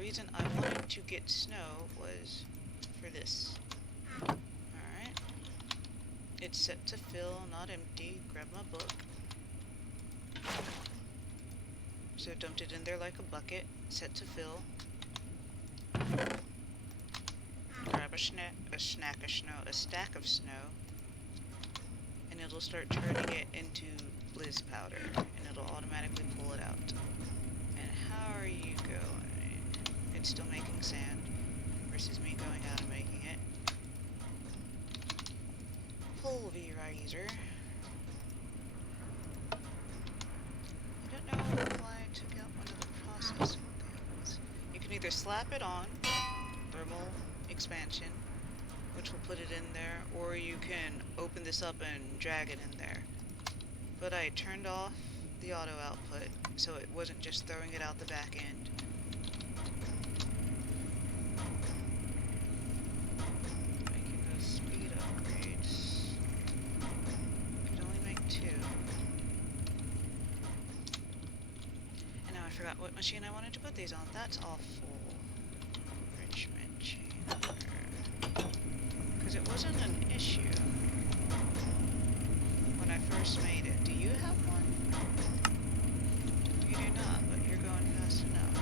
reason I wanted to get snow was for this. Alright. It's set to fill, not empty. Grab my book. So dumped it in there like a bucket. Set to fill. Grab a stack of snow. And it'll start turning it into blizz powder. And it'll automatically pull it out. And how are you going? It's still making sand. Versus me going out and making it. Pulverizer. I don't know why I took out one of the processing things. You can either slap it on, thermal expansion, which will put it in there, or you can open this up and drag it in there. But I turned off the auto output, so it wasn't just throwing it out the back end. Making those speed upgrades. Could only make 2. And now I forgot what machine I wanted to put these on. That's all full. Enrichment chamber. Because it wasn't an issue when I first made it. Do you have one? You do not, but you're going fast enough.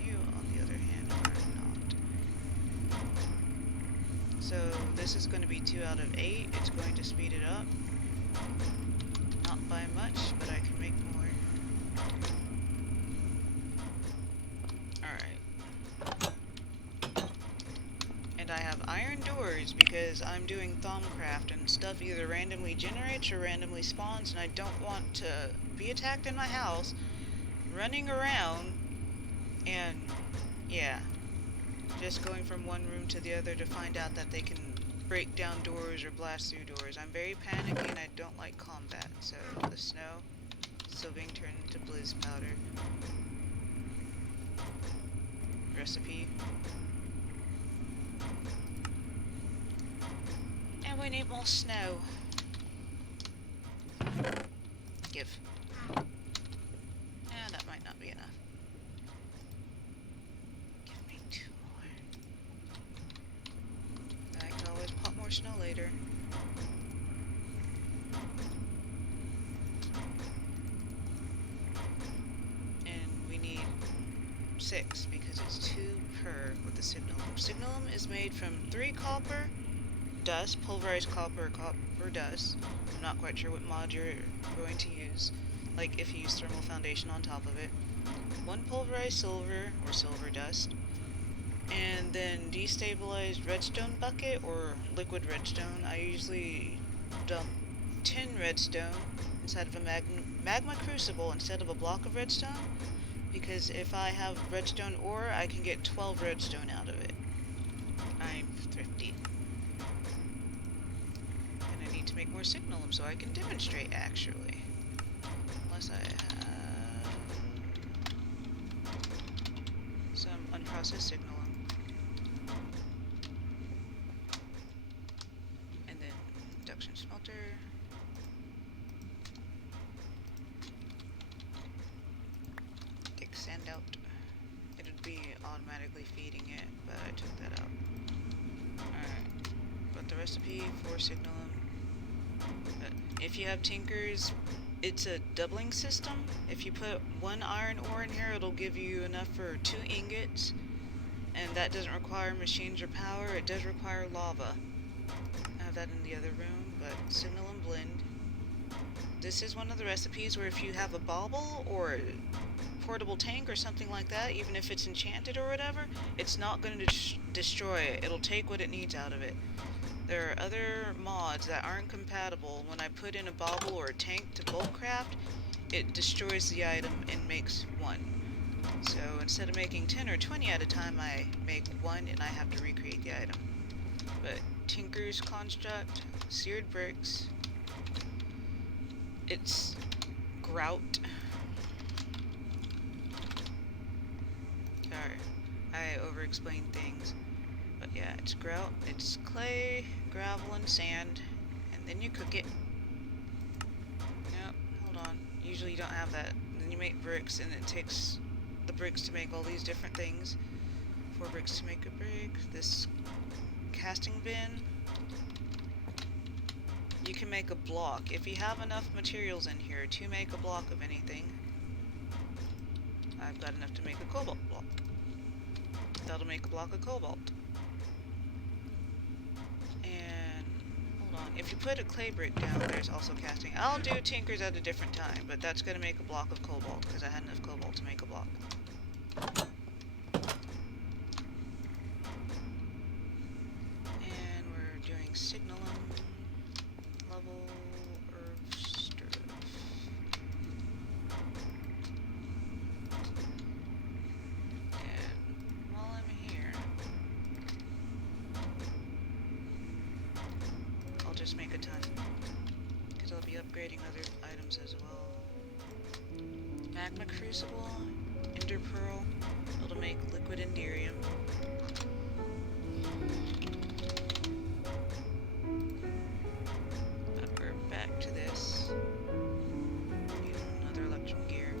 You, on the other hand, are not. So this is going to be 2 out of 8. It's going to speed it up. Not by much, but I can make more. Alright. And I have iron doors because I'm doing Thaumcraft and stuff either randomly generates or randomly spawns, and I don't want to be attacked in my house, running around, and yeah, just going from one room to the other to find out that they can break down doors or blast through doors. I'm very panicky and I don't like combat, so the snow is still being turned into blizz powder. Recipe. And we need more snow. Give. And that might not be enough. Give me 2 more. I can always pop more snow later. And we need 6 because it's 2 per with the signalum. Signalum is made from 3 copper, dust, pulverized copper, or copper dust. I'm not quite sure what mod you're going to use, like if you use thermal foundation on top of it. 1 pulverized silver or silver dust, and then destabilized redstone bucket or liquid redstone. I usually dump 10 redstone inside of a magma crucible instead of a block of redstone, because if I have redstone ore, I can get 12 redstone out of it. I'm thrifty. And I need to make more signalum so I can demonstrate, actually. Unless I have some unprocessed signalum. And then induction smelter. Take sand out. It would be automatically feeding it, but I took that out. Alright. But the recipe for signalum. If you have tinkers, it's a doubling system. If you put 1 iron ore in here, it'll give you enough for 2 ingots. And that doesn't require machines or power, it does require lava. I have that in the other room, but signalum blend. This is one of the recipes where if you have a bauble or a portable tank or something like that, even if it's enchanted or whatever, it's not going to destroy it. It'll take what it needs out of it. There are other mods that aren't compatible. When I put in a bauble or a tank to bulk craft, it destroys the item and makes 1. So instead of making 10 or 20 at a time, I make 1 and I have to recreate the item. But Tinker's Construct, seared bricks, it's grout. Sorry, I over-explain things. But yeah, it's grout, it's clay, gravel, and sand, and then you cook it. Yep, hold on. Usually you don't have that. And then you make bricks, and it takes the bricks to make all these different things. 4 bricks to make a brick. This casting bin, you can make a block. If you have enough materials in here to make a block of anything, I've got enough to make a cobalt block. That'll make a block of cobalt. And, hold on, if you put a clay brick down, there's also casting. I'll do tinkers at a different time, but that's going to make a block of cobalt, because I had enough cobalt to make a block. And we're doing signal level herb stuff. And while I'm here, I'll just make a ton, because I'll be upgrading other items as well. Magma crucible, ender pearl, it'll make liquid enderium. But we're back to this. Need another electrum gear.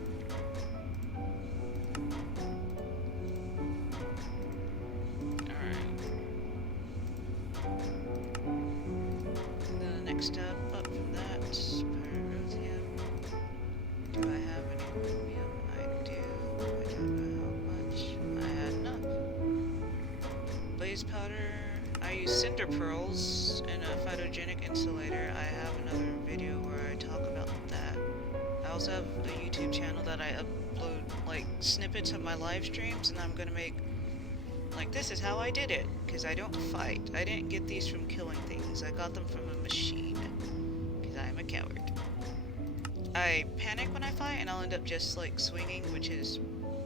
Alright. The next step up from that, pyrotheum. Do I have any chromium? I do. I don't know how much. I had enough. Blaze powder. I use cinder pearls and a photogenic insulator. I have another video where I talk about that. I also have a YouTube channel that I upload like snippets of my live streams, and I'm gonna make like, this is how I did it, because I don't fight. I didn't get these from killing things. I got them from a machine, because I am a coward. I panic when I fight, and I'll end up just like swinging, which is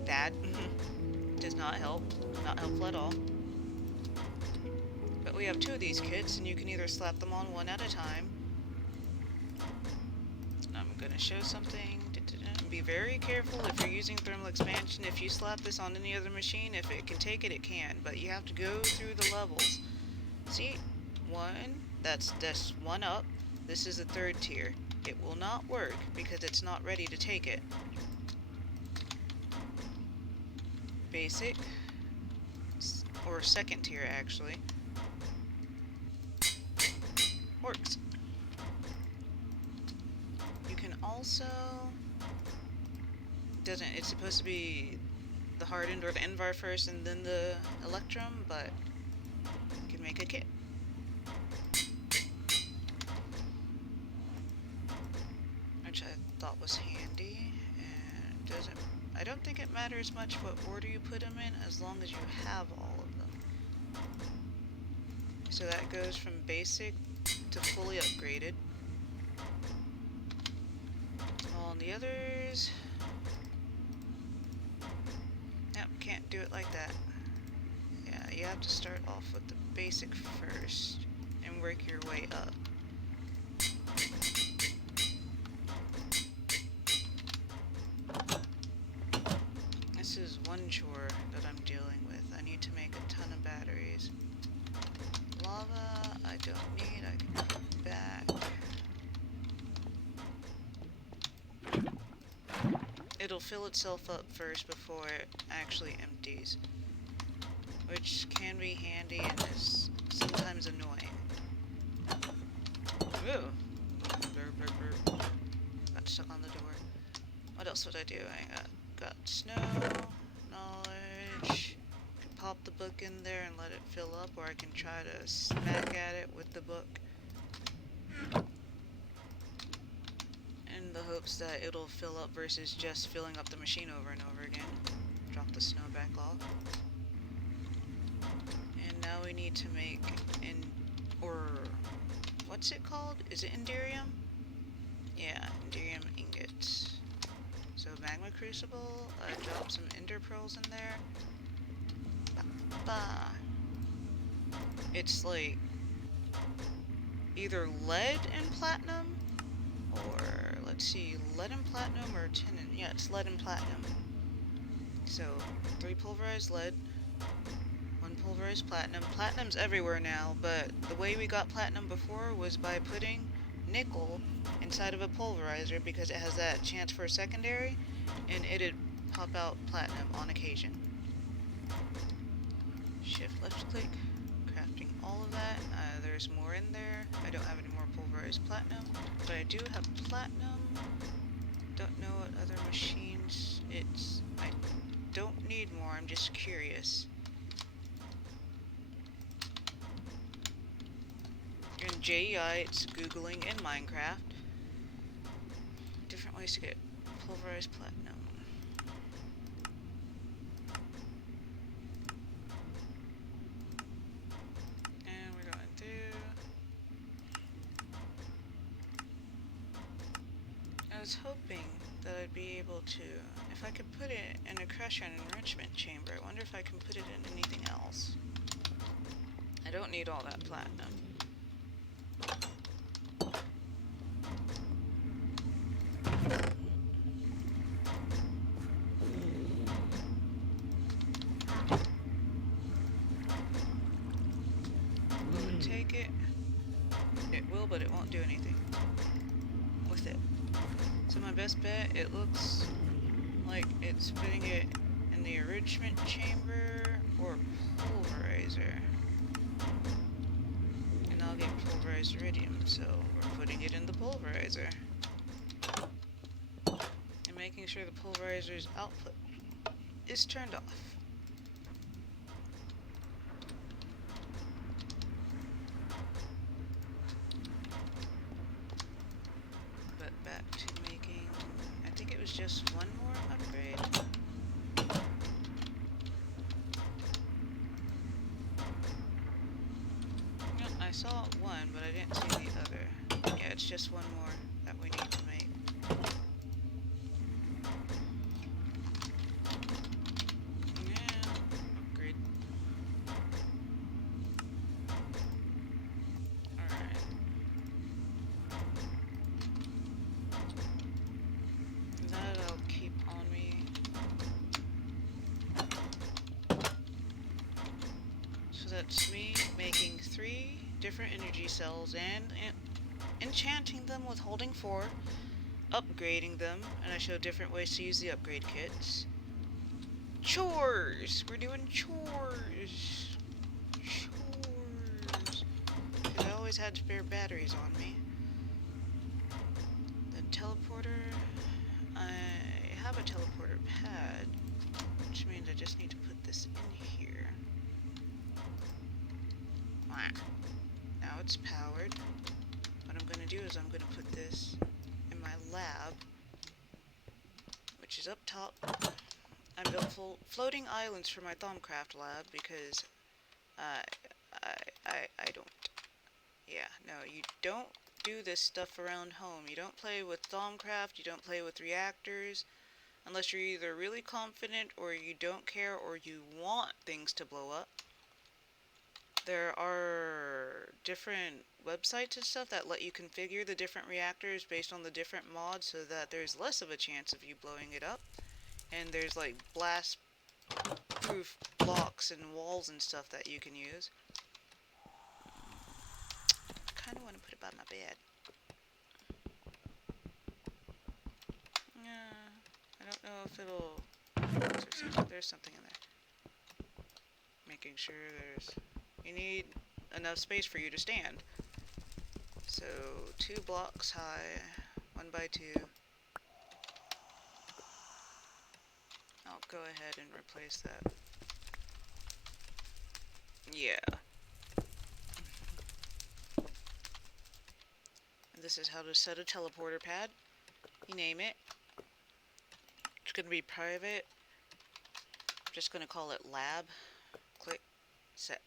bad. Does not help. Not helpful at all. But we have 2 of these kits, and you can either slap them on one at a time. I'm gonna show something. Be very careful if you're using thermal expansion. If you slap this on any other machine, if it can take it, it can. But you have to go through the levels. See? 1. That's 1 up. This is the 3rd tier. It will not work because it's not ready to take it. Basic. Or 2nd tier, actually. Works. You can also... It's supposed to be the hardened or the Envar first and then the Electrum, but you can make a kit. Which I thought was handy, and I don't think it matters much what order you put them in as long as you have all of them. So that goes from basic to fully upgraded. All the others... Can't do it like that. Yeah, you have to start off with the basic first and work your way up. This is one chore that I'm dealing with. I need to make a ton of batteries. Lava, I don't need. I can put back. It'll fill itself up first before it actually empties, which can be handy and is sometimes annoying. Ooh. Got stuck on the door. What else would I do? I got snow, knowledge. I can pop the book in there and let it fill up, or I can try to smack at it with the book. In the hopes that it'll fill up versus just filling up the machine over and over again. Drop the snow back off. And now we need to make what's it called? Is it enderium? Yeah, enderium ingots. So magma crucible, I dropped some ender pearls in there. It's like either lead and platinum, or let's see, lead and platinum or tin and, yeah, it's lead and platinum. So 3 pulverized lead, 1 pulverized platinum. Platinum's everywhere now, but the way we got platinum before was by putting nickel inside of a pulverizer, because it has that chance for a secondary, and it'd pop out platinum on occasion. click, crafting all of that. There's more in there. I don't have any more pulverized platinum, but I do have platinum. Don't know what other machines it's... I don't need more, I'm just curious. In JEI, it's Googling in Minecraft. Different ways to get pulverized platinum. And we're going through. I was hoping that I'd be able to, if I could put it in a crusher and enrichment chamber, I wonder if I can put it in anything else. I don't need all that platinum. Will it take it? It will, but it won't do anything with it. So my best bet, it looks like it's putting it in the enrichment chamber or pulverizer. And I'll get pulverized iridium, so we're putting it in the pulverizer. And making sure the pulverizer's output is turned off. But back to making, I think it was just one more upgrade. No, I saw one, but I didn't see the other. Yeah, it's just one more that we need to make. Yeah, upgrade. Alright. That I'll keep on me. So that's me making 3 different energy cells and enchanting them with holding 4, upgrading them, and I show different ways to use the upgrade kits. Chores! We're doing chores! Chores! Because I always had spare batteries on me. The teleporter, I have a teleporter pad, which means I just need to put this in here. Now it's powered. What I'm going to do is I'm going to put this in my lab, which is up top. I built floating islands for my Thaumcraft lab because I don't. Yeah, no, you don't do this stuff around home. You don't play with Thaumcraft, you don't play with reactors, unless you're either really confident or you don't care or you want things to blow up. There are different websites and stuff that let you configure the different reactors based on the different mods so that there's less of a chance of you blowing it up. And there's like blast proof blocks and walls and stuff that you can use. I kind of want to put it by my bed. Yeah, I don't know if it'll... There's something in there. Making sure you need enough space for you to stand. So 2 blocks high, 1 by 2. I'll go ahead and replace that. Yeah. And this is how to set a teleporter pad. You name it. It's going to be private. I'm just going to call it lab. Click, set.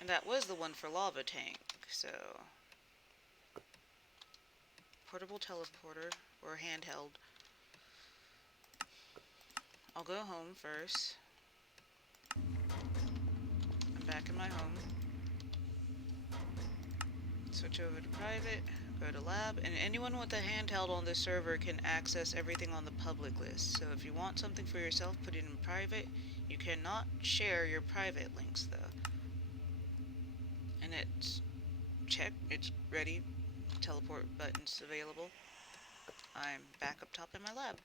And that was the one for lava tank, so... Portable teleporter, or handheld. I'll go home first. I'm back in my home. Switch over to private, go to lab, and anyone with a handheld on this server can access everything on the public list. So if you want something for yourself, put it in private. You cannot share your private links though. And it's checked, it's ready, teleport buttons available. I'm back up top in my lab.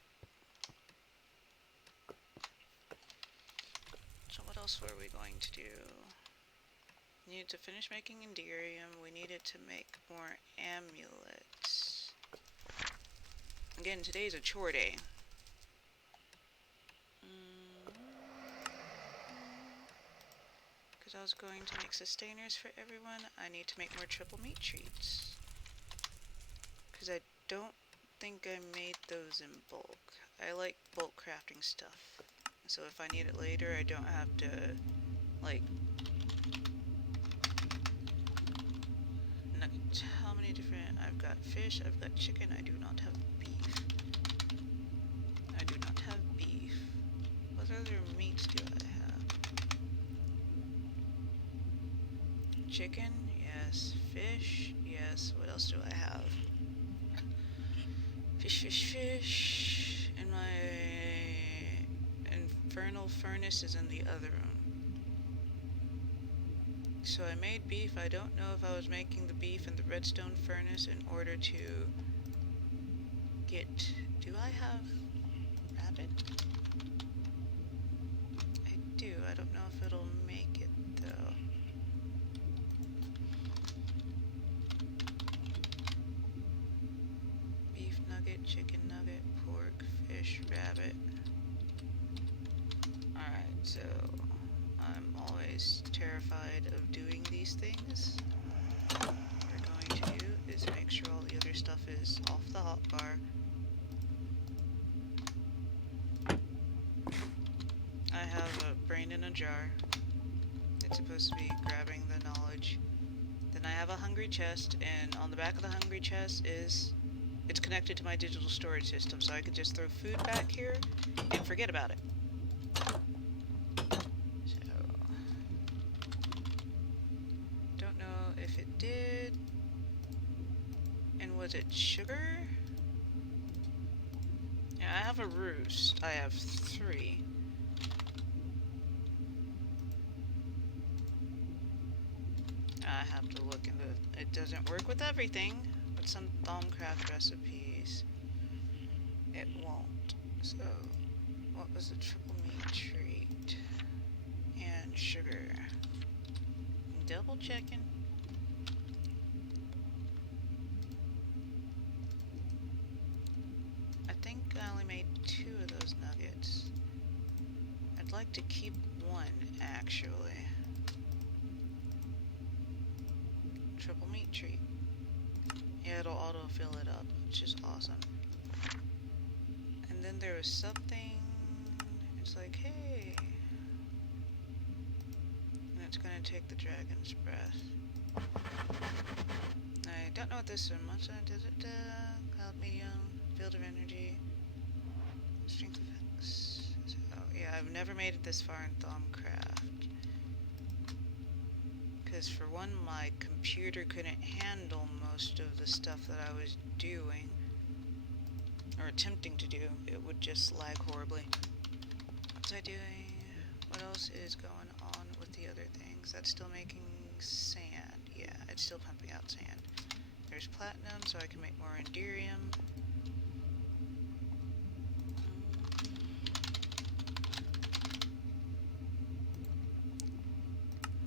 So what else else were we going to do? We needed to finish making Enderium. We needed to make more amulets. Again, today's a chore day. Because I was going to make sustainers for everyone, I need to make more triple meat treats. Because I don't think I made those in bulk. I like bulk crafting stuff. So if I need it later, I don't have to, like, how many different, I've got fish, I've got chicken, I do not have beef. I do not have beef. What other meats do I have? Chicken, yes. Fish, yes. What else do I have? Fish. And my infernal furnace is in the other room. So I made beef. I don't know if I was making the beef in the redstone furnace in order to get... Do I have rabbit? I do. I don't know if it'll make it, though. Beef nugget, chicken nugget, pork, fish, rabbit. Alright, so I'm always terrified of doing these things. What we're going to do is make sure all the other stuff is off the hotbar. I have a brain in a jar. It's supposed to be grabbing the knowledge. Then I have a hungry chest, and on the back of the hungry chest is... It's connected to my digital storage system, so I could just throw food back here and forget about it. Don't know if it did. And was it sugar? Yeah, I have a roost. I have 3. I have to look into it. It doesn't work with everything, but some Thaumcraft recipes it won't. So, what was the triple meat treat? And sugar. Double checking. I think I only made 2 of those nuggets. I'd like to keep 1, actually. Triple meat treat. Yeah, it'll auto-fill it up, which is awesome. And then there was something... It's like, hey... And it's gonna take the dragon's breath. I don't know what this is. Much cloud medium, field of energy, strength effects. So, yeah, I've never made it this far in Thaumcraft. Because for one, my computer couldn't handle most of the stuff that I was doing. Or attempting to do. It would just lag horribly. What's I doing? What else is going on with the other things? That's still making sand. Yeah, it's still pumping out sand. There's platinum, so I can make more Enderium.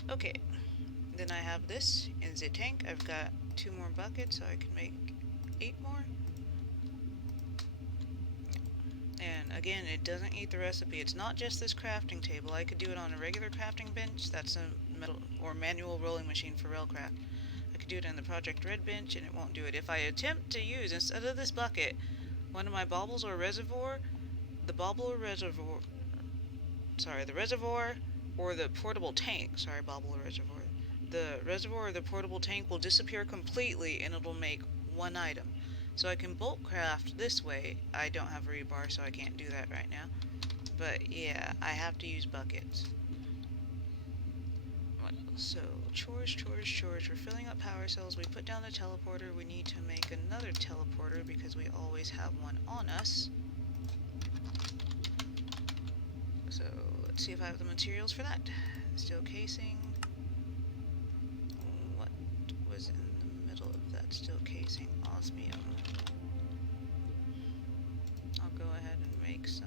Okay. Then I have this in the tank. I've got 2 more buckets, so I can make 8 more. And again, it doesn't eat the recipe. It's not just this crafting table. I could do it on a regular crafting bench. That's a metal or manual rolling machine for railcraft. I could do it in the Project Red bench, and it won't do it. If I attempt to use, instead of this bucket, one of my baubles or reservoir, the bauble or reservoir, the reservoir or the portable tank, bauble or reservoir, the reservoir or the portable tank will disappear completely, and it'll make 1 item. So I can bulk craft this way. I don't have rebar, so I can't do that right now. But yeah, I have to use buckets. What else? So, chores. We're filling up power cells. We put down the teleporter. We need to make another teleporter because we always have one on us. So, let's see if I have the materials for that. Steel casing. What was in the middle of that steel casing? Osmium. I'll go ahead and make some.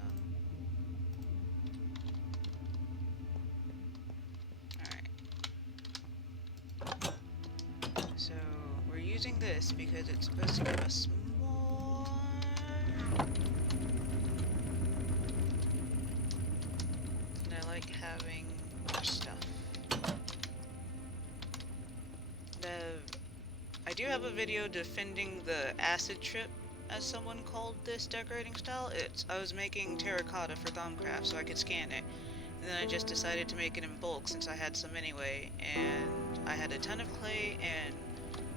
using this because it's supposed to give us more. And I like having more stuff. I do have a video defending the acid trip, as someone called this decorating style. I was making terracotta for Thumbcraft so I could scan it. And then I just decided to make it in bulk since I had some anyway. And I had a ton of clay and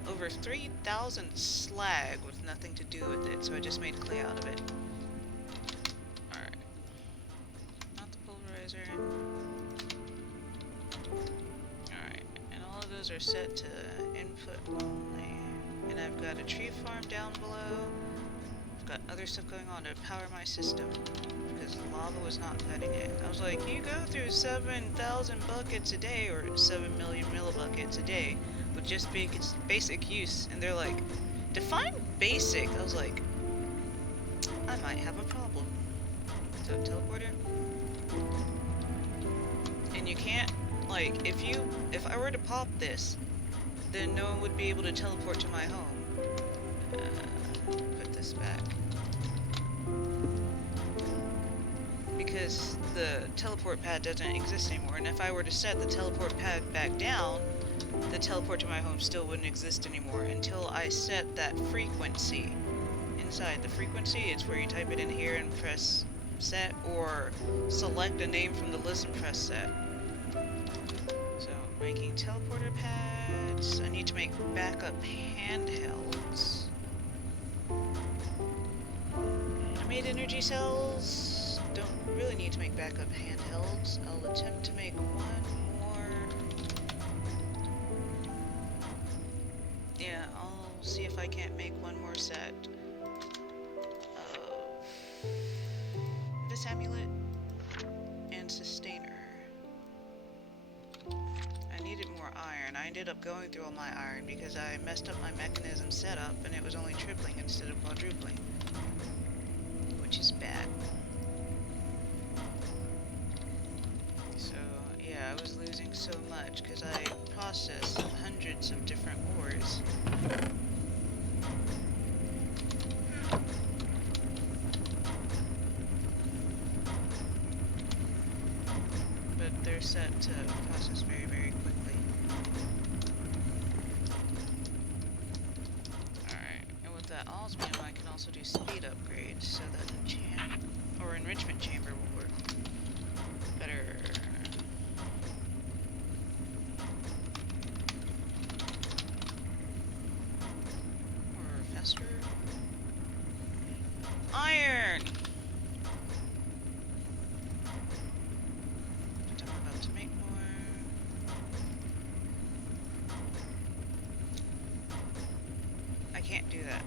over 3,000 slag with nothing to do with it, so I just made clay out of it. Alright. Not the pulverizer. Alright, and all of those are set to input only. And I've got a tree farm down below. I've got other stuff going on to power my system because the lava was not cutting it. I was like, you go through 7,000 buckets a day, or 7 million millibuckets a day, with just basic use. And they're like, define basic. I was like, I might have a problem. So teleporter. And you can't, like, if I were to pop this, then no one would be able to teleport to my home. Put this back. Because the teleport pad doesn't exist anymore, and if I were to set the teleport pad back down, the teleport to my home still wouldn't exist anymore until I set that frequency. Inside the frequency, it's where you type it in here and press set, or select a name from the list and press set. So, making teleporter pads. I need to make backup handhelds. I made energy cells. Don't really need to make backup handhelds. I'll attempt to make one more. Yeah, I'll see if I can't make one more set of this amulet and sustainer. I needed more iron. I ended up going through all my iron because I messed up my mechanism setup and it was only tripling instead of quadrupling, which is bad. So yeah, I was losing so much because I processed hundreds of different ores. But they're set to process very, very quickly. Alright, and with that osmium I can also do speed upgrades so that enchant or enrichment chamber will work better. Or faster. Iron! I'm about to make more. I can't do that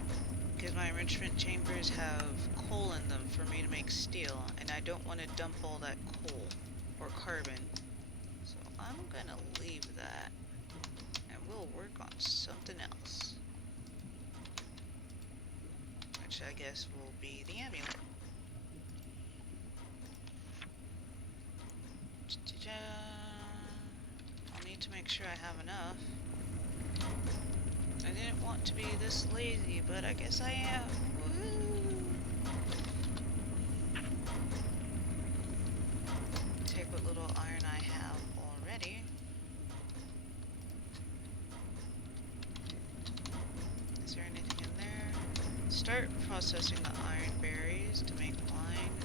because my enrichment chambers have coal in them for me to make steel, and I don't want to dump all that coal or carbon. So I'm gonna leave that and we'll work on something else, which I guess will be the amulet. I'll need to make sure I have enough. I didn't want to be this lazy, but I guess I am. Woohoo! Take what little iron I have already. Is there anything in there? Start processing the iron berries to make wine.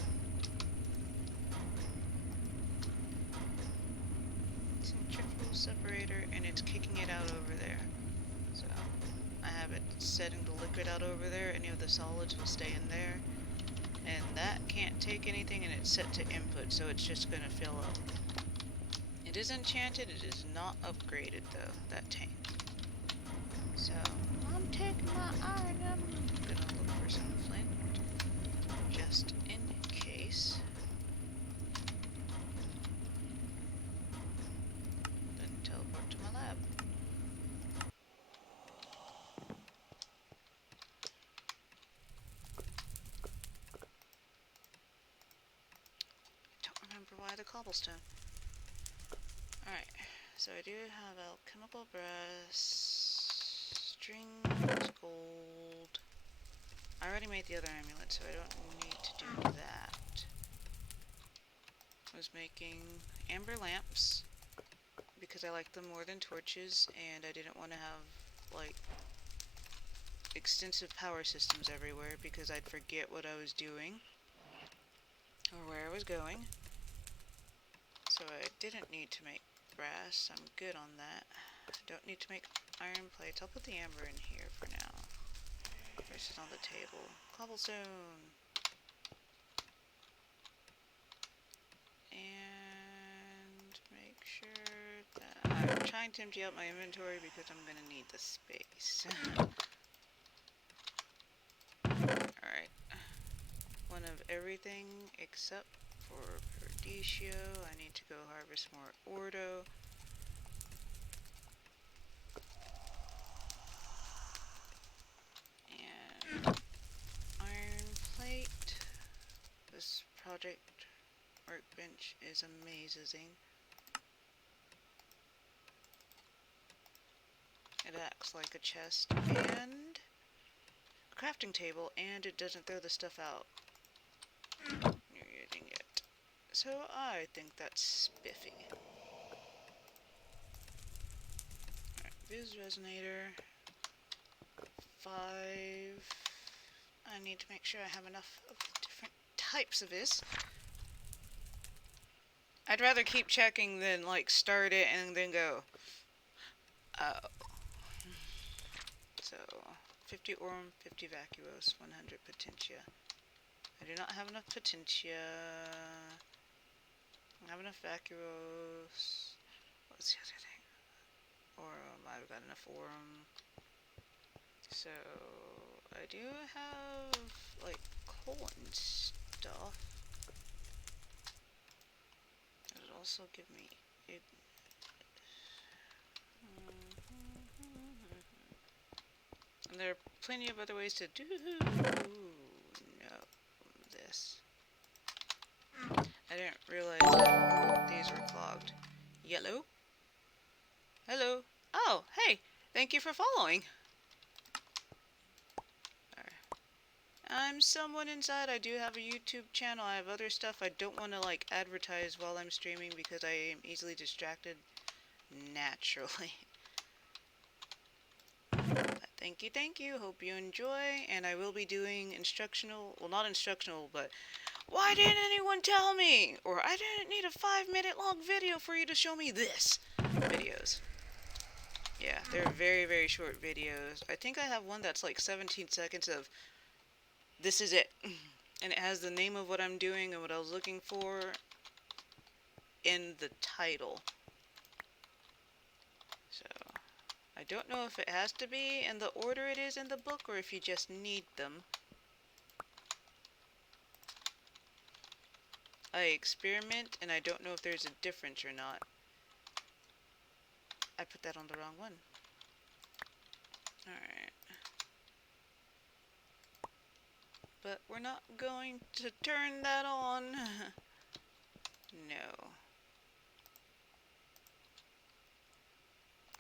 Centrifugal separator, and it's kicking it out over there. So I have it setting the liquid out over there. Any of the solids will stay in there. And that can't take anything, and it's set to input, so it's just going to fill up. It is enchanted, it is not upgraded though, that tank. So, I'm taking my iron, I'm going to look for some flint, just in case. Then teleport to my lab. Why the cobblestone? Alright, so I do have alchemical brass, string, It's gold. I already made the other amulet, so I don't need to do that. I was making amber lamps because I like them more than torches, and I didn't want to have, like, extensive power systems everywhere because I'd forget what I was doing or where I was going. So I didn't need to make brass. I'm good on that. I don't need to make iron plates. I'll put the amber in here for now. This is on the table. Cobblestone. And make sure that I'm trying to empty out my inventory because I'm going to need the space. Alright. One of everything except for Perdicio. I need to go harvest more Ordo. And iron plate. This project workbench is amazing. It acts like a chest and a crafting table, and it doesn't throw the stuff out. You're using it. So I think that's spiffy. Alright, Viz Resonator. 5. I need to make sure I have enough of the different types of this. I'd rather keep checking than, like, start it and then go, oh. So, 50 Aurum, 50 Vacuos, 100 Potentia. I do not have enough Potentia. I don't have enough Vacuos. What's the other thing? Aurum, I've got enough Aurum. So, I do have, like, coal and stuff. It'll also give me... And there are plenty of other ways to do this. I didn't realize that these were clogged. Yellow? Hello? Oh, hey! Thank you for following! I'm someone inside. I do have a YouTube channel. I have other stuff I don't want to, like, advertise while I'm streaming because I am easily distracted naturally. But thank you. Hope you enjoy. And I will be doing instructional, well, not instructional, but why didn't anyone tell me? Or I didn't need a 5-minute long video for you to show me this videos. Yeah, they're very, very short videos. I think I have one that's like 17 seconds of this is it. And it has the name of what I'm doing and what I was looking for in the title. So, I don't know if it has to be in the order it is in the book or if you just need them. I experiment and I don't know if there's a difference or not. I put that on the wrong one. Alright. But we're not going to turn that on. No.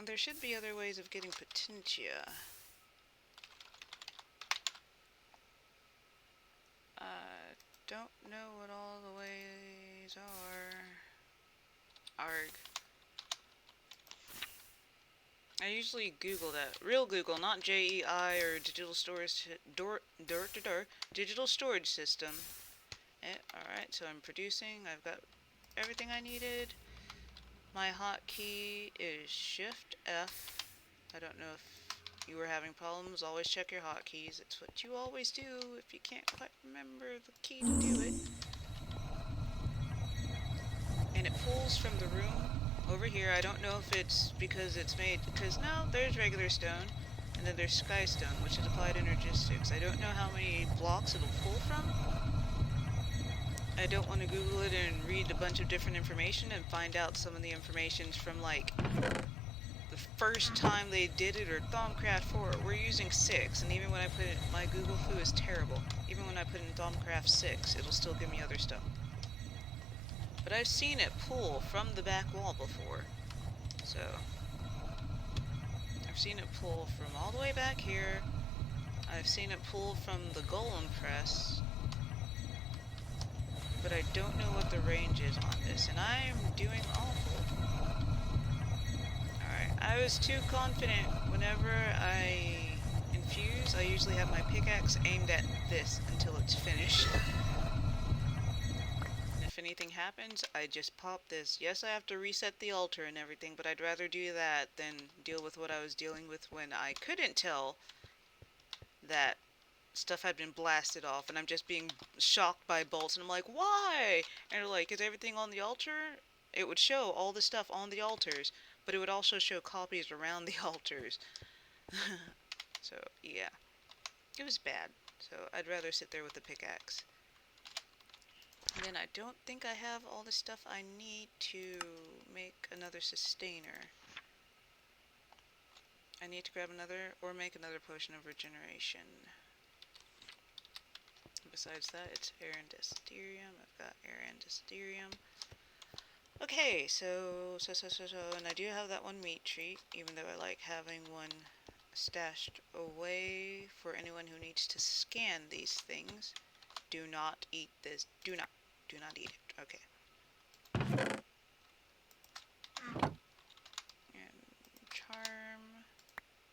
There should be other ways of getting Potentia. I don't know what all the ways are. Arg. I usually Google that. Real Google, not JEI or digital storage digital storage system. Alright, so I'm producing. I've got everything I needed. My hotkey is Shift F. I don't know if you were having problems. Always check your hotkeys. It's what you always do if you can't quite remember the key to do it. And it pulls from the room over here. I don't know if it's because it's made, because no, there's regular stone, and then there's sky stone, which is applied energistics. I don't know how many blocks it'll pull from. I don't want to Google it and read a bunch of different information and find out some of the information's from, like, the first time they did it, or Thaumcraft 4. We're using 6, and even when I put it, my Google foo is terrible. Even when I put in Thaumcraft 6, it'll still give me other stuff. But I've seen it pull from the back wall before, so I've I've seen it pull from all the way back here. I've seen it pull from the golem press. But I don't know what the range is on this, and I'm doing awful. Alright, I was too confident. Whenever I infuse, I usually have my pickaxe aimed at this until it's finished. And if anything happens, I just pop this. Yes, I have to reset the altar and everything, but I'd rather do that than deal with what I was dealing with when I couldn't tell that stuff had been blasted off, and I'm just being shocked by bolts, and I'm like, why? And they're like, is everything on the altar? It would show all the stuff on the altars, but it would also show copies around the altars. So, yeah. It was bad. So, I'd rather sit there with the pickaxe. And then I don't think I have all the stuff I need to make another sustainer. I need to grab another, or make another potion of regeneration. Besides that, it's Arandesterium. I've got Arandesterium. Okay, so, and I do have that one meat treat, even though I like having one stashed away for anyone who needs to scan these things. Do not eat this. Do not eat it. Okay. And charm.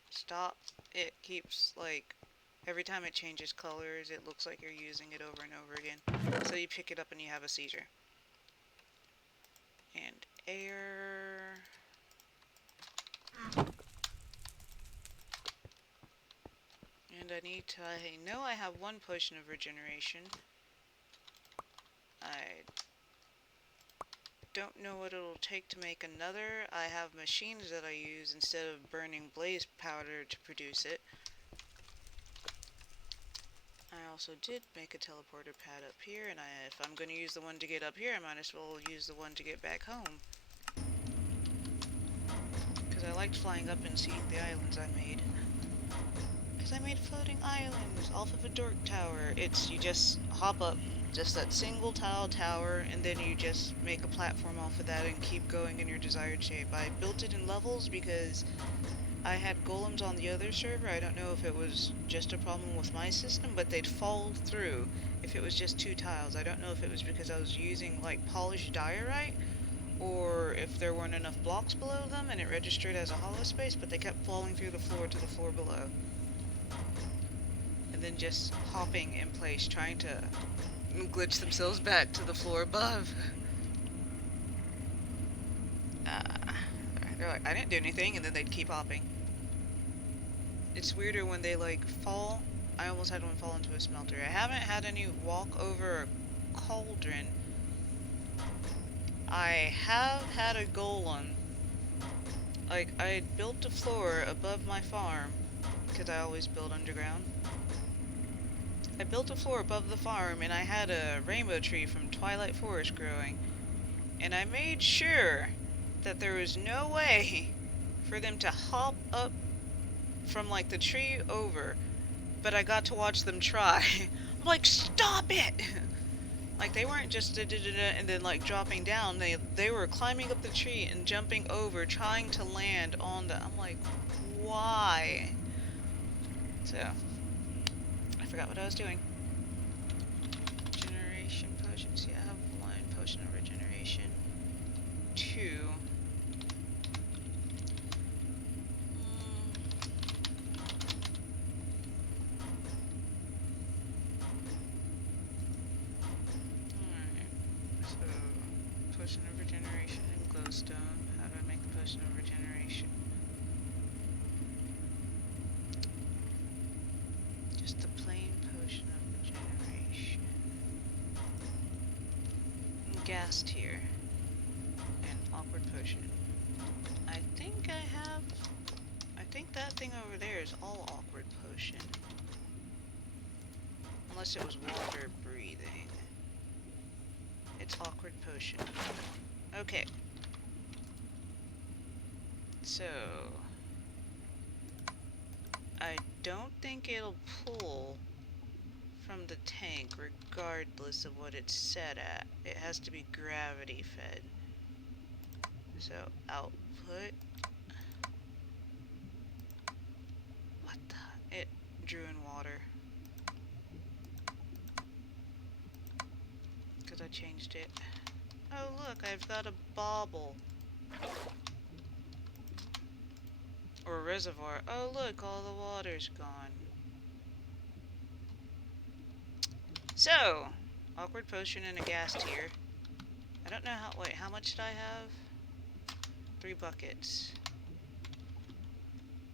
Stop. It keeps, like, every time it changes colors, it looks like you're using it over and over again. So you pick it up and you have a seizure. And air. And I know I have one potion of regeneration. I don't know what it'll take to make another. I have machines that I use instead of burning blaze powder to produce it. I also did make a teleporter pad up here, and if I'm going to use the one to get up here, I might as well use the one to get back home. Because I liked flying up and seeing the islands I made. Because I made floating islands off of a dork tower. You just hop up, just that single tile tower, and then you just make a platform off of that and keep going in your desired shape. I built it in levels because I had golems on the other server. I don't know if it was just a problem with my system, but they'd fall through if it was just 2 tiles. I don't know if it was because I was using like polished diorite, or if there weren't enough blocks below them and it registered as a hollow space, but they kept falling through the floor to the floor below. And then just hopping in place, trying to glitch themselves back to the floor above. They're like, I didn't do anything, and then they'd keep hopping. It's weirder when they like fall. I almost had one fall into a smelter. I haven't had any walk over a cauldron. I have had a golem. Like, I had built a floor above my farm, because I always build underground. I built a floor above the farm, and I had a rainbow tree from Twilight Forest growing. And I made sure that there was no way for them to hop up from, like, the tree over. But I got to watch them try. I'm like, stop it! Like, they weren't just and then, like, dropping down. They were climbing up the tree and jumping over, trying to land on the... I'm like, why? So, I forgot what I was doing. Regeneration potions. Yeah, I have 1 potion of regeneration. 2. Alright. So, potion of regeneration and glowstone. How do I make the potion of regeneration? Just the plain potion of regeneration. Gas tier. And awkward potion. I think that thing over there is all awkward potion. Unless it was water breathing. It's awkward potion. Okay. So, I don't think it'll pull from the tank regardless of what it's set at. It has to be gravity fed. So, output. drew in water. Because I changed it. Oh look, I've got a bauble. Or a reservoir. Oh look, all the water's gone. So, awkward potion and a gas tier. I don't know how, wait, how much did I have? 3 buckets.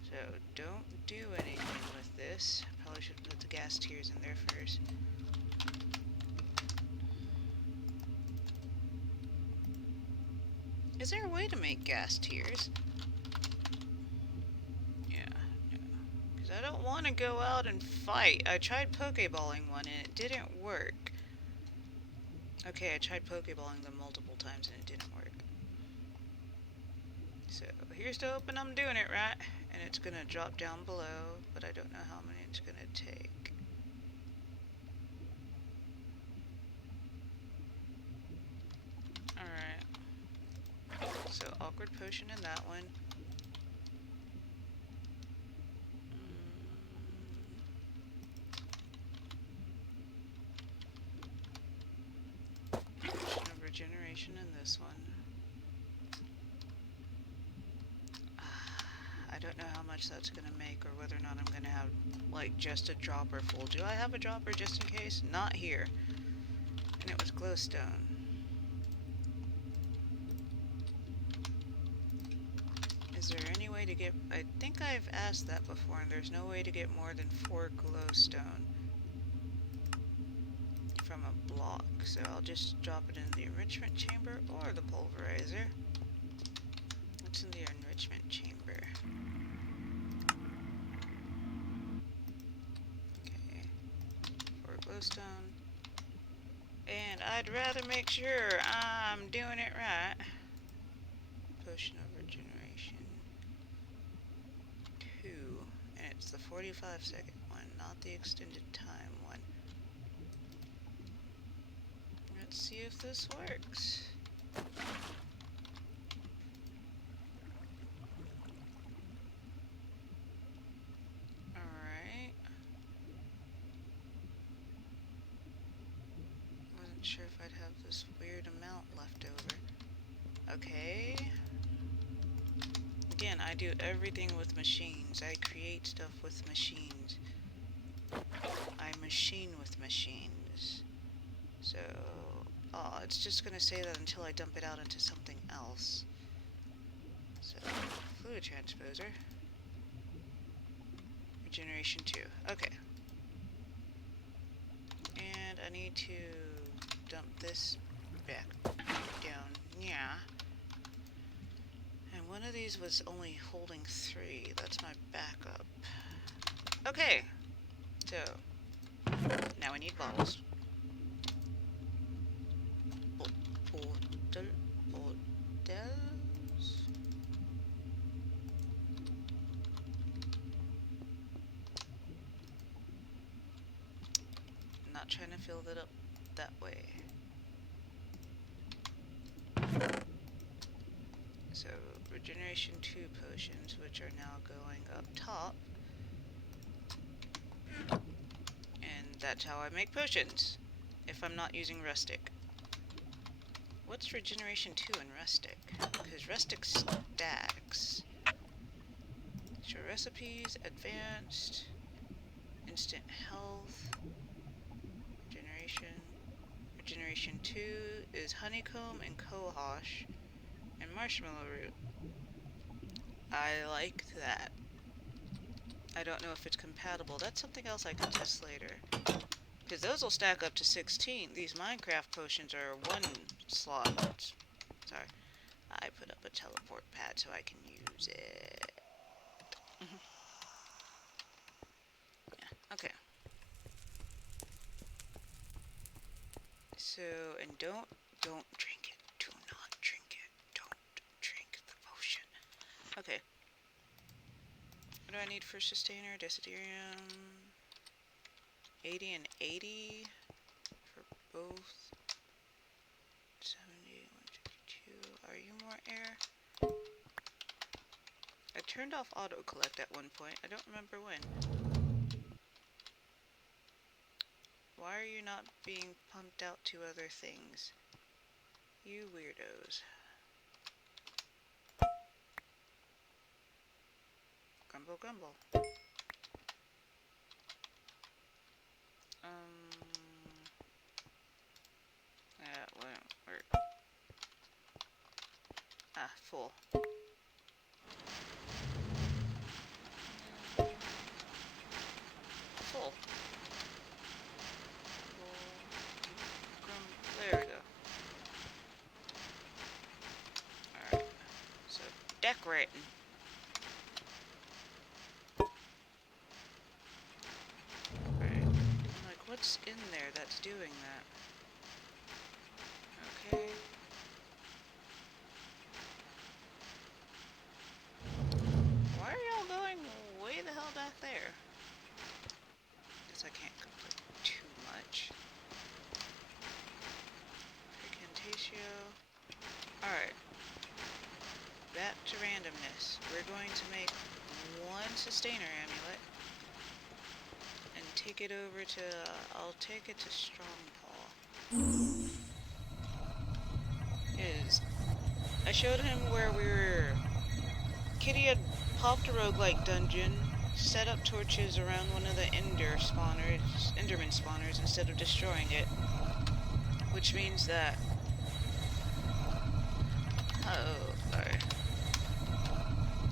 So, don't do anything with this. Probably should put the gas tiers in there first. Is there a way to make gas tiers? Yeah, no. Because I don't want to go out and fight. I tried Pokeballing one and it didn't work. Okay, I tried Pokeballing them multiple times and it didn't work. So, here's to hoping I'm doing it right. And it's going to drop down below, but I don't know how many it's going to take. Alright. So, awkward potion in that one. Potion of regeneration in this one. I don't know how much that's going to make or whether or not I'm going to have, like, just a dropper full. Do I have a dropper just in case? Not here. And it was glowstone. Is there any way to get... I think I've asked that before, and there's no way to get more than 4 glowstone from a block. So I'll just drop it in the enrichment chamber or the pulverizer. What's in the enrichment chamber? Okay. 4 glowstone. And I'd rather make sure I'm doing it right. Potion of regeneration 2. And it's the 45-second one, not the extended time one. Let's see if this works. Alright. Wasn't sure if I'd have this weird amount left over. Okay. Again, I do everything with machines. I create stuff with machines. I machine with machines. So, oh, it's just gonna say that until I dump it out into something else. So, fluid transposer. Regeneration 2. Okay. And I need to dump this back down. Yeah. And one of these was only holding 3. That's my backup. Okay. So, now we need bottles. Bottles. I'm not trying to fill that up that way. So, regeneration 2 potions, which are now going up top. And that's how I make potions, if I'm not using rustic. What's regeneration 2 in rustic? Because rustic stacks. Show recipes, advanced, instant health, regeneration. Regeneration 2 is honeycomb and cohosh and marshmallow root. I like that. I don't know if it's compatible. That's something else I can test later. Because those will stack up to 16. These Minecraft potions are 1 slot. Sorry. I put up a teleport pad so I can use it. Yeah, okay. So, and don't drink it. Do not drink it. Don't drink the potion. Okay. What do I need for sustainer? Desiderium. 80 and 80 for both. 70, 152. Are you more air? I turned off auto collect at one point. I don't remember when. Why are you not being pumped out to other things? You weirdos. Grumble, grumble. Yeah, where? Ah, full. Full. There we go. Alright. So, decorating. Right. I'm like, what's in there that's doing that? Okay. Why are y'all going way the hell back there? Guess I can't complete too much. Incantatio. Alright. Back to randomness. We're going to make one sustainer amulet and take it over to, I'll take it to Strongpaw. I showed him where we were, Kitty had popped a roguelike dungeon, set up torches around one of the Enderman spawners instead of destroying it. Which means that, sorry.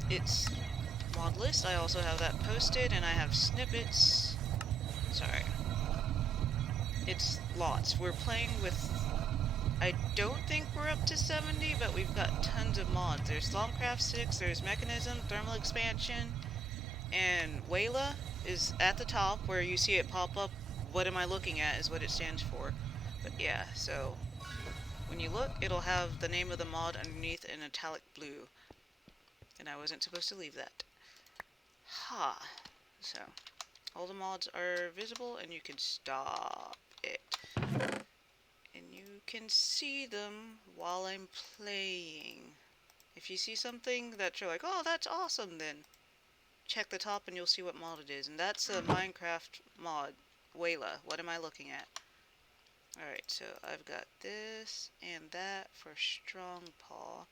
It's mod list. I also have that posted, and I have snippets. Sorry. It's lots. We're playing with, I don't think we're up to 70, but we've got tons of mods. There's Thaumcraft 6, there's Mechanism, Thermal Expansion, and Wayla is at the top where you see it pop up. What am I looking at is what it stands for. But yeah, so when you look, it'll have the name of the mod underneath in italic blue. And I wasn't supposed to leave that. Ha! So, all the mods are visible and you can stop it. And you can see them while I'm playing. If you see something that you're like, oh, that's awesome, then check the top and you'll see what mod it is. And that's a Minecraft mod. Wayla. What am I looking at? Alright, so I've got this and that for Strongpaw.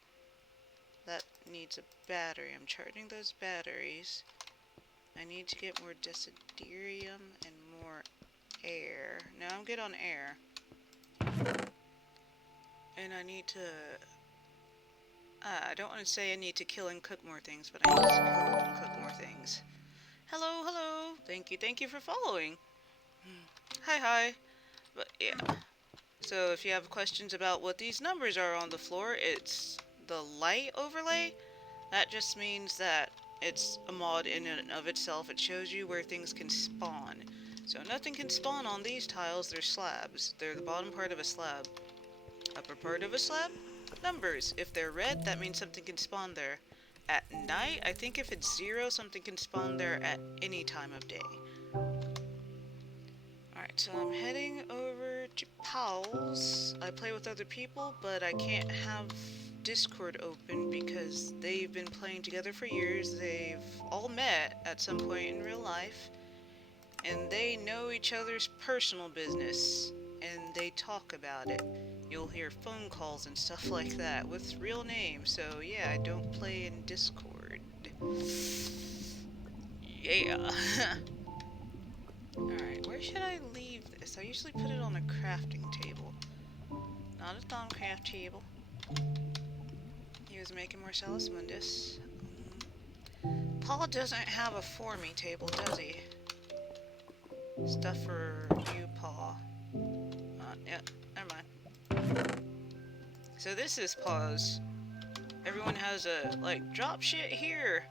That needs a battery. I'm charging those batteries. I need to get more desiderium and more air. Now I'm good on air. And I need to... I don't want to say I need to kill and cook more things, but I need to kill and cook more things. Hello, hello. Thank you for following. Hi. But yeah. So if you have questions about what these numbers are on the floor, it's the light overlay. That just means that it's a mod in and of itself. It shows you where things can spawn. So nothing can spawn on these tiles. They're slabs. They're the bottom part of a slab. Upper part of a slab? Numbers. If they're red, that means something can spawn there. At night, I think if it's 0, something can spawn there at any time of day. Alright, so I'm heading over to Powell's. I play with other people, but I can't have Discord open because they've been playing together for years. They've all met at some point in real life, and they know each other's personal business, and they talk about it. You'll hear phone calls and stuff like that with real names, so yeah, I don't play in Discord. Yeah. Alright, where should I leave this? I usually put it on a crafting table. Not a Thaumcraft table. He was making Marcellus Mundus. Paul doesn't have a for me table, does he? Stuff for you, Paul. Yeah, never mind. So this is pause. Everyone has a, like, drop shit here.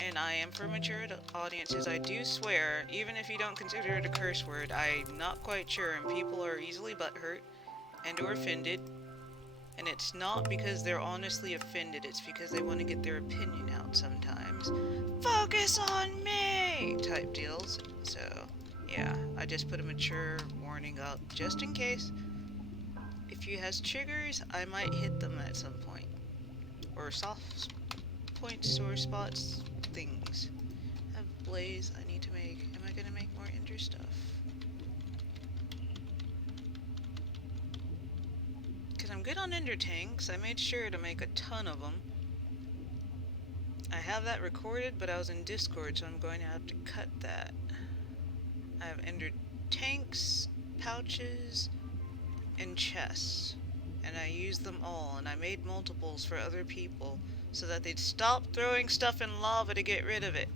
And I am for mature audiences. I do swear, even if you don't consider it a curse word, I'm not quite sure, and people are easily butthurt and or offended. And it's not because they're honestly offended, it's because they want to get their opinion out sometimes. Focus on me! Type deals. So, yeah, I just put a mature warning up just in case. If you has triggers, I might hit them at some point. Or soft points or spots, things. I have blaze I need to make. Am I gonna make more ender stuff? I'm good on ender tanks. I made sure to make a ton of them. I have that recorded, but I was in Discord, so I'm going to have to cut that. I have ender tanks, pouches, and chests. And I used them all, and I made multiples for other people so that they'd stop throwing stuff in lava to get rid of it.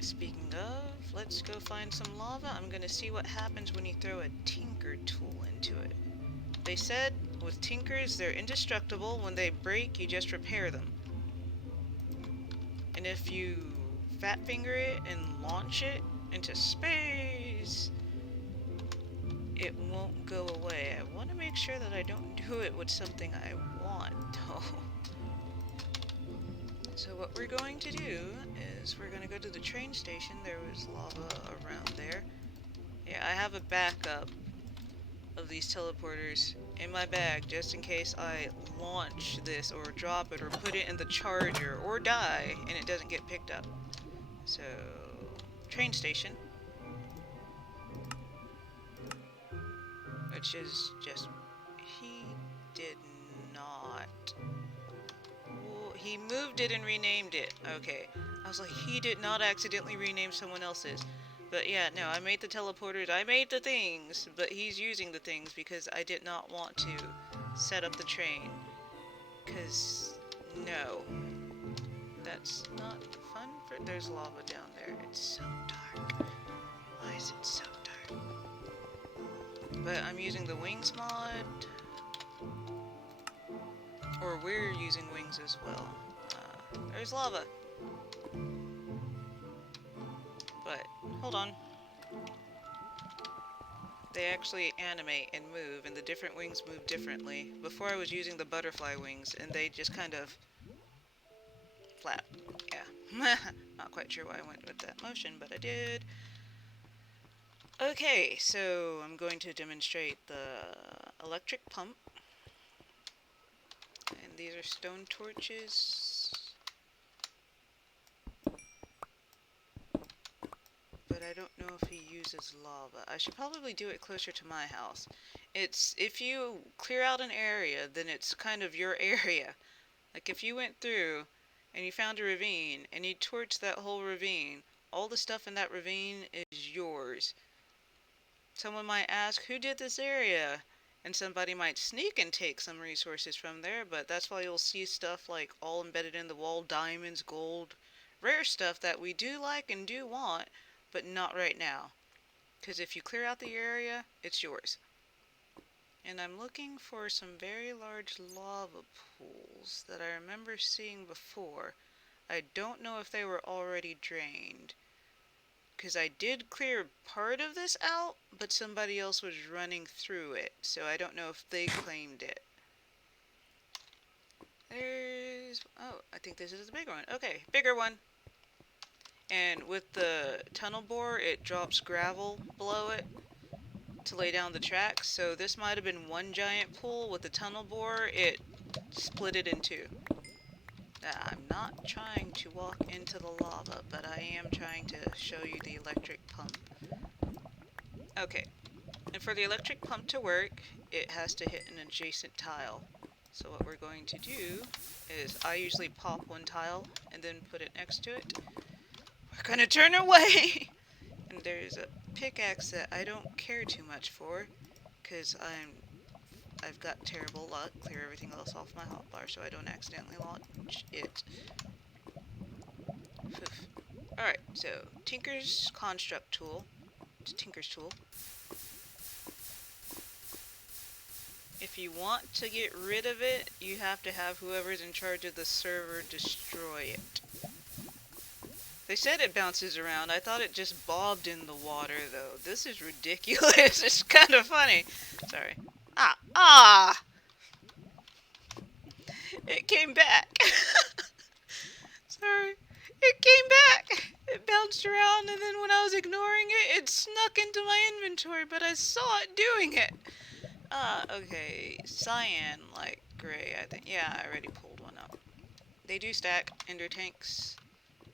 Speaking of, let's go find some lava. I'm gonna see what happens when you throw a tinker tool into it. They said with tinkers, they're indestructible. When they break, you just repair them. And if you fat finger it and launch it into space, it won't go away. I want to make sure that I don't do it with something I want, though. So what we're going to do is we're going to go to the train station. There was lava around there. Yeah, I have a backup of these teleporters in my bag just in case I launch this or drop it or put it in the charger or die and it doesn't get picked up. So, train station, which is just, he did not, well, he moved it and renamed it. Okay, I was like, he did not accidentally rename someone else's. But yeah, no, I made the teleporters, I made the things, but he's using the things because I did not want to set up the train. Because, no, that's not fun for, there's lava down there. It's so dark. Why is it so dark? But I'm using the wings mod, or we're using wings as well. There's lava. But, hold on. They actually animate and move, and the different wings move differently. Before I was using the butterfly wings, and they just kind of flap. Yeah. Not quite sure why I went with that motion, but I did. Okay, so I'm going to demonstrate the electric pump. And these are stone torches. But I don't know if he uses lava. I should probably do it closer to my house. It's, if you clear out an area, then it's kind of your area. Like if you went through and you found a ravine and you torched that whole ravine, all the stuff in that ravine is yours. Someone might ask, who did this area? And somebody might sneak and take some resources from there, but that's why you'll see stuff like all embedded in the wall, diamonds, gold, rare stuff that we do like and do want, but not right now. Because if you clear out the area, it's yours. And I'm looking for some very large lava pools that I remember seeing before. I don't know if they were already drained. Because I did clear part of this out, but somebody else was running through it, so I don't know if they claimed it. There's, oh, I think this is the bigger one. Okay, bigger one. And with the tunnel bore, it drops gravel below it to lay down the tracks, so this might have been one giant pool. With the tunnel bore, it split it in two. I'm not trying to walk into the lava, but I am trying to show you the electric pump. Okay, and for the electric pump to work, it has to hit an adjacent tile. So what we're going to do is I usually pop one tile and then put it next to it. We're gonna turn away! And there's a pickaxe that I don't care too much for, because I've got terrible luck. Clear everything else off my hotbar so I don't accidentally launch it. Alright, so Tinker's construct tool. It's Tinker's tool. If you want to get rid of it, you have to have whoever's in charge of the server destroy it. They said it bounces around. I thought it just bobbed in the water, though. This is ridiculous. It's kind of funny. Sorry. Ah! It came back. Sorry. It came back. It bounced around, and then when I was ignoring it, it snuck into my inventory, but I saw it doing it. Okay. Cyan, like gray, I think. Yeah, I already pulled one up. They do stack ender tanks.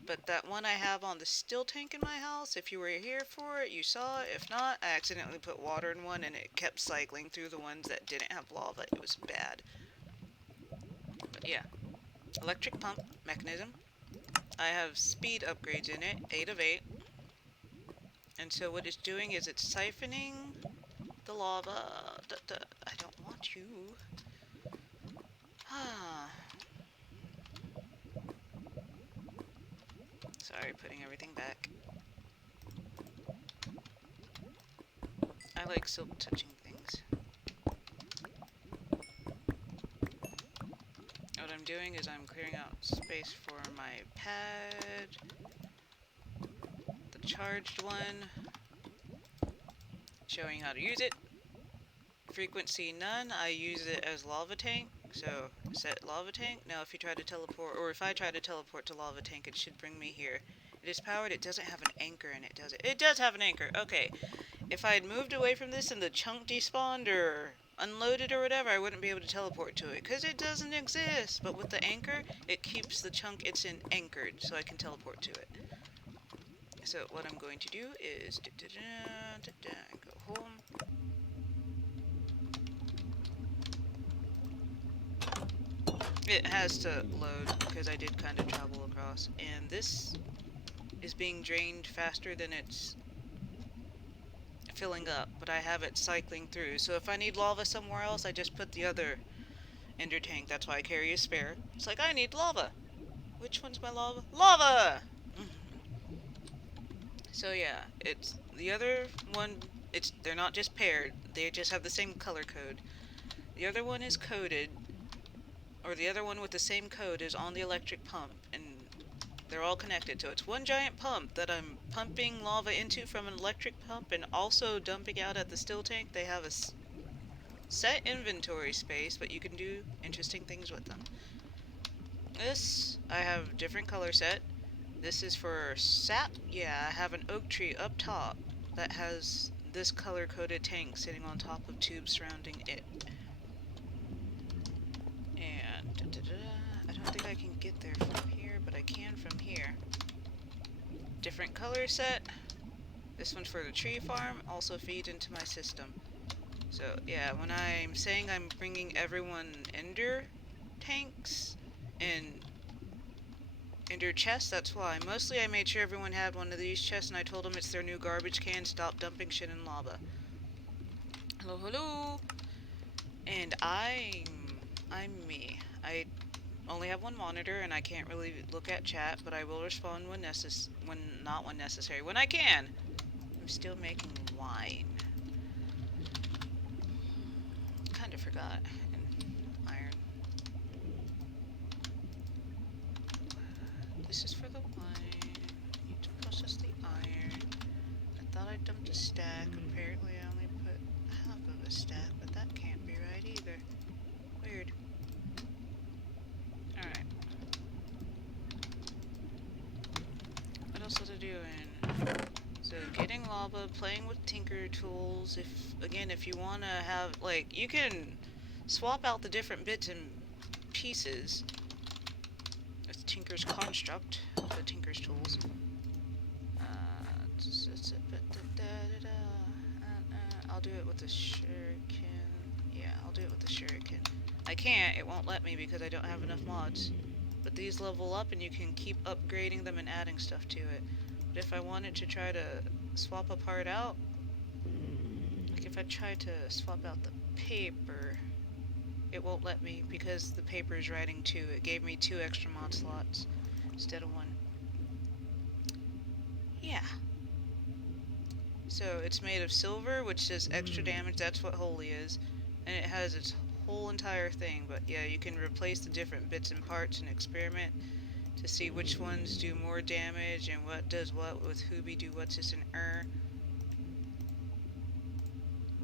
But that one I have on the still tank in my house, if you were here for it, you saw it. If not, I accidentally put water in one and it kept cycling through the ones that didn't have lava. It was bad. But yeah, electric pump mechanism. I have speed upgrades in it, 8 of 8. And so what it's doing is it's siphoning the lava. I don't want you. Ah. Sorry, putting everything back. I like silk touching things. What I'm doing is I'm clearing out space for my pad, the charged one, showing how to use it. Frequency none, I use it as lava tank, so set lava tank. Now if you try to teleport, or if I try to teleport to lava tank, it should bring me here. It is powered, it doesn't have an anchor in it, does it? It does have an anchor, okay. If I had moved away from this and the chunk despawned or unloaded or whatever, I wouldn't be able to teleport to it, because it doesn't exist. But with the anchor, it keeps the chunk it's in anchored, so I can teleport to it. So what I'm going to do is go home. It has to load because I did kind of travel across, and this is being drained faster than it's filling up, but I have it cycling through. So if I need lava somewhere else, I just put the other ender tank. That's why I carry a spare. It's like, I need lava. Which one's my lava? Lava! So yeah, it's the other one. They're not just paired. They just have the same color code. The other one is coded, or the other one with the same code is on the electric pump, and they're all connected. So it's one giant pump that I'm pumping lava into from an electric pump and also dumping out at the still tank. They have a set inventory space, but you can do interesting things with them. This, I have different color set. This is for sap. Yeah, I have an oak tree up top that has this color-coded tank sitting on top of tubes surrounding it. And I don't think I can get there from here, but I can from here. Different color set. This one's for the tree farm, also feeds into my system. So yeah, when I'm saying I'm bringing everyone ender tanks and ender chests, that's why. Mostly I made sure everyone had one of these chests, and I told them it's their new garbage can. Stop dumping shit in lava. Hello, hello. And I'm me. I only have one monitor, and I can't really look at chat, but I will respond when not when necessary. When I can. I'm still making wine. Kinda forgot. And iron. This is for the wine. I need to process the iron. I thought I dumped a stack. Apparently I only put half of a stack, but that can't be right either. Weird. Alright. What else was I doing? So getting lava, playing with tinker tools. If you wanna have, like, you can swap out the different bits and pieces. It's Tinker's construct, the Tinker's tools. I'll do it with the shuriken. Yeah, I'll do it with the shuriken. I can't, it won't let me because I don't have enough mods. But these level up and you can keep upgrading them and adding stuff to it. But if I wanted to try to swap a part out, like if I tried to swap out the paper, it won't let me because the paper is writing 2. It gave me 2 extra mod slots instead of 1. Yeah. So it's made of silver, which does extra damage. That's what holy is. And it has its whole entire thing. But yeah, you can replace the different bits and parts and experiment to see which ones do more damage and what does what with Hooby do what's this and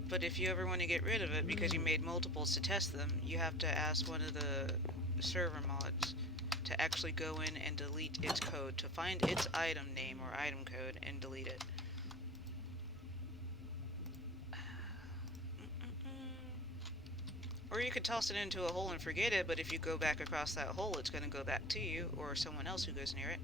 But if you ever want to get rid of it because you made multiples to test them, you have to ask one of the server mods to actually go in and delete its code, to find its item name or item code and delete it. Or you could toss it into a hole and forget it, but if you go back across that hole, it's going to go back to you or someone else who goes near it.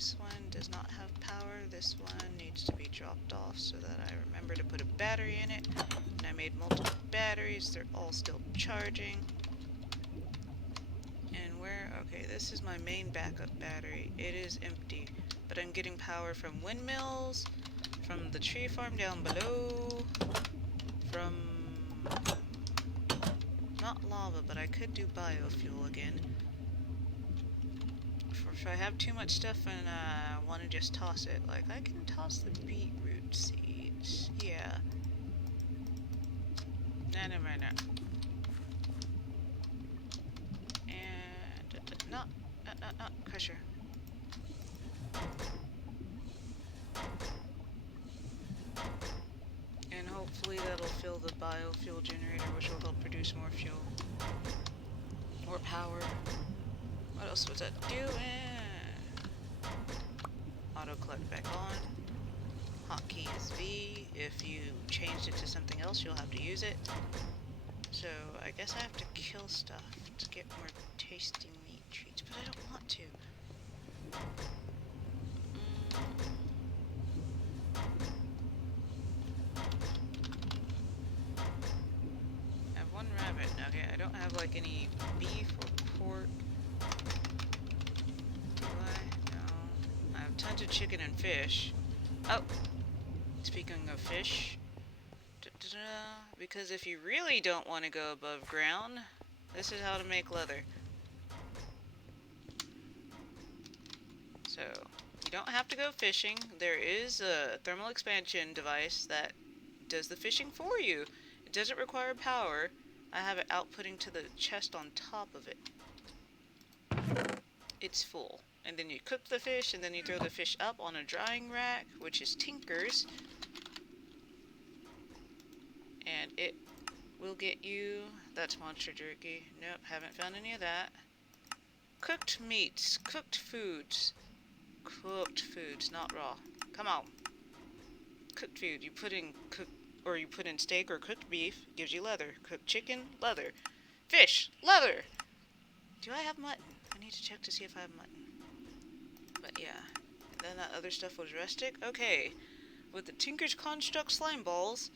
This one does not have power. This one needs to be dropped off so that I remember to put a battery in it. And I made multiple batteries. They're all still charging. And where? Okay, this is my main backup battery. It is empty, but I'm getting power from windmills, from the tree farm down below, from not lava, but I could do biofuel again. If I have too much stuff and I want to just toss it, like I can toss the beetroot seeds. Yeah. No. And no, crusher. And hopefully that'll fill the biofuel generator, which will help produce more fuel. More power. What else was that doing? Auto collect back on. Hotkey is V. If you changed it to something else, you'll have to use it. So I guess I have to kill stuff to get more tasty meat treats, but I don't want to. I have one rabbit. Okay, I don't have like any beef or pork. Do I? No. I have tons of chicken and fish. Oh! Speaking of fish, because if you really don't want to go above ground, this is how to make leather. So, you don't have to go fishing. There is a thermal expansion device that does the fishing for you. It doesn't require power. I have it outputting to the chest on top of it. It's full. And then you cook the fish, and then you throw the fish up on a drying rack, which is Tinker's. And it will get you... That's monster jerky. Nope, haven't found any of that. Cooked meats. Cooked foods. Cooked foods, not raw. Come on. Cooked food. You put in steak or cooked beef, gives you leather. Cooked chicken, leather. Fish, leather! Do I have mutton? I need to check to see if I have mutton. But yeah. And then that other stuff was rustic. Okay. With the Tinker's Construct slime balls,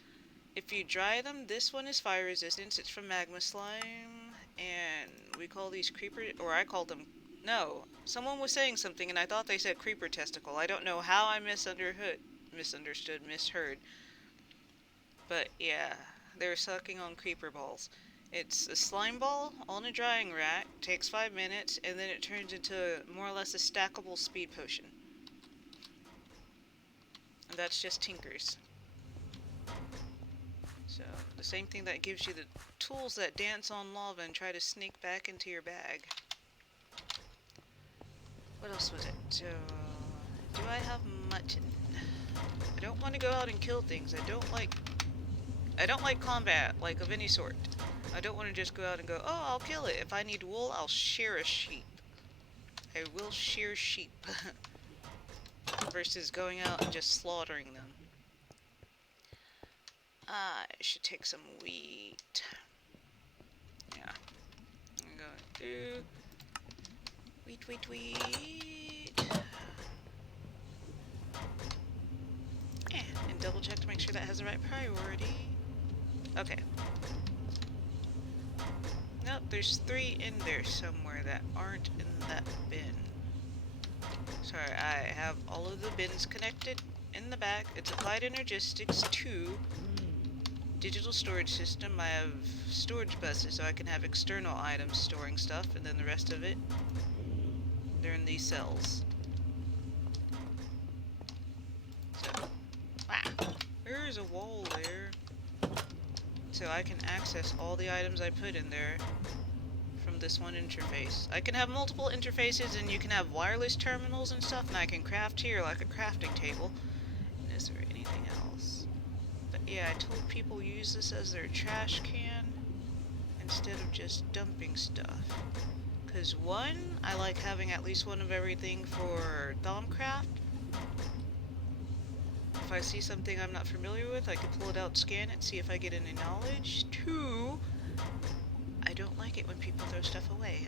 if you dry them, this one is fire resistant. It's from magma slime. And we call these creeper, or I called them, no. Someone was saying something and I thought they said creeper testicle. I don't know how I misheard. But yeah, they're sucking on creeper balls. It's a slime ball on a drying rack, takes 5 minutes, and then it turns into more or less a stackable speed potion. And that's just Tinker's. So, the same thing that gives you the tools that dance on lava and try to sneak back into your bag. What else was it? So, do I have mutton? I don't want to go out and kill things. I don't like combat, like of any sort. I don't want to just go out and go, oh, I'll kill it. If I need wool, I'll shear a sheep. I will shear sheep. Versus going out and just slaughtering them. I should take some wheat. Yeah. I'm going to wheat. And double check to make sure that has the right priority. Okay. Nope, there's 3 in there somewhere that aren't in that bin. Sorry, I have all of the bins connected in the back. It's Applied Energistics 2. Digital storage system. I have storage buses so I can have external items storing stuff, and then the rest of it, they're in these cells. So, there's a wall there. So I can access all the items I put in there from this one interface. I can have multiple interfaces, and you can have wireless terminals and stuff, and I can craft here like a crafting table. And is there anything else? But yeah, I told people use this as their trash can instead of just dumping stuff. Because one, I like having at least one of everything for Thaumcraft. If I see something I'm not familiar with, I can pull it out, scan it, see if I get any knowledge. 2, I don't like it when people throw stuff away.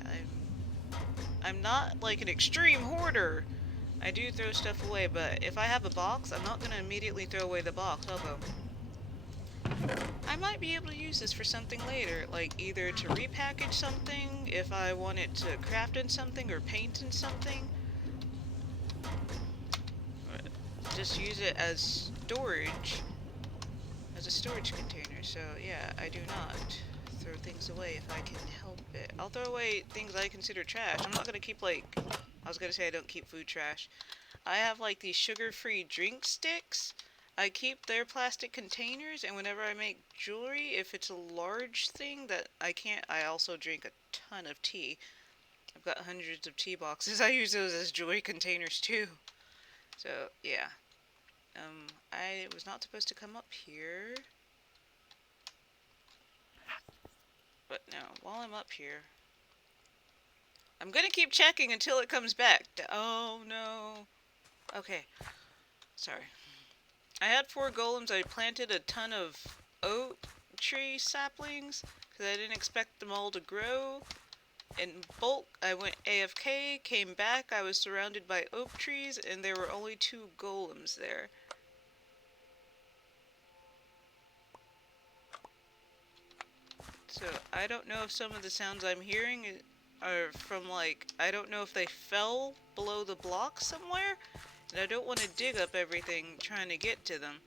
I'm not like an extreme hoarder, I do throw stuff away, but if I have a box, I'm not gonna immediately throw away the box. I'll go, I might be able to use this for something later, like either to repackage something, if I want it to craft in something or paint in something. Or just use it as storage, as a storage container. So yeah, I do not throw things away if I can help it. I'll throw away things I consider trash. I'm not gonna keep like, I was gonna say I don't keep food trash. I have like these sugar-free drink sticks. I keep their plastic containers, and whenever I make jewelry, if it's a large thing that I can't, I also drink a ton of tea. I've got hundreds of tea boxes. I use those as jewelry containers too. So yeah, I was not supposed to come up here, but now while I'm up here, I'm gonna keep checking until it comes back. Oh no. Okay, sorry. I had 4 golems. I planted a ton of oak tree saplings because I didn't expect them all to grow. In bulk, I went AFK, came back, I was surrounded by oak trees, and there were only 2 golems there. So, I don't know if some of the sounds I'm hearing are from, like, I don't know if they fell below the block somewhere, and I don't want to dig up everything trying to get to them.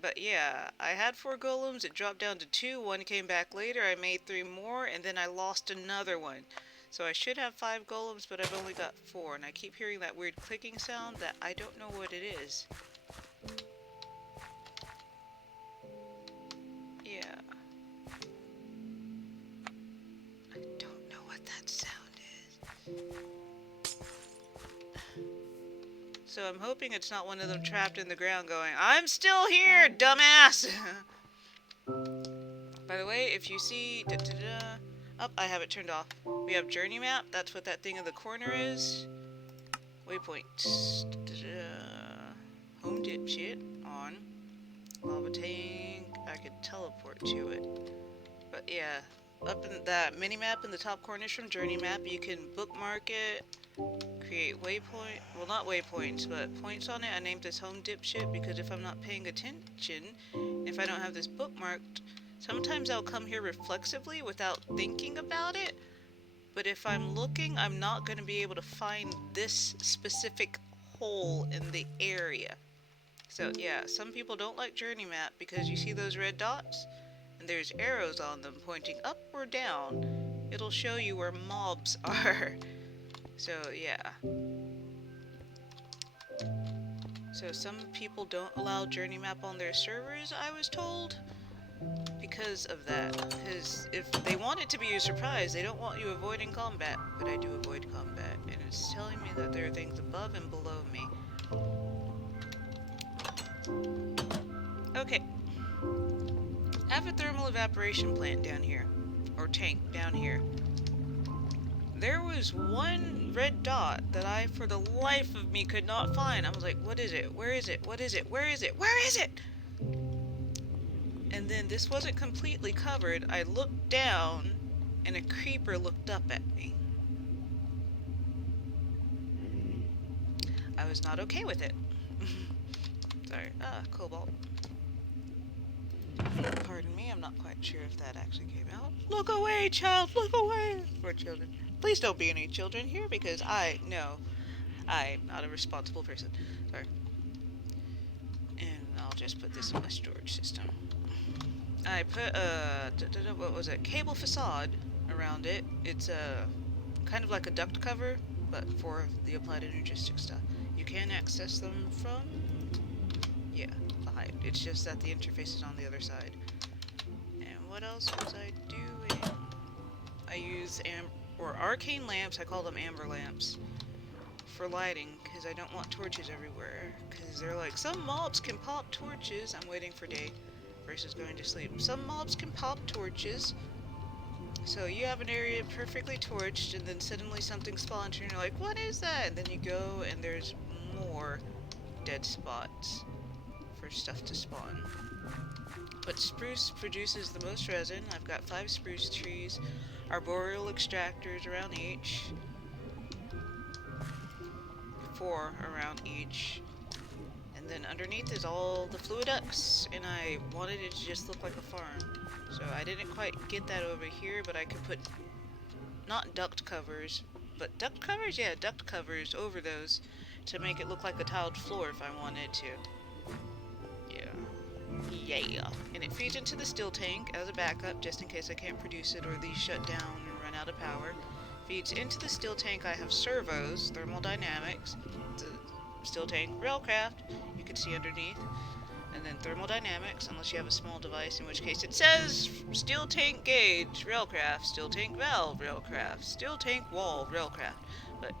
But yeah, I had 4 golems, it dropped down to 2, 1 came back later, I made 3 more, and then I lost another one. So I should have 5 golems, but I've only got 4, and I keep hearing that weird clicking sound that I don't know what it is. Yeah. I don't know what that sound is. So I'm hoping it's not one of them trapped in the ground going, I'm still here, dumbass! By the way, if you see... Oh, I have it turned off. We have journey map. That's what that thing in the corner is. Waypoints. Home dipshit. On. Lava tank. I could teleport to it. But yeah, up in that mini map in the top corner from journey map, you can bookmark it. Create waypoint. Well, not waypoints, but points on it. I named this home dipshit because if I'm not paying attention, if I don't have this bookmarked, sometimes I'll come here reflexively without thinking about it, but if I'm looking, I'm not going to be able to find this specific hole in the area. So yeah, some people don't like journey map because you see those red dots, and there's arrows on them pointing up or down. It'll show you where mobs are. So yeah. So some people don't allow journey map on their servers, I was told. Because of that. Because if they want it to be a surprise, they don't want you avoiding combat. But I do avoid combat. And it's telling me that there are things above and below me. Okay. I have a thermal evaporation plant down here. Or tank down here. There was one red dot that I, for the life of me, could not find. I was like, what is it? Where is it? What is it? Where is it? Where is it? And then this wasn't completely covered. I looked down, and a creeper looked up at me. I was not okay with it. Sorry. Cobalt. Pardon me, I'm not quite sure if that actually came out. Look away, child! Look away! For children. Please don't be any children here, because I'm not a responsible person. Sorry. And I'll just put this in my storage system. I put what was it? Cable facade around it. It's kind of like a duct cover, but for the applied energistic stuff. You can access them from, yeah, behind. It's just that the interface is on the other side. And what else was I doing? I use arcane lamps. I call them amber lamps for lighting because I don't want torches everywhere. Because they're like, some mobs can pop torches. I'm waiting for day versus going to sleep. Some mobs can pop torches. So you have an area perfectly torched, and then suddenly something spawns, and you're like, what is that? And then you go, and there's more dead spots for stuff to spawn. But spruce produces the most resin. I've got 5 spruce trees, arboreal extractors around each. 4 around each. And then underneath is all the fluiducts, and I wanted it to just look like a farm. So I didn't quite get that over here, but I could put, not duct covers, but duct covers? Yeah, duct covers over those to make it look like a tiled floor if I wanted to. Yeah. And it feeds into the still tank as a backup, just in case I can't produce it or these shut down and run out of power. Feeds into the still tank, I have servos, thermodynamics, the still tank railcraft, you can see underneath, and then thermodynamics, unless you have a small device, in which case it says steel tank gauge, railcraft, steel tank valve, railcraft, steel tank wall, railcraft. But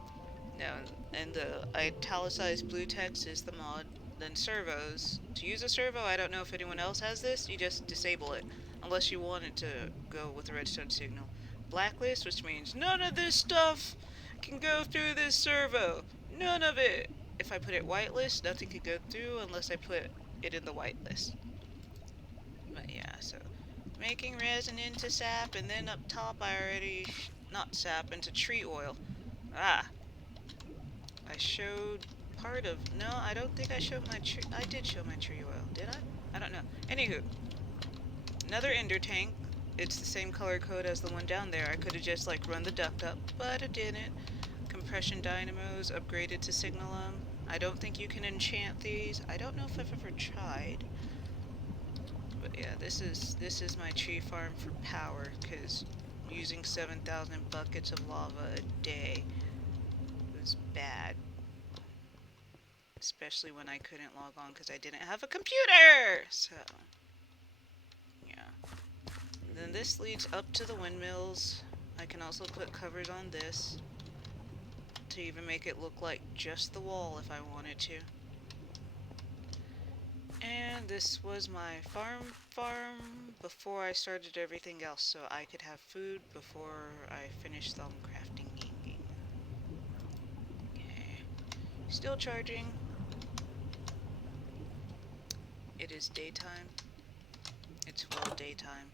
no, and the italicized blue text is the mod. Then servos. To use a servo, I don't know if anyone else has this, you just disable it, unless you want it to go with the redstone signal. Blacklist, which means none of this stuff can go through this servo. None of it. If I put it whitelist, nothing can go through unless I put it in the whitelist. But yeah, so making resin into sap, and then up top I already, not sap, into tree oil. Ah, I showed part of, no, I don't think I showed my tree, I did show my tree oil, did I? I don't know. Anywho, another ender tank. It's the same color code as the one down there. I could have just like run the duct up, but I didn't. Compression dynamos upgraded to signalum. I don't think you can enchant these. I don't know if I've ever tried. But yeah, this is my tree farm for power, because using 7,000 buckets of lava a day was bad. Especially when I couldn't log on because I didn't have a computer! So, yeah. And then this leads up to the windmills. I can also put covers on this to even make it look like just the wall if I wanted to. And this was my farm before I started everything else, so I could have food before I finished the crafting. Okay. Still charging. It is daytime. It's full daytime.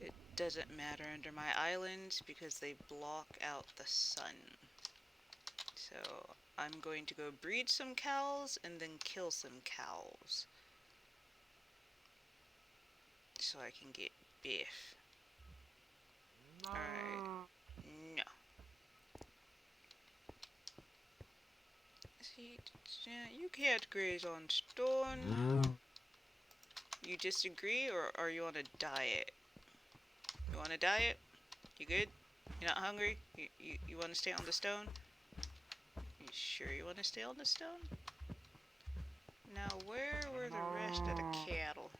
It doesn't matter under my islands because they block out the sun. So I'm going to go breed some cows and then kill some cows so I can get beef. Alright. No. See, you can't graze on stone. You disagree, or are you on a diet? You on a diet? You good? You're not hungry? You want to stay on the stone? You sure you want to stay on the stone? Now, where were the rest of the cattle?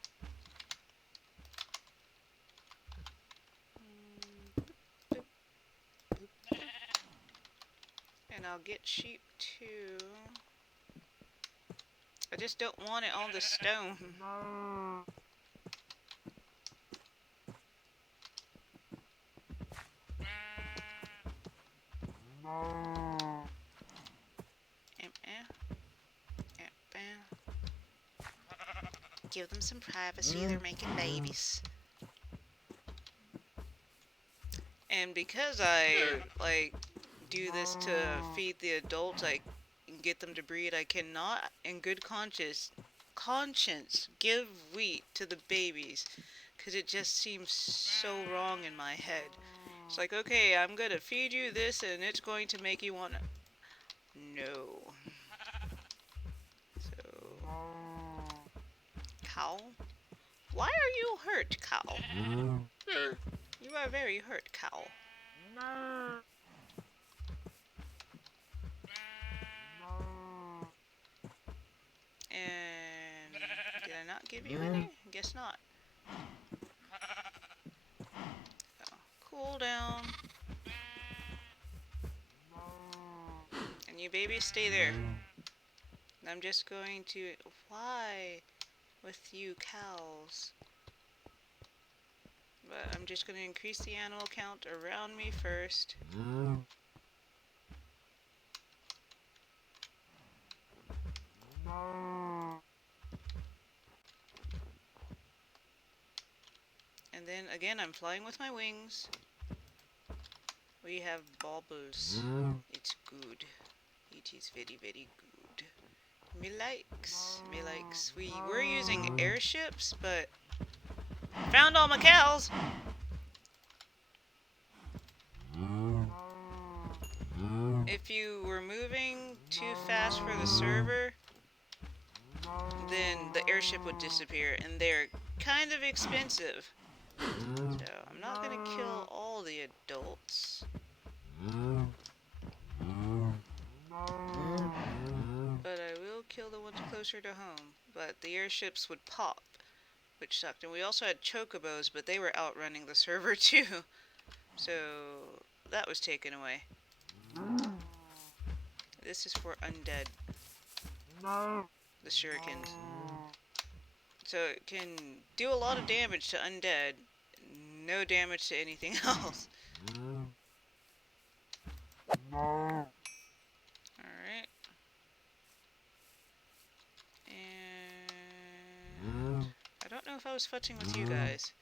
And I'll get sheep too. I just don't want it on the stone. Give them some privacy, they're making babies. And because I, like, do this to feed the adults, I get them to breed, I cannot, in good conscience, give wheat to the babies. Because it just seems so wrong in my head. It's like, okay, I'm gonna feed you this and it's going to make you wanna... No. So... Cow? Why are you hurt, cow? You are very hurt, cow. And did I not give you any? Guess not. Oh, cool down. And you babies stay there. I'm just going to... Why with you cows? But I'm just going to increase the animal count around me first. And then again, I'm flying with my wings. We have baubles. It's good. It It is very, very good. Me likes. Me likes. We were using airships, but found all my cows. If you were moving too fast for the server, then the airship would disappear, and they're kind of expensive. So I'm not gonna kill all the adults, but I will kill the ones closer to home. But the airships would pop, which sucked. And we also had chocobos, but they were outrunning the server too. So that was taken away. This is for undead. The shurikens. So it can do a lot of damage to undead, no damage to anything else. Alright. And I don't know if I was futzing with you guys.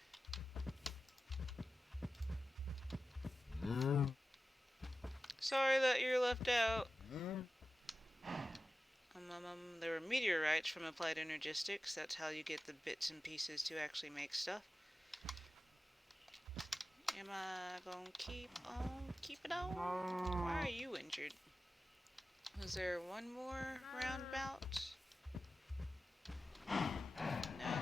Sorry that you're left out. There were meteorites from Applied Energistics. That's how you get the bits and pieces to actually make stuff. Am I gonna keep it on? Why are you injured? Was there one more roundabout? No.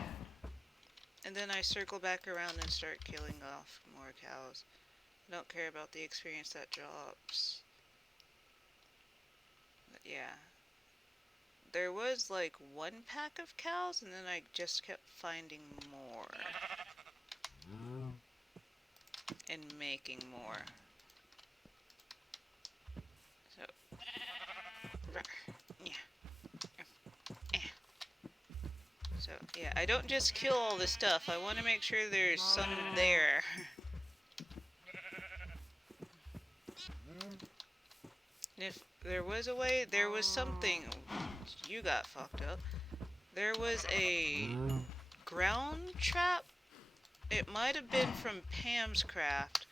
And then I circle back around and start killing off more cows. I don't care about the experience that drops. But yeah. There was like one pack of cows, and then I just kept finding more. And making more. So, so yeah, I don't just kill all this stuff. I want to make sure there's some there. If there was a way, there was something. You got fucked up. There was a ground trap. It might have been from Pam's Craft,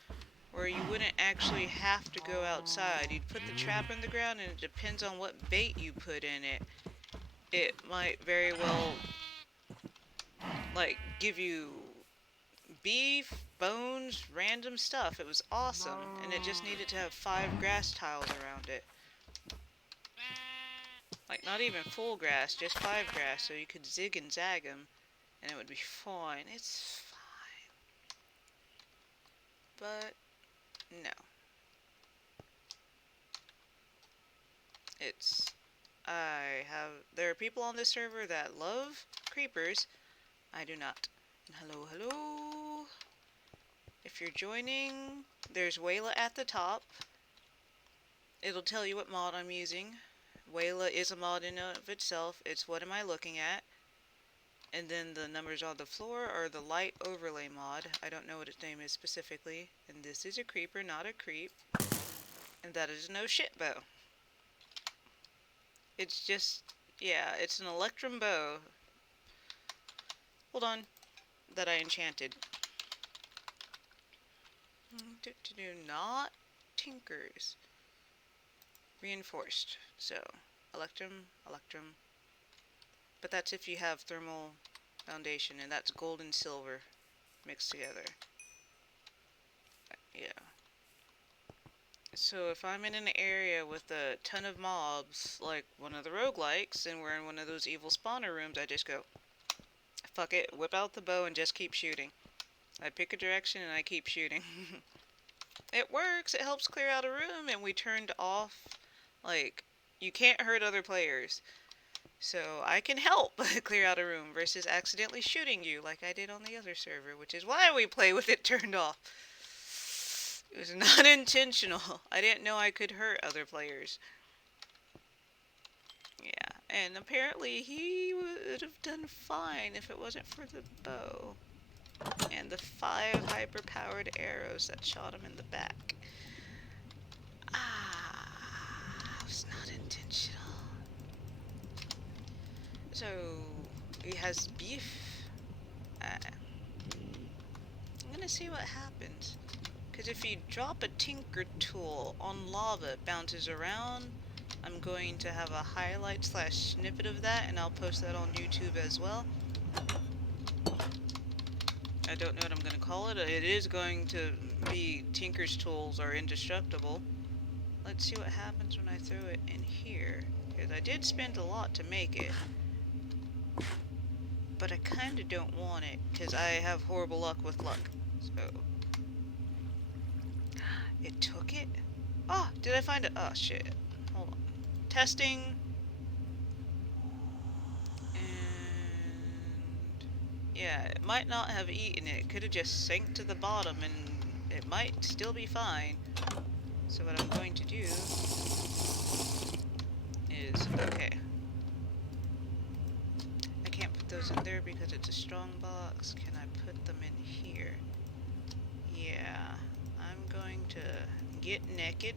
where you wouldn't actually have to go outside. You'd put the trap in the ground, and it depends on what bait you put in it. It might very well, like, give you beef, bones, random stuff. It was awesome, and it just needed to have 5 grass tiles around it. Like, not even full grass, just 5 grass, so you could zig and zag them, and it would be fine. It's fine. But, no. There are people on this server that love creepers. I do not. And hello, hello. If you're joining, there's Wayla at the top. It'll tell you what mod I'm using. Wayla is a mod in and of itself. It's what am I looking at. And then the numbers on the floor are the light overlay mod. I don't know what its name is specifically. And this is a creeper, not a creep. And that is no shit bow. It's just, yeah, it's an electrum bow. Hold on. That I enchanted. Not tinkers. Reinforced. So, electrum. But that's if you have thermal foundation, and that's gold and silver mixed together. Yeah. So if I'm in an area with a ton of mobs, like one of the roguelikes, and we're in one of those evil spawner rooms, I just go, fuck it, whip out the bow and just keep shooting. I pick a direction and I keep shooting. It works, it helps clear out a room, and we turned off, like, you can't hurt other players. So I can help clear out a room versus accidentally shooting you like I did on the other server, which is why we play with it turned off. It was not intentional. I didn't know I could hurt other players. Yeah, and apparently he would have done fine if it wasn't for the bow. And the 5 hyper-powered arrows that shot him in the back. It was not intentional. So, he has beef. I'm gonna see what happens. Because if you drop a tinker tool on lava, it bounces around. I'm going to have a highlight slash snippet of that, and I'll post that on YouTube as well. I don't know what I'm going to call it. It is going to be Tinker's Tools are indestructible. Let's see what happens when I throw it in here. Because I did spend a lot to make it. But I kind of don't want it, because I have horrible luck with luck. So... It took it? Oh, did I find it? Oh, shit. Hold on. Testing. And... yeah, it might not have eaten it. It could have just sank to the bottom, and it might still be fine. So what I'm going to do is... okay. I can't put those in there because it's a strong box. Can I put them in here? Yeah. I'm going to get naked.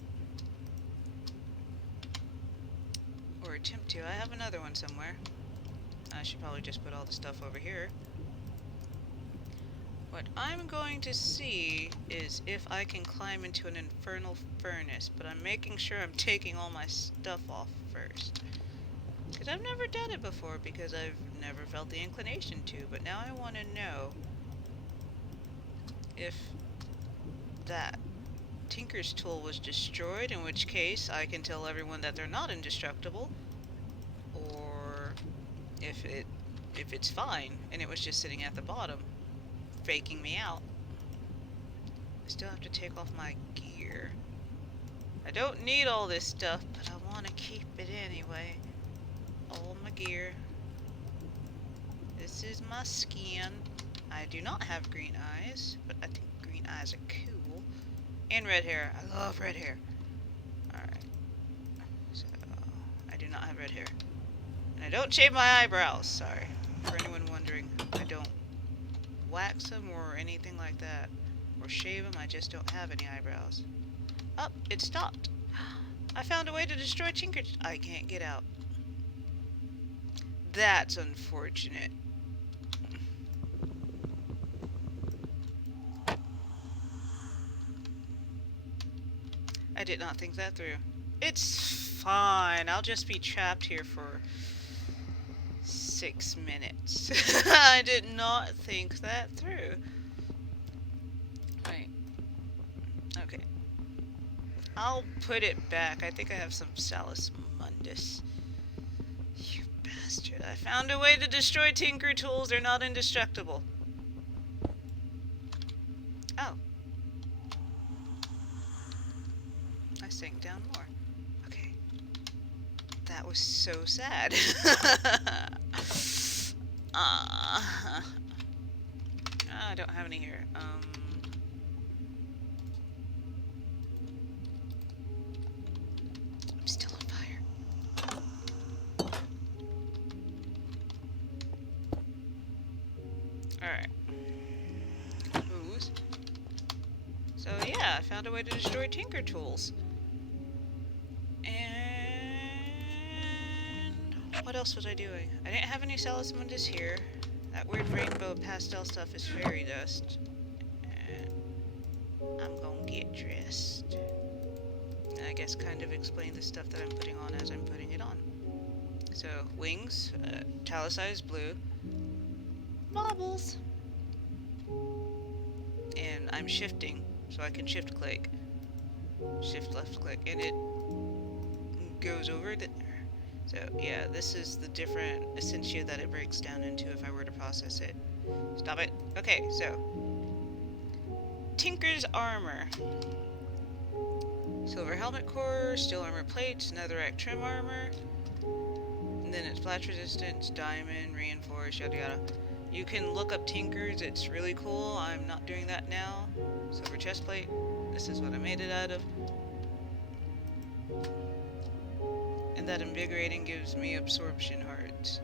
Or attempt to. I have another one somewhere. I should probably just put all the stuff over here. What I'm going to see is if I can climb into an infernal furnace, but I'm making sure I'm taking all my stuff off first. Because I've never done it before, because I've never felt the inclination to, but now I want to know if that Tinker's tool was destroyed, in which case I can tell everyone that they're not indestructible, or if it's fine and it was just sitting at the bottom faking me out. I still have to take off my gear. I don't need all this stuff, but I want to keep it anyway. All my gear. This is my skin. I do not have green eyes, but I think green eyes are cool. And red hair. I love red hair. Alright. So, I do not have red hair. And I don't shave my eyebrows, sorry. For anyone wondering, I don't wax them or anything like that. Or shave them, I just don't have any eyebrows. Oh, it stopped. I found a way to destroy Tinker. I can't get out. That's unfortunate. I did not think that through. It's fine. I'll just be trapped here for 6 minutes. I did not think that through. Right. Okay. I'll put it back. I think I have some Salus Mundus. You bastard. I found a way to destroy Tinker Tools. They're not indestructible. Oh. I sank down more. Okay. That was so sad. I don't have any here. I'm still on fire. Alright. Ooze. So yeah, I found a way to destroy Tinker Tools. What else was I doing? I didn't have any Salus Mundus here. That weird rainbow pastel stuff is fairy dust. And I'm gonna get dressed. And I guess kind of explain the stuff that I'm putting on as I'm putting it on. So, wings, italicized blue, baubles. And I'm shifting, so I can shift click. Shift left click, and it goes over the... So, yeah, this is the different essentia that it breaks down into if I were to process it. Stop it. Okay, so. Tinker's armor. Silver helmet core, steel armor plates, netherrack trim armor. And then it's blast resistance, diamond, reinforced, yada yada. You can look up Tinker's, it's really cool. I'm not doing that now. Silver chest plate. This is what I made it out of. And that invigorating gives me absorption hearts.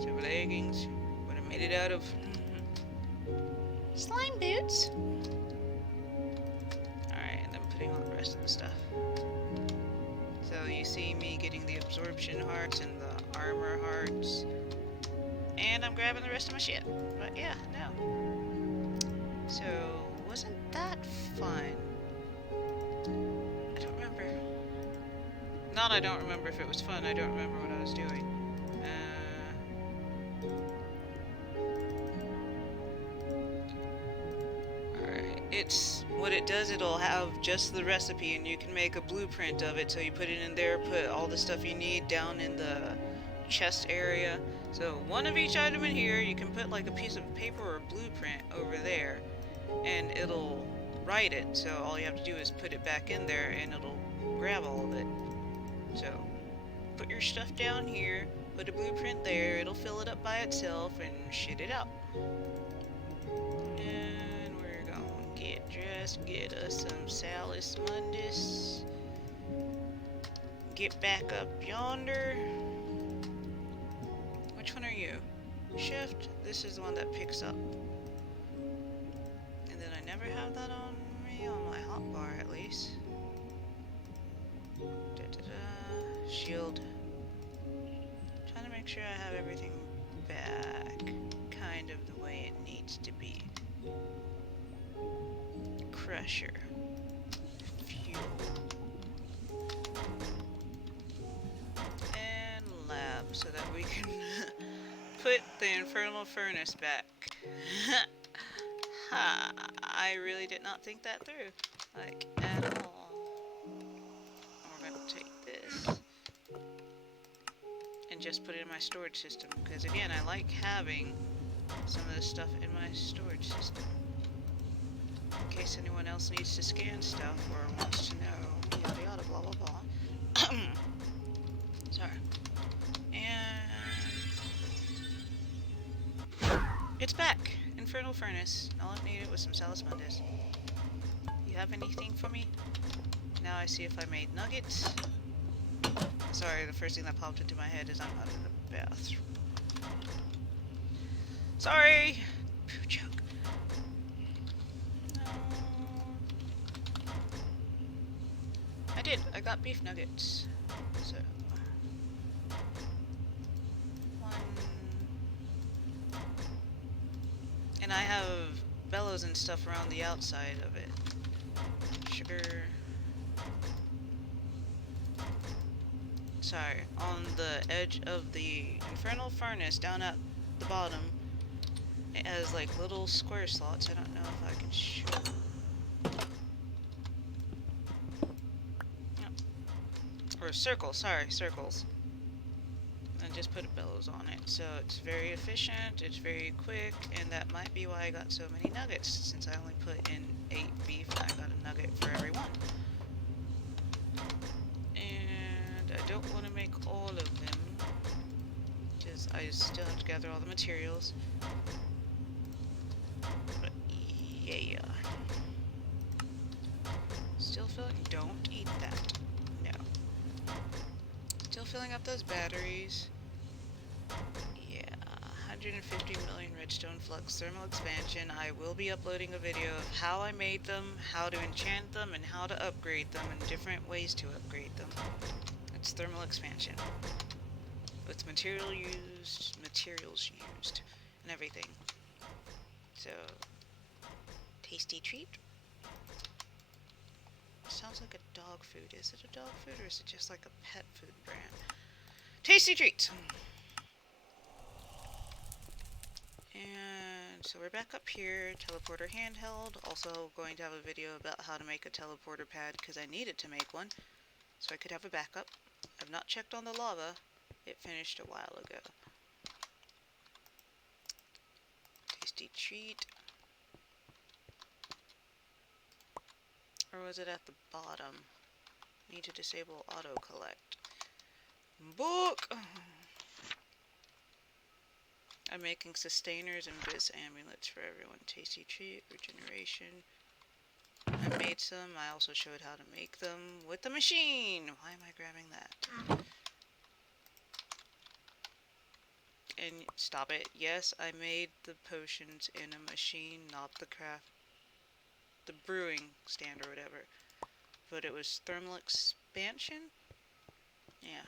Silver leggings. What I made it out of. Slime boots. Alright, and then putting on the rest of the stuff. So you see me getting the absorption hearts and the armor hearts. And I'm grabbing the rest of my shit. But yeah, no. So, wasn't that fun? not I don't remember if it was fun, I don't remember what I was doing. Alright, it's, what it does, it'll have just the recipe and you can make a blueprint of it, so you put it in there, put all the stuff you need down in the chest area. So one of each item in here, you can put like a piece of paper or a blueprint over there, and it'll write it, so all you have to do is put it back in there and it'll grab all of it. So put your stuff down here, put a blueprint there, it'll fill it up by itself and shit it out. And we're gonna get dressed, get us some Salis Mundus, get back up yonder. Which one are you? Shift. This is the one that picks up. And then I never have that on me, on my hotbar at least. Shield. Trying to make sure I have everything back kind of the way it needs to be. Crusher. Fuel. And lab so that we can put the infernal furnace back. Ha! I really did not think that through. Like, at all. We're gonna take this and just put it in my storage system, because again, I like having some of this stuff in my storage system in case anyone else needs to scan stuff or wants to know yada yada blah blah blah. Sorry. And it's back. Infernal furnace. All I needed was some Salis Mundus. You have anything for me? Now I see if I made nuggets. Sorry, the first thing that popped into my head is I'm out of the bathroom. Sorry! Poo joke. No. I did. I got beef nuggets. So. One. And I have bellows and stuff around the outside of it. Sugar. Sorry, on the edge of the infernal furnace down at the bottom, it has like little square slots. I don't know if I can show. No. Or circles, sorry, circles. And just put a bellows on it. So it's very efficient, it's very quick, and that might be why I got so many nuggets, since I only put in 8 beef and I got a nugget for every one. I don't want to make all of them, because I still have to gather all the materials. But yeah. Still filling? Don't eat that. No. Still filling up those batteries. Yeah. 150 million redstone flux thermal expansion. I will be uploading a video of how I made them, how to enchant them, and how to upgrade them, and different ways to upgrade them. It's thermal expansion. With materials used, and everything. So, tasty treat. Sounds like a dog food. Is it a dog food or is it just like a pet food brand? Tasty treat! And so we're back up here, teleporter handheld. Also going to have a video about how to make a teleporter pad, because I needed to make one, so I could have a backup. I've not checked on the lava. It finished a while ago. Tasty treat. Or was it at the bottom? Need to disable auto collect. Book! I'm making sustainers and biz amulets for everyone. Tasty treat, regeneration. I made some. I also showed how to make them with the machine. Why am I grabbing that? And stop it. Yes, I made the potions in a machine, not the brewing stand or whatever. But it was thermal expansion? Yeah,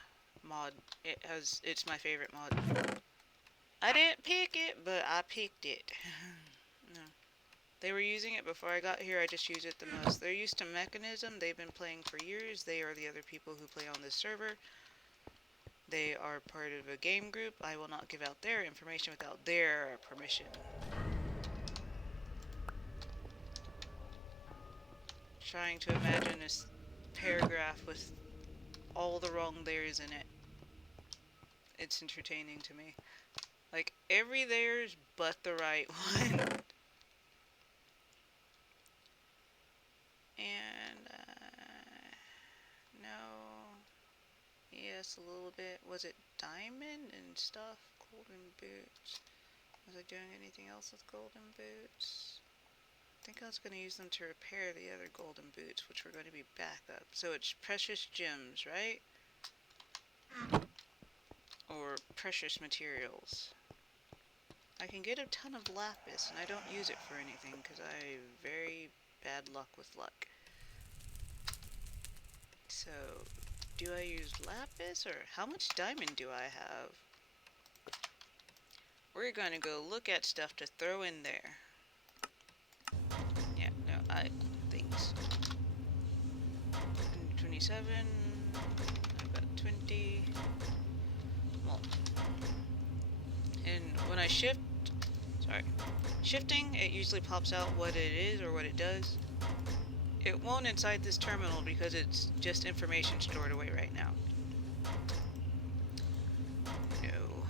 mod. It's my favorite mod. I didn't pick it, but I picked it. No. They were using it before I got here, I just use it the most. They're used to Mechanism, they've been playing for years. They are the other people who play on this server. They are part of a game group. I will not give out their information without their permission. Trying to imagine this paragraph with all the wrong there's in it. It's entertaining to me. Like, every there's but the right one. And, no. Yes, a little bit. Was it diamond and stuff? Golden boots. Was I doing anything else with golden boots? I think I was going to use them to repair the other golden boots, which were going to be backup. So it's precious gems, right? Or precious materials. I can get a ton of lapis, and I don't use it for anything because I have very bad luck with luck. So, do I use lapis, or how much diamond do I have? We're going to go look at stuff to throw in there. Yeah, no, things. 27, I've got 20. Well, and when I shifting, it usually pops out what it is or what it does. It won't inside this terminal because it's just information stored away right now. No.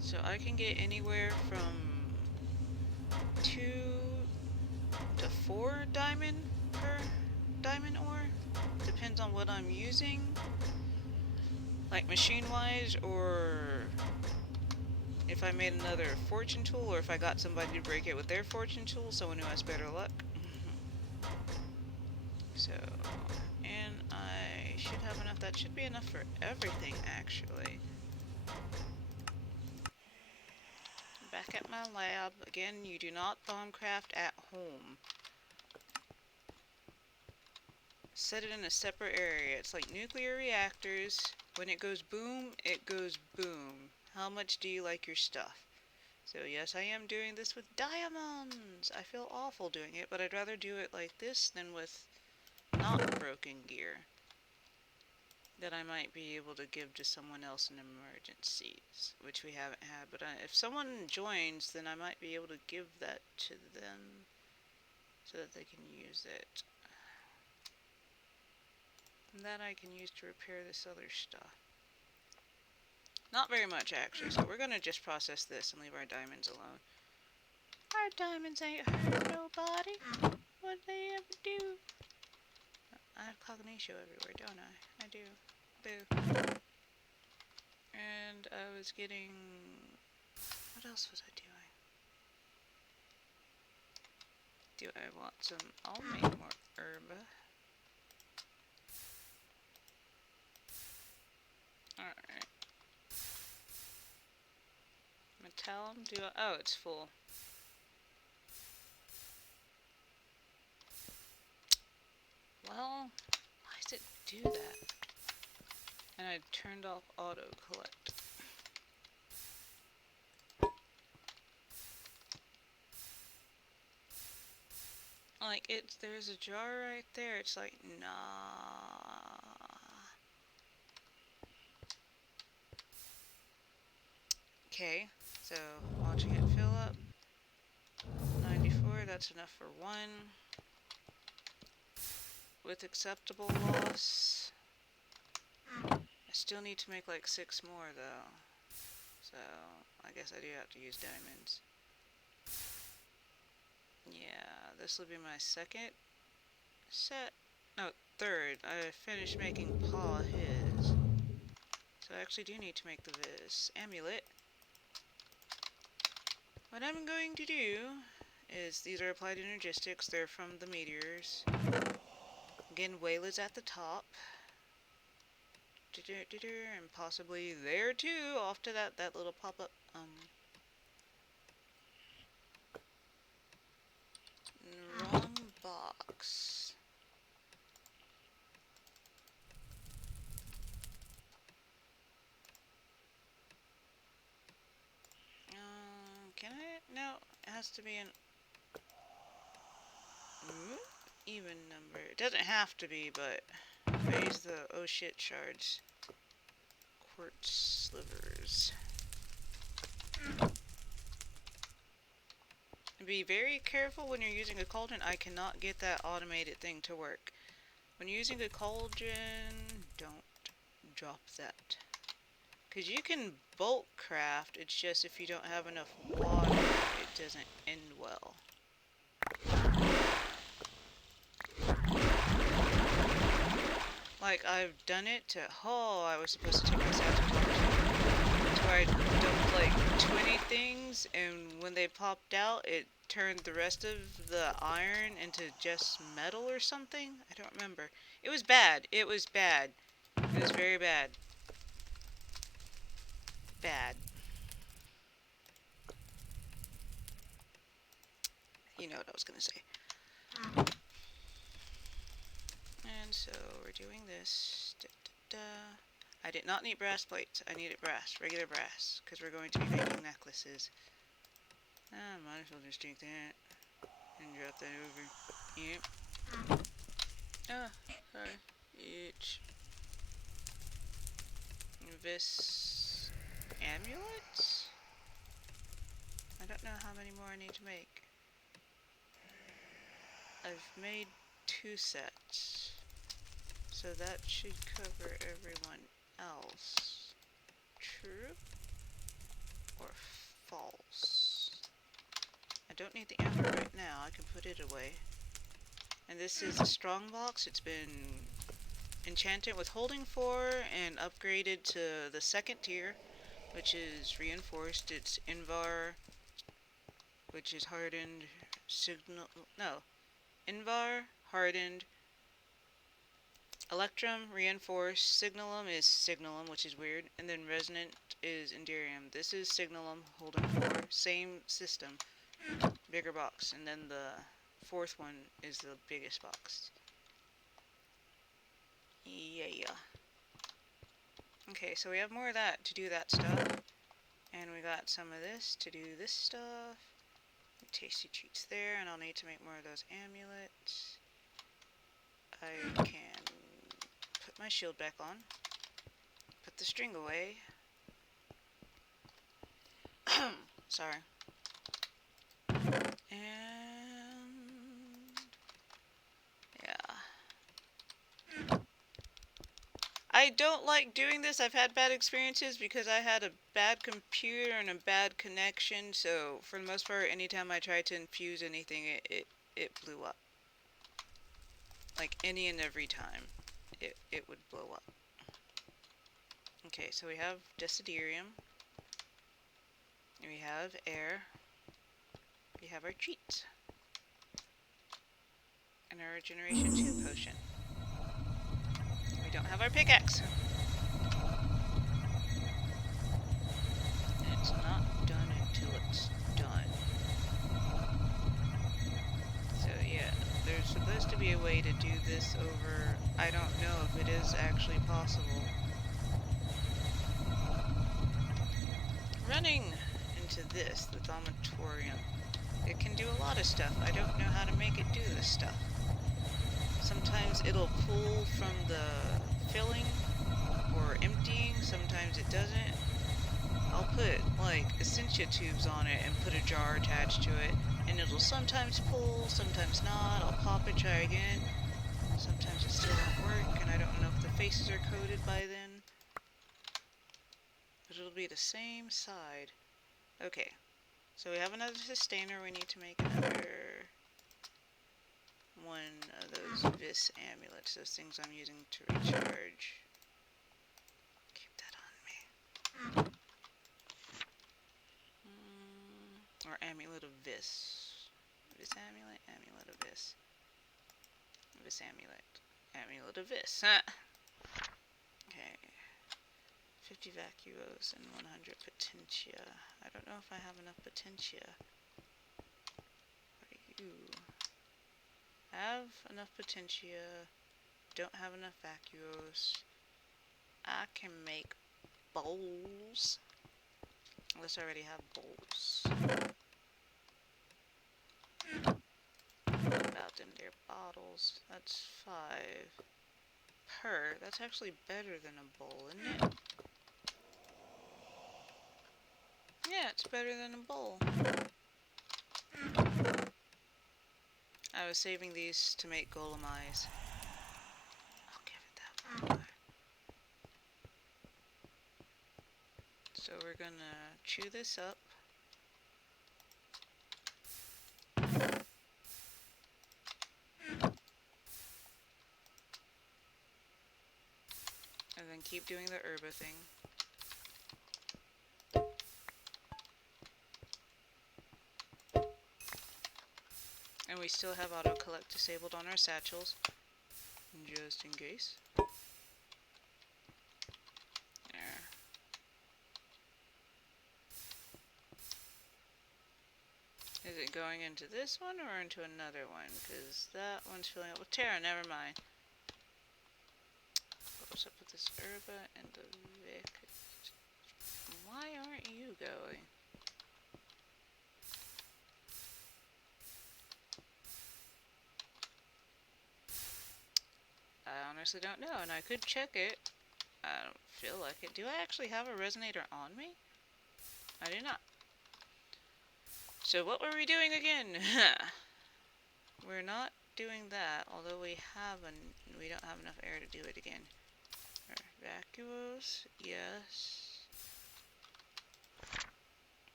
So I can get anywhere from 2 to 4 diamond per diamond ore. Depends on what I'm using. Like machine-wise, or if I made another fortune tool, or if I got somebody to break it with their fortune tool, someone who has better luck. So, and I should have enough. That should be enough for everything, actually. Back at my lab. Again, you do not bombcraft at home. Set it in a separate area. It's like nuclear reactors. When it goes boom, it goes boom. How much do you like your stuff? So yes, I am doing this with diamonds. I feel awful doing it, but I'd rather do it like this than with not broken gear that I might be able to give to someone else in emergencies, which we haven't had. But if someone joins, then I might be able to give that to them so that they can use it. And that I can use to repair this other stuff. Not very much, actually, so we're gonna just process this and leave our diamonds alone. Our diamonds ain't hurt nobody. What'd they ever do? I have cognitio everywhere, don't I? I do. Boo. And I was getting... What else was I doing? Do I want some... I'll make more herb. Alright. Metallum? Oh, it's full. Well, why does it do that? And I turned off auto collect. Like, there's a jar right there. It's like, nah. Okay, so watching it fill up. 94, that's enough for one. With acceptable loss. I still need to make like 6 more though. So, I guess I do have to use diamonds. Yeah, this will be my second set. No, third. I finished making Paw his. So I actually do need to make the Viz amulet. What I'm going to do is, these are applied energistics, they're from the meteors. Again, Wayla's at the top. And possibly there too, off to that little pop-up, wrong box. Can I? No, it has to be in even number. It doesn't have to be, but if I use the oh shit shards. Quartz slivers. Be very careful when you're using a cauldron. I cannot get that automated thing to work. When you're using a cauldron, don't drop that. Because you can bulk craft, it's just if you don't have enough water, it doesn't end well. Like, I've done it to, oh, I was supposed to take my satchel to where I dumped like 20 things, and when they popped out, it turned the rest of the iron into just metal or something? I don't remember. It was bad. It was bad. It was very bad. Bad. You know what I was gonna say. And so we're doing this. Da, da, da. I did not need brass plates. I needed brass, regular brass, because we're going to be making necklaces. Might as well just take that and drop that over. Yep. Sorry. Each. This amulet? I don't know how many more I need to make. I've made 2 sets, so that should cover everyone else. True or false? I don't need the amber right now, I can put it away. And this is a strong box. It's been enchanted with holding 4 and upgraded to the 2nd tier, which is reinforced. It's Invar, which is hardened, Invar, hardened, Electrum, reinforced, Signalum is Signalum, which is weird, and then Resonant is Enderium. This is Signalum, holding 4, same system, bigger box, and then the 4th one is the biggest box. Yeah. Okay, so we have more of that to do that stuff, and we got some of this to do this stuff. Tasty treats there, and I'll need to make more of those amulets. I can put my shield back on, put the string away. Sorry. And yeah. I don't like doing this. I've had bad experiences because I had a bad computer and a bad connection, so for the most part, anytime I tried to infuse anything, it blew up. Like any and every time, it would blow up. Okay, so we have Desiderium, we have air, we have our treats, and our Generation 2 potion. We don't have our pickaxe. And it's not done until it's done. So yeah, there's supposed to be a way to do this over. I don't know if it is actually possible. Running into this, the Thaumatorium, it can do a lot of stuff. I don't know how to make it do this stuff. Sometimes it'll pull from the filling or emptying, sometimes it doesn't. I'll put like Essentia tubes on it and put a jar attached to it, and it'll sometimes pull, sometimes not. I'll pop it, try again. Sometimes it still won't work, and I don't know if the faces are coated by then. But it'll be the same side. Okay, so we have another sustainer. We need to make another one of those Vis amulets, those things I'm using to recharge. Keep that on me. Or amulet of Vis. Vis amulet, amulet of Vis. Vis amulet, amulet of Vis. Okay. 50 vacuos and 100 potentia. I don't know if I have enough potentia. What are you? Have enough potentia. Don't have enough vacuos. I can make bowls. Unless I already have bowls. What about them their bottles. That's 5 per. That's actually better than a bowl, isn't it? Yeah, it's better than a bowl. I was saving these to make golem eyes. I'll give it that one. So we're gonna chew this up. And then keep doing the herba thing. And we still have auto collect disabled on our satchels, just in case. There. Is it going into this one or into another one? Because that one's filling up with Terra, never mind. What's up with this herba and the Vic? Why aren't you going? I honestly don't know, and I could check it. I don't feel like it. Do I actually have a resonator on me? I do not. So what were we doing again? We're not doing that, although we don't have enough air to do it again. Vacuos, yes.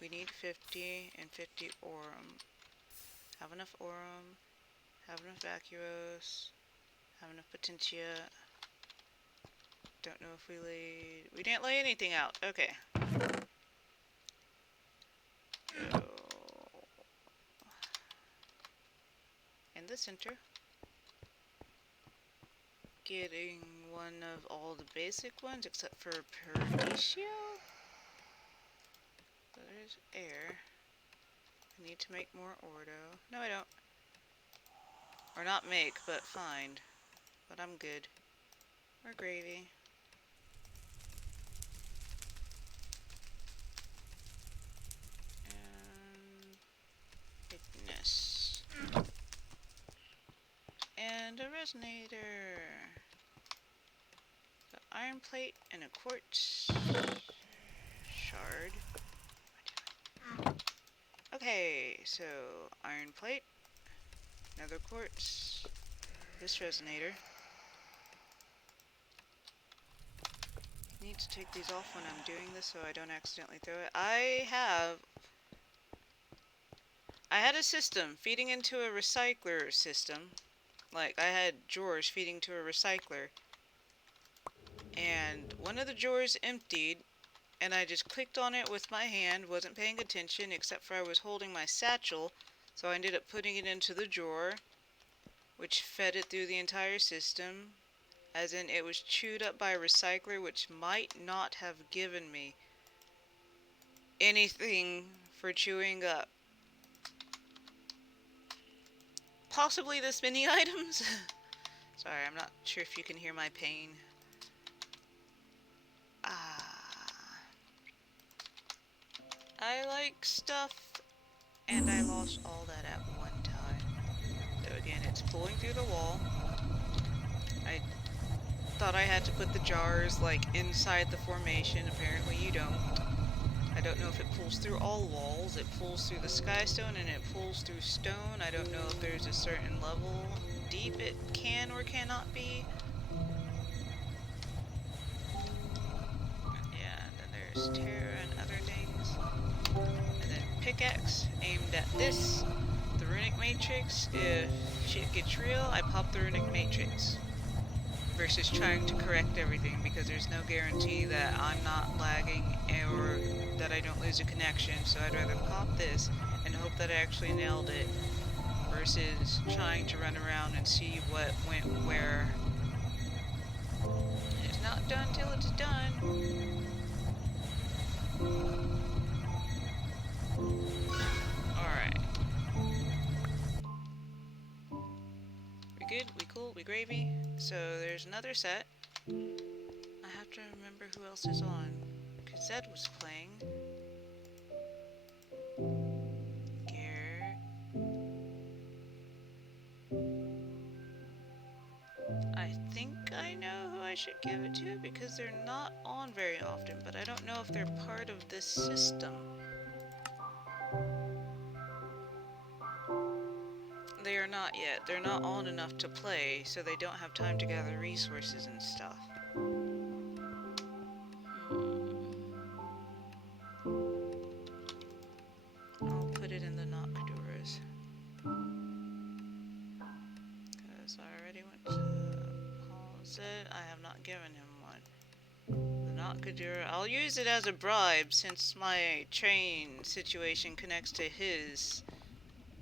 We need 50 and 50 aurum. Have enough aurum. Have enough vacuos. Have enough potentia. Don't know if we laid... We didn't lay anything out. Okay. So, in the center. Getting one of all the basic ones except for Pericio. So there's air. I need to make more ordo. No, I don't. Or not make, but find. But I'm good. Or gravy. And Ignis. And a resonator. The iron plate and a quartz shard. Okay, so iron plate, another quartz, this resonator. Need to take these off when I'm doing this so I don't accidentally throw it. I had a system feeding into a recycler system. Like, I had drawers feeding to a recycler. And one of the drawers emptied, and I just clicked on it with my hand, wasn't paying attention, except for I was holding my satchel, so I ended up putting it into the drawer, which fed it through the entire system, as in it was chewed up by a recycler, which might not have given me anything for chewing up. Possibly this many items? Sorry, I'm not sure if you can hear my pain. I like stuff, and I lost all that at one time. So again, it's pulling through the wall. I thought I had to put the jars, like, inside the formation. Apparently you don't. I don't know if it pulls through all walls. It pulls through the skystone, and it pulls through stone. I don't know if there's a certain level deep it can or cannot be. Yeah, and then there's Terra and other things. And then pickaxe aimed at this. The runic matrix, if shit gets real, I pop the runic matrix. Versus trying to correct everything, because there's no guarantee that I'm not lagging or that I don't lose a connection, so I'd rather pop this and hope that I actually nailed it versus trying to run around and see what went where. It's not done till it's done. Alright. We good? We cool? We gravy? So there's another set. I have to remember who else is on. Because Zed was playing. Garrett. think I know who I should give it to because they're not on very often, but I don't know if they're part of this system. They are not yet. They're not on enough to play, so they don't have time to gather resources and stuff. I'll put it in the not Kaduras. Because I already went to pause it. I have not given him one. The not Kadura. I'll use it as a bribe since my train situation connects to his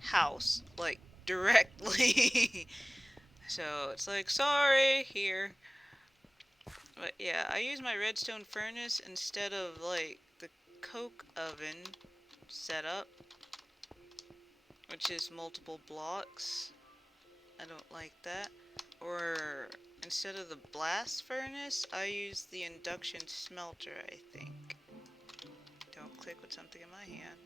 house, like, directly. So it's like, sorry, here. But yeah, I use my redstone furnace instead of, like, the coke oven setup, which is multiple blocks. I don't like that. Or instead of the blast furnace, I use the induction smelter, I think. Don't click with something in my hand.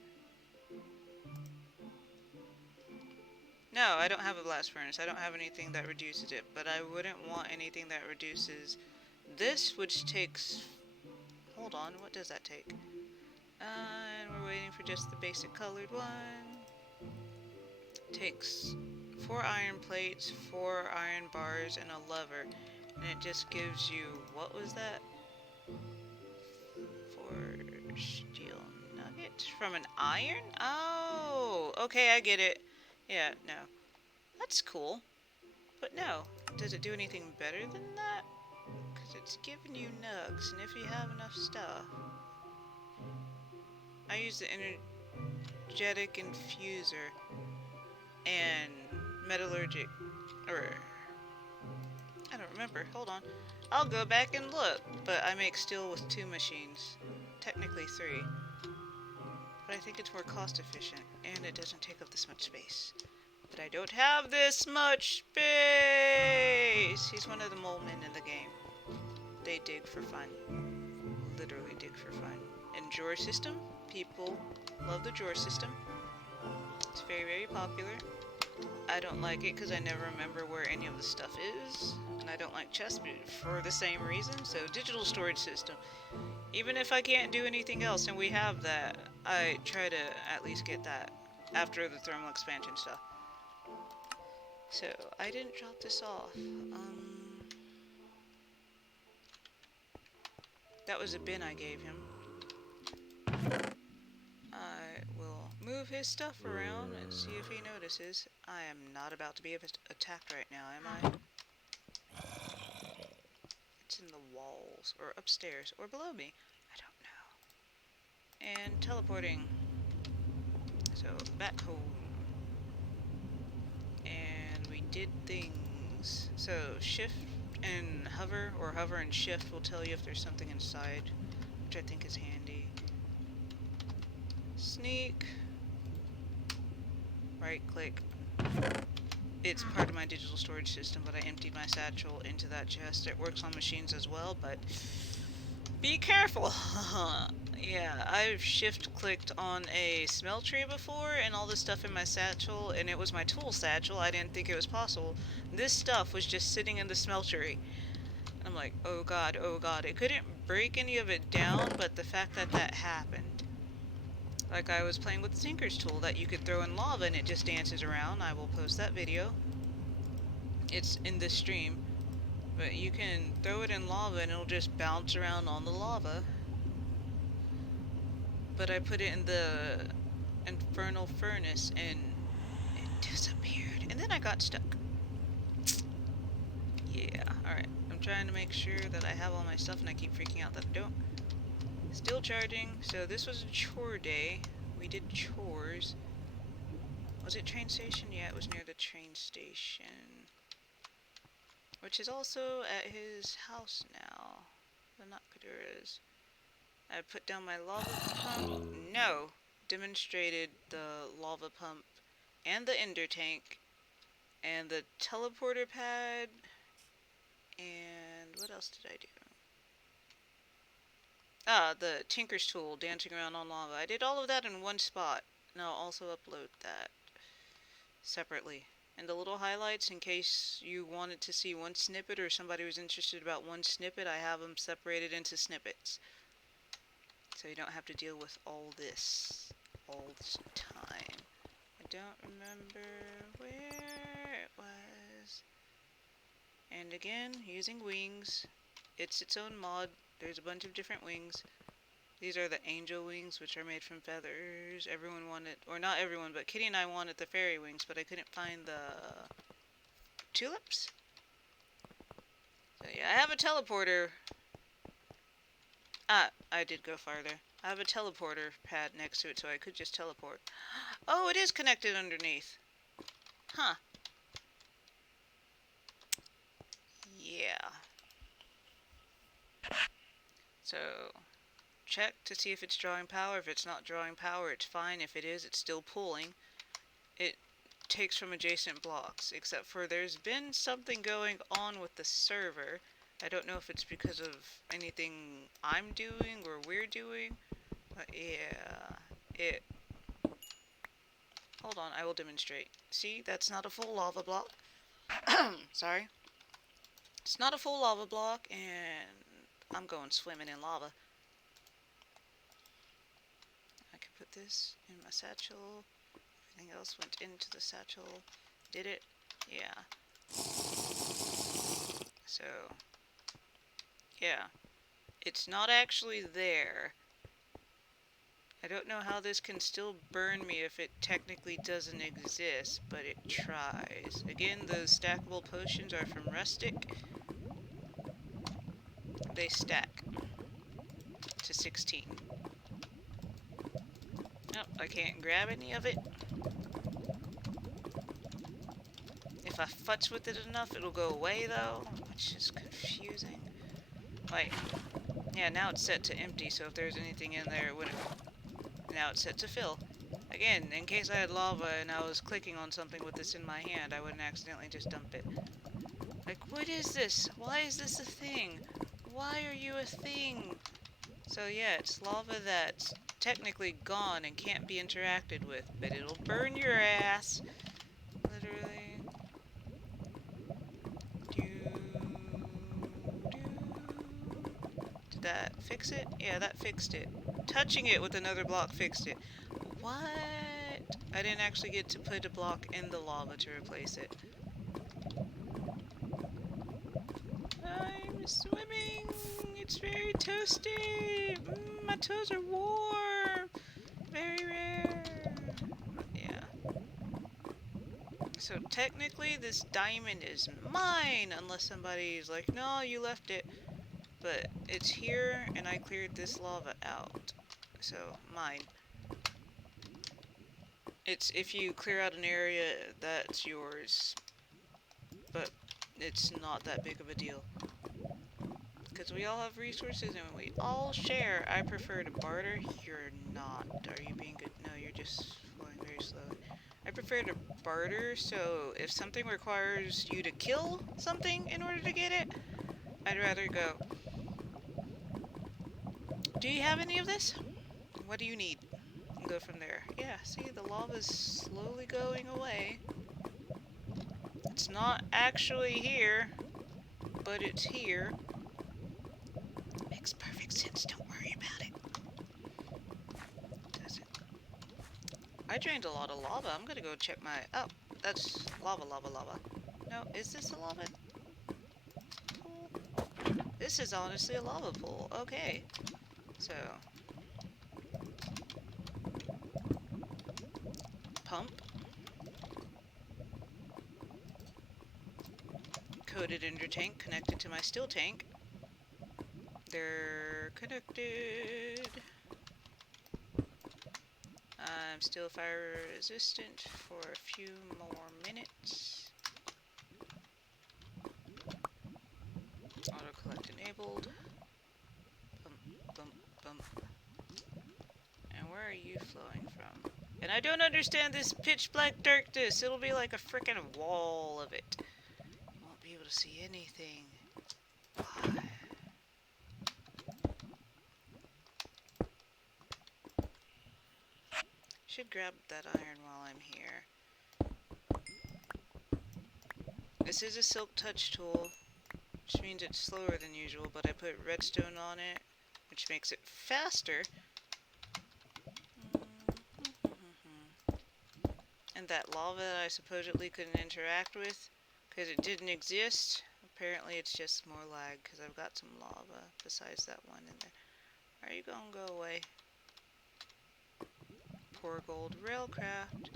No, I don't have a blast furnace. I don't have anything that reduces it, but I wouldn't want anything that reduces this, which takes... Hold on, what does that take? And we're waiting for just the basic colored one. Takes 4 iron plates, 4 iron bars, and a lever. And it just gives you... What was that? 4 steel nuggets from an iron? Oh, okay, I get it. Yeah, no. That's cool. But no, does it do anything better than that? Because it's giving you nugs, and if you have enough stuff... I use the energetic infuser and metallurgic, or... I don't remember, hold on. I'll go back and look, but I make steel with 2 machines. Technically 3. But I think it's more cost efficient, and it doesn't take up this much space. But I don't have this much space! He's one of the mole men in the game. They dig for fun. Literally dig for fun. And drawer system, people love the drawer system. It's very, very popular. I don't like it because I never remember where any of the stuff is. And I don't like chests for the same reason. So digital storage system. Even if I can't do anything else and we have that, I try to at least get that after the thermal expansion stuff. So I didn't drop this off. That was a bin I gave him. I will move his stuff around and see if he notices. I am not about to be attacked right now, am I? It's in the walls, or upstairs, or below me. I don't know. And teleporting. So, back home. And we did things. So, shift and hover, or hover and shift will tell you if there's something inside, which I think is handy. Sneak. Right click. It's part of my digital storage system, but I emptied my satchel into that chest. It works on machines as well, but be careful. Yeah, I've shift clicked on a smeltery before and all the stuff in my satchel, and it was my tool satchel. I didn't think it was possible. This stuff was just sitting in the smeltery. And I'm like, oh god, oh god. It couldn't break any of it down, but the fact that that happened. Like I was playing with the Tinker's tool that you could throw in lava and it just dances around. I will post that video. It's in this stream. But you can throw it in lava and it'll just bounce around on the lava. But I put it in the infernal furnace and it disappeared. And then I got stuck. Yeah, alright. I'm trying to make sure that I have all my stuff and I keep freaking out that I don't. Still charging. So this was a chore day. We did chores. Was it train station? Yeah, it was near the train station. Which is also at his house now. The Nakadura's. I put down my lava pump. No! Demonstrated the lava pump and the ender tank and the teleporter pad. And what else did I do? Ah, the Tinker's tool dancing around on lava. I did all of that in one spot. And I'll also upload that separately. and the little highlights in case you wanted to see one snippet or somebody was interested about one snippet. I have them separated into snippets, so you don't have to deal with all this time. I don't remember where it was. And again, using wings. It's its own mod. There's a bunch of different wings. These are the angel wings, which are made from feathers. Everyone wanted, or not everyone, but Kitty and I wanted the fairy wings, but I couldn't find the tulips. So yeah, I have a teleporter. I did go farther. I have a teleporter pad next to it, so I could just teleport. Oh, it is connected underneath. Huh. Yeah. So, check to see if it's drawing power. If it's not drawing power, it's fine. If it is, it's still pulling. It takes from adjacent blocks, except for there's been something going on with the server. I don't know if it's because of anything I'm doing or we're doing, but yeah, it... Hold on, I will demonstrate. See, that's not a full lava block. Sorry. It's not a full lava block, and I'm going swimming in lava. I can put this in my satchel. Everything else went into the satchel. Did it? Yeah. So, yeah. It's not actually there. I don't know how this can still burn me if it technically doesn't exist, but it tries. Again, those stackable potions are from Rustic. They stack to 16. Nope, I can't grab any of it. If I futz with it enough, it'll go away though, which is confusing. Like, yeah, now it's set to empty, so if there's anything in there, it wouldn't. Now it's set to fill. Again, in case I had lava and I was clicking on something with this in my hand, I wouldn't accidentally just dump it. Like, what is this? Why is this a thing? Why are you a thing? So yeah, it's lava that's technically gone and can't be interacted with, but it'll burn your ass. Literally. Did that fix it? Yeah, that fixed it. Touching it with another block fixed it. What? I didn't actually get to put a block in the lava to replace it. I'm swimming. It's very toasty. My toes are warm. Very rare. Yeah. So technically this diamond is mine unless somebody's like, no, you left it. But it's here and I cleared this lava out. So mine. It's if you clear out an area, that's yours. But it's not that big of a deal. Because we all have resources and we all share. I prefer to barter. You're not. Are you being good? No, you're just flowing very slowly. I prefer to barter, so if something requires you to kill something in order to get it, I'd rather go. Do you have any of this? What do you need? And go from there. Yeah, see, the lava's slowly going away. It's not actually here, but it's here. Makes perfect sense, don't worry about it. Does it? I drained a lot of lava. I'm gonna go check my... Oh, that's lava, lava, lava. No, is this a lava pool? This is honestly a lava pool. Okay. So... Pump. Coated ender tank connected to my still tank. They're connected. I'm still fire resistant for a few more minutes. Auto collect enabled. Bump, bump, bump. And where are you flowing from? And I don't understand this pitch black darkness. It'll be like a frickin' wall of it. You won't be able to see anything. Why? Should grab that iron while I'm here. This is a silk touch tool, which means it's slower than usual, but I put redstone on it, which makes it faster. And that lava that I supposedly couldn't interact with, because it didn't exist, apparently it's just more lag, because I've got some lava besides that one in there. Are you gonna go away? Poor gold railcraft.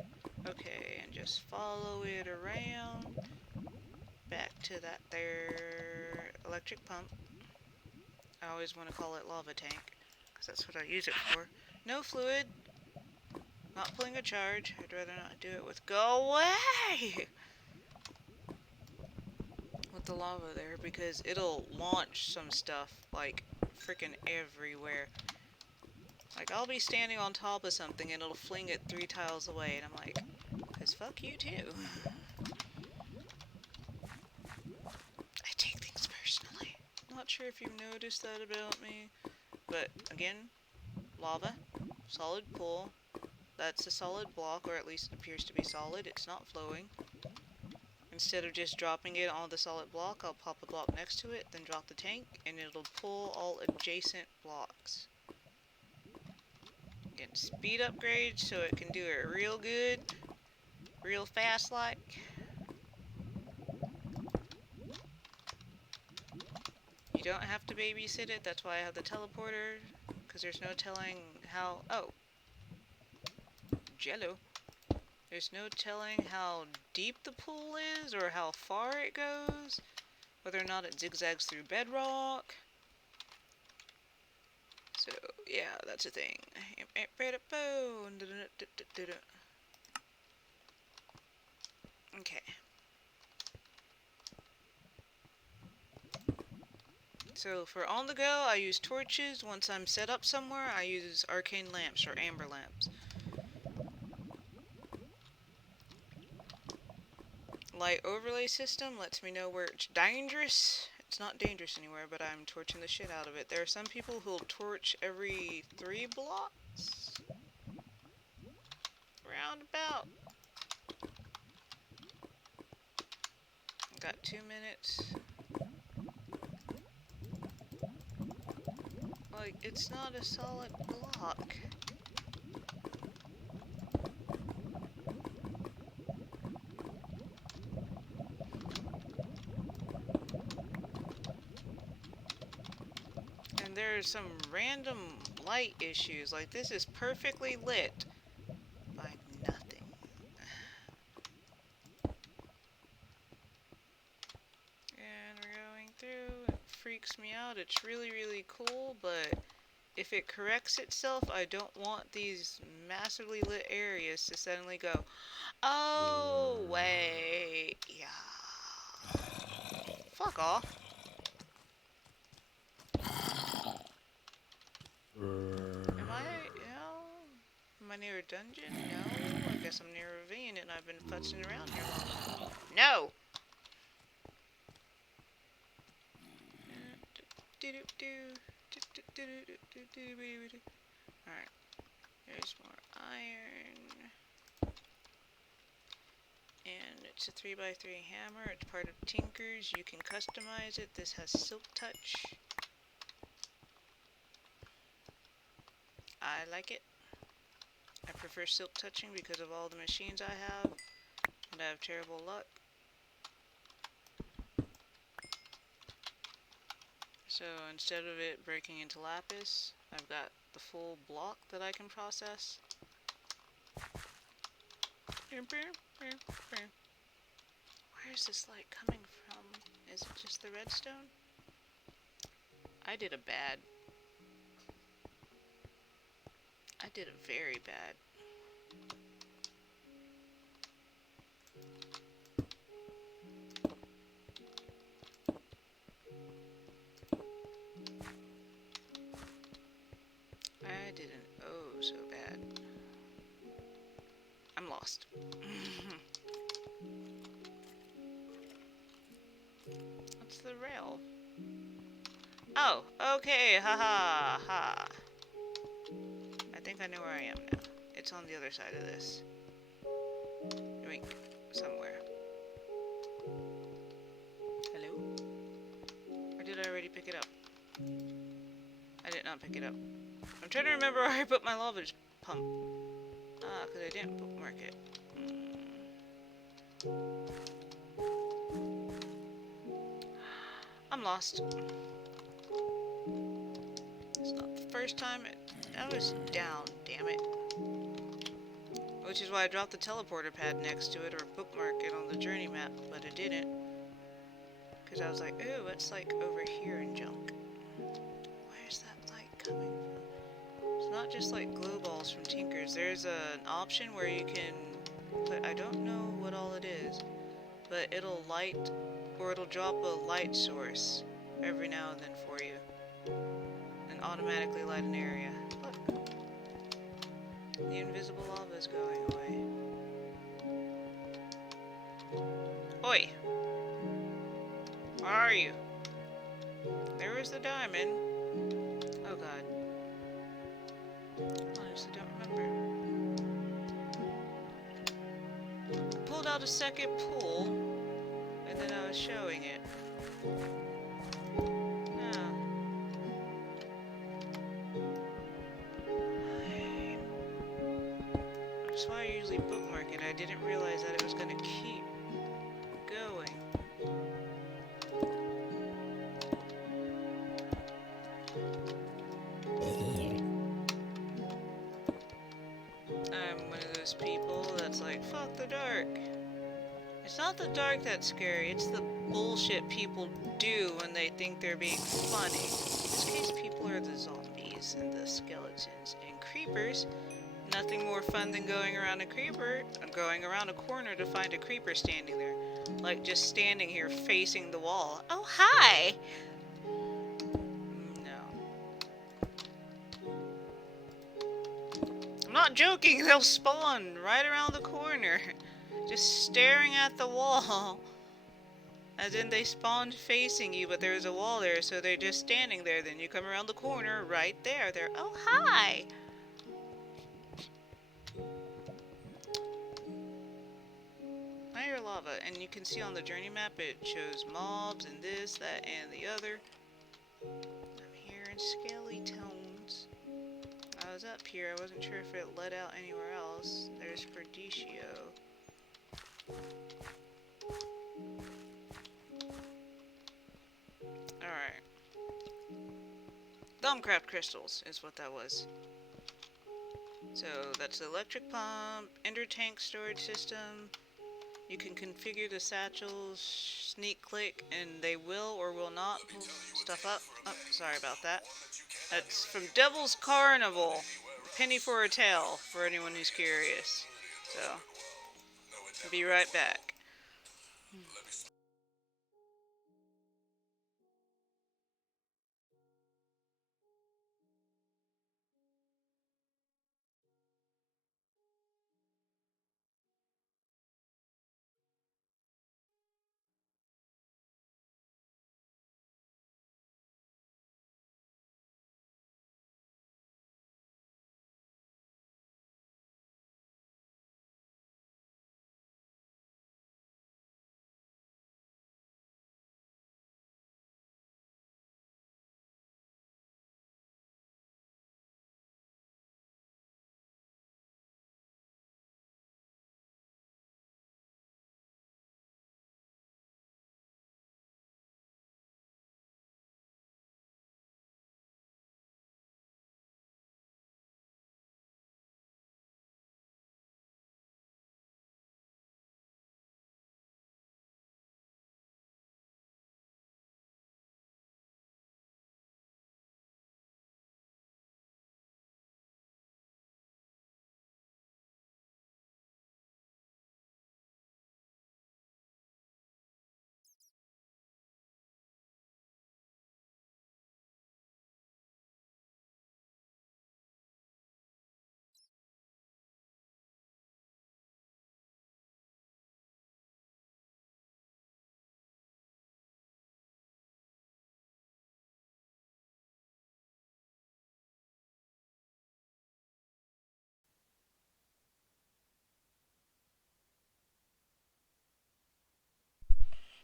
Okay, and just follow it around back to that there electric pump. I always want to call it lava tank, because that's what I use it for. No fluid. Not pulling a charge. I'd rather not do it with... Go away! With the lava there, because it'll launch some stuff, like, freaking everywhere. Like, I'll be standing on top of something and it'll fling it 3 tiles away, and I'm like, because fuck you too. I take things personally. Not sure if you've noticed that about me, but again, lava, solid pool. That's a solid block, or at least it appears to be solid. It's not flowing. Instead of just dropping it on the solid block, I'll pop a block next to it, then drop the tank, and it'll pull all adjacent blocks. Again, speed upgrade so it can do it real good, real fast like. You don't have to babysit it, that's why I have the teleporter, because there's no telling how... Oh. Jello. There's no telling how deep the pool is, or how far it goes, whether or not it zigzags through bedrock. So, yeah, that's a thing. Okay. So, for on the go, I use torches. Once I'm set up somewhere, I use arcane lamps, or amber lamps. Light overlay system lets me know where it's dangerous. It's not dangerous anywhere, but I'm torching the shit out of it. There are some people who'll torch every 3 blocks. Roundabout. Got 2 minutes. Like, it's not a solid block. And there's some random light issues. Like, this is perfectly lit by nothing. And we're going through. It freaks me out. It's really, really cool, but if it corrects itself, I don't want these massively lit areas to suddenly go, oh, wait, yeah. Fuck off. Am I, am I near a dungeon? No, I guess I'm near a ravine and I've been futzing around here long enough. No! Alright, there's more iron. And it's a 3x3 hammer. It's part of Tinker's. You can customize it. This has silk touch. I like it. I prefer silk touching because of all the machines I have. And I have terrible luck. So instead of it breaking into lapis, I've got the full block that I can process. Where is this light coming from? Is it just the redstone? I did a very bad. I did an oh so bad. I'm lost. What's the rail? Oh, okay, haha, ha. I think I know where I am now. It's on the other side of this. Yoink, somewhere. you pick it up? I did not pick it up. I'm trying to remember where I put my lava pump. Ah, because I didn't bookmark it. I'm lost. It's not the first time I was down, damn it. Which is why I dropped the teleporter pad next to it or bookmark it on the journey map, but I didn't. Because I was like, ooh, it's like over here in junk. Where's that light coming from? It's not just like glow balls from Tinker's. There's an option where you can put, I don't know what all it is, but it'll light, or it'll drop a light source every now and then for you. And automatically light an area. Look. The invisible lava is going away. Oi! Where are you? There was the diamond. Oh god. Honestly don't remember. I pulled out a second pool, and then I was showing it. Oh. That's why I usually bookmark it. I didn't realize that it was going to keep going. I'm one of those people that's like, fuck the dark. It's not the dark that's scary, it's the bullshit people do when they think they're being funny. In this case, people are the zombies and the skeletons and creepers. Nothing more fun than going around a corner to find a creeper standing there. Like just standing here facing the wall. Oh, hi! I'm not joking, they'll spawn right around the corner. Just staring at the wall. As in they spawned facing you, but there's a wall there, so they're just standing there. Then you come around the corner, right there. They're, oh, hi! I hear lava, and you can see on the journey map it shows mobs and this, that, and the other. I'm hearing skelly tones. I was up here, I wasn't sure if it led out anywhere else. There's Perdicio. Alright. Thumbcraft crystals is what that was. So that's the electric pump, ender tank storage system. You can configure the satchels, sneak click, and they will or will not pull stuff up. Oh, sorry about that. That's from Devil's Carnival. Penny for a tail, for anyone who's curious. So, I'll be right back.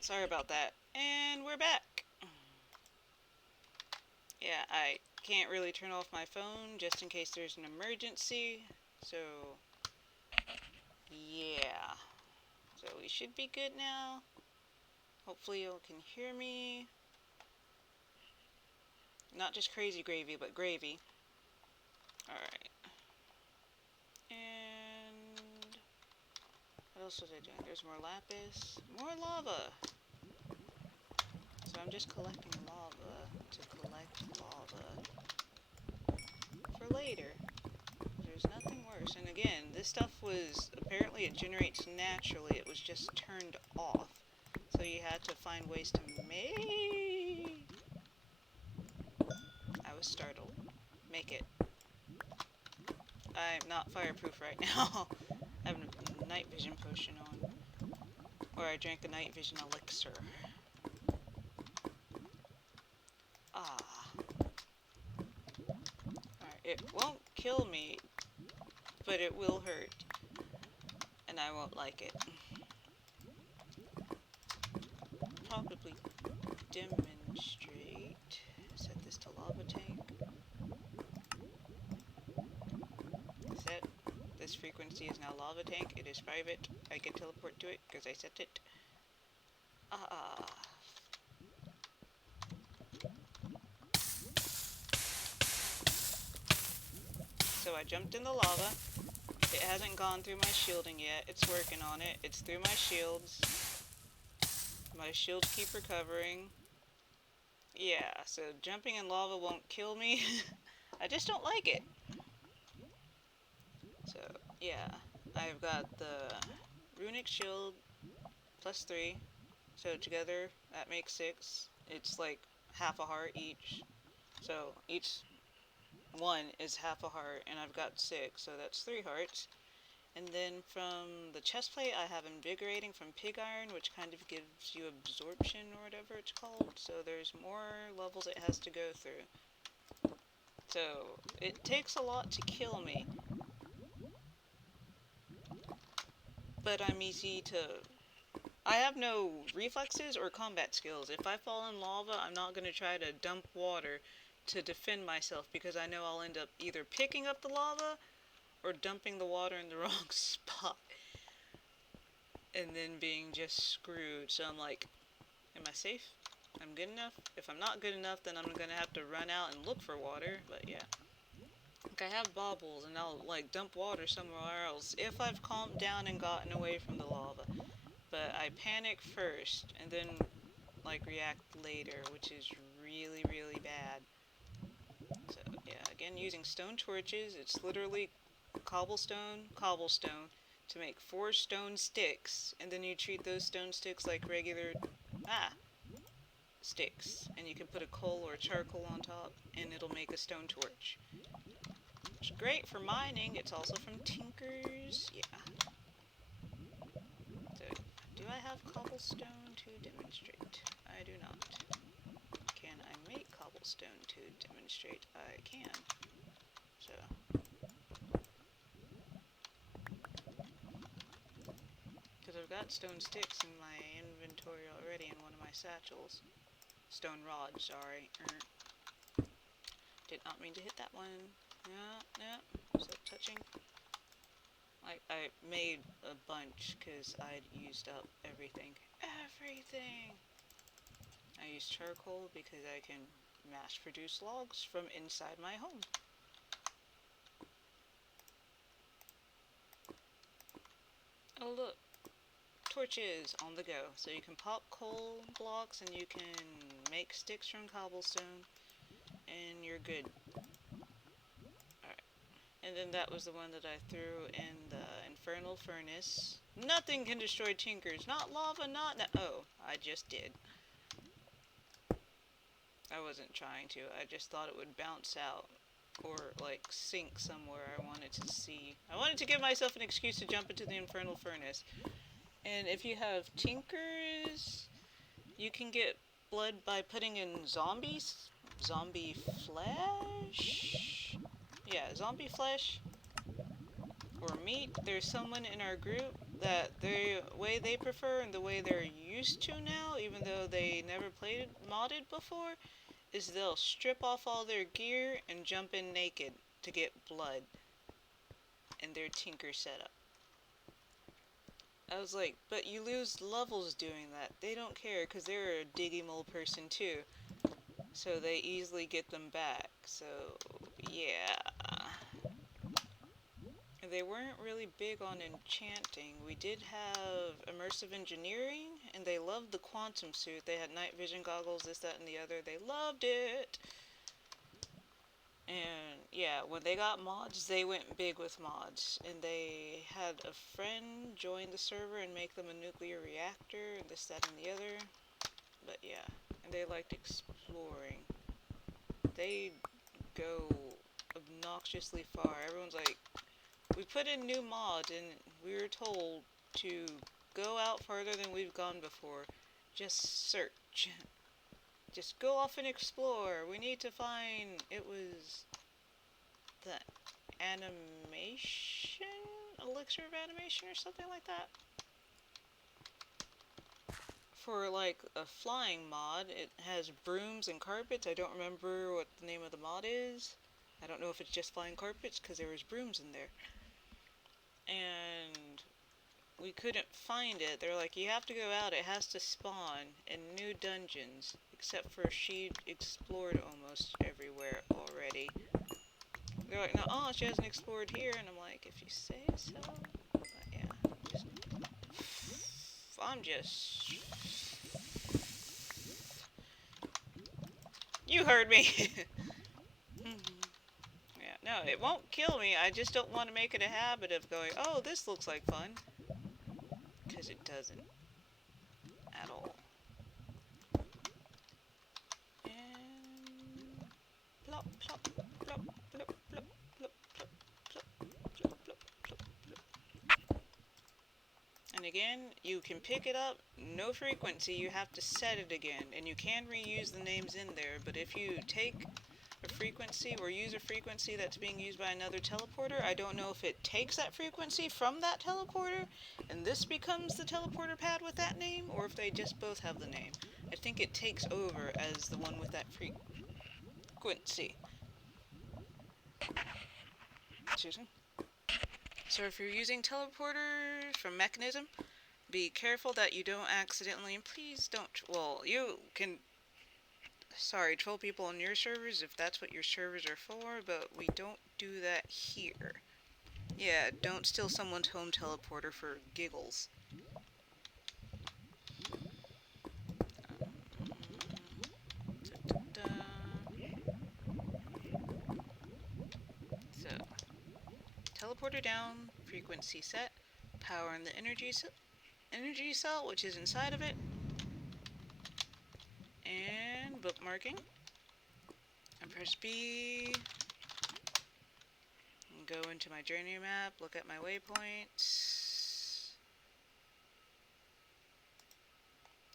Sorry about that. And we're back. Yeah, I can't really turn off my phone just in case there's an emergency. So, yeah. So we should be good now. Hopefully you can hear me. Not just crazy gravy, but gravy. Alright. And what else was I doing? There's more lapis. More lava! So I'm just collecting lava to collect lava for later. There's nothing worse. And again, this stuff was, apparently it generates naturally. It was just turned off. So you had to find ways to make... I was startled. Make it. I'm not fireproof right now. I have a night vision potion on. Or I drank a night vision elixir. Ah. Alright, it won't kill me, but it will hurt. And I won't like it. Probably demonstrate. Set this to lava tank. Set. This frequency is now lava tank. It is private. I can teleport to it because I set it. Ah. So I jumped in the lava. It hasn't gone through my shielding yet. It's working on it. It's through my shields. My shields keep recovering. Yeah, so jumping in lava won't kill me. I just don't like it. So, yeah. I've got the runic shield +3. So together, that makes 6. It's like half a heart each. So each one is half a heart, and I've got 6, so that's 3 hearts. And then from the chest plate, I have Invigorating from Pig Iron, which kind of gives you absorption or whatever it's called. So there's more levels it has to go through. So it takes a lot to kill me. But I'm easy to... I have no reflexes or combat skills. If I fall in lava, I'm not going to try to dump water to defend myself because I know I'll end up either picking up the lava or dumping the water in the wrong spot and then being just screwed. So I'm like, am I safe? I'm good enough? If I'm not good enough, then I'm gonna have to run out and look for water. But yeah, like I have baubles and I'll like dump water somewhere else if I've calmed down and gotten away from the lava. But I panic first and then like react later, which is really, really bad. So yeah, again, using stone torches, it's literally cobblestone, cobblestone, to make 4 stone sticks, and then you treat those stone sticks like regular, sticks, and you can put a coal or charcoal on top, and it'll make a stone torch. It's great for mining. It's also from Tinkers. Yeah. So, do I have cobblestone to demonstrate? I do not. Can I make cobblestone to demonstrate? I can. So, because I've got stone sticks in my inventory already in one of my satchels. Stone rod, sorry. Did not mean to hit that one. Yeah. Stop touching. Like, I made a bunch because I'd used up everything. Everything! I use charcoal because I can mass produce logs from inside my home. Oh look, torches on the go. So you can pop coal blocks and you can make sticks from cobblestone and you're good. Alright. And then that was the one that I threw in the infernal furnace. Nothing can destroy tinkers. Not lava, not... Oh, I just did. I wasn't trying to. I just thought it would bounce out. Or, like, sink somewhere I wanted to see. I wanted to give myself an excuse to jump into the infernal furnace. And if you have tinkers, you can get blood by putting in zombies. Zombie flesh? Yeah, zombie flesh. Or meat. There's someone in our group that the way they prefer and the way they're used to now, even though they never played modded before, is they'll strip off all their gear and jump in naked to get blood in their tinker setup. I was like, but you lose levels doing that. They don't care because they're a diggy mole person too. So they easily get them back. So, yeah. They weren't really big on enchanting. We did have immersive engineering, and they loved the quantum suit. They had night vision goggles, this, that, and the other. They loved it. And yeah, when they got mods, they went big with mods. And they had a friend join the server and make them a nuclear reactor, and this, that, and the other. But yeah, and they liked exploring. They go obnoxiously far. Everyone's like, we put in new mods and we were told to go out farther than we've gone before. Just search. Just go off and explore. We need to find, it was the animation? Elixir of animation or something like that? For like a flying mod, it has brooms and carpets. I don't remember what the name of the mod is. I don't know if it's just flying carpets because there was brooms in there. And we couldn't find it. They're like, you have to go out. It has to spawn in new dungeons. Except for she'd explored almost everywhere already. They're like, no, she hasn't explored here. And I'm like, if you say so. But yeah, I'm just... You heard me. Yeah, no, it won't kill me. I just don't want to make it a habit of going, oh, this looks like fun. Because it doesn't. At all. And... plop, plop, plop, plop, plop, plop, plop, plop, plop, plop, plop, plop. And again, you can pick it up, no frequency, you have to set it again. And you can reuse the names in there, but if you take a frequency or use a frequency that's being used by another teleporter, I don't know if it takes that frequency from that teleporter and this becomes the teleporter pad with that name, or if they just both have the name. I think it takes over as the one with that frequency. Excuse me. So if you're using teleporters from Mechanism, be careful that you don't accidentally, and please don't, well, you can, sorry, troll people on your servers if that's what your servers are for, but we don't do that here. Yeah, don't steal someone's home teleporter for giggles. So, teleporter down, frequency set, power in the energy cell, which is inside of it, and bookmarking. And press B. And go into my journey map, look at my waypoints.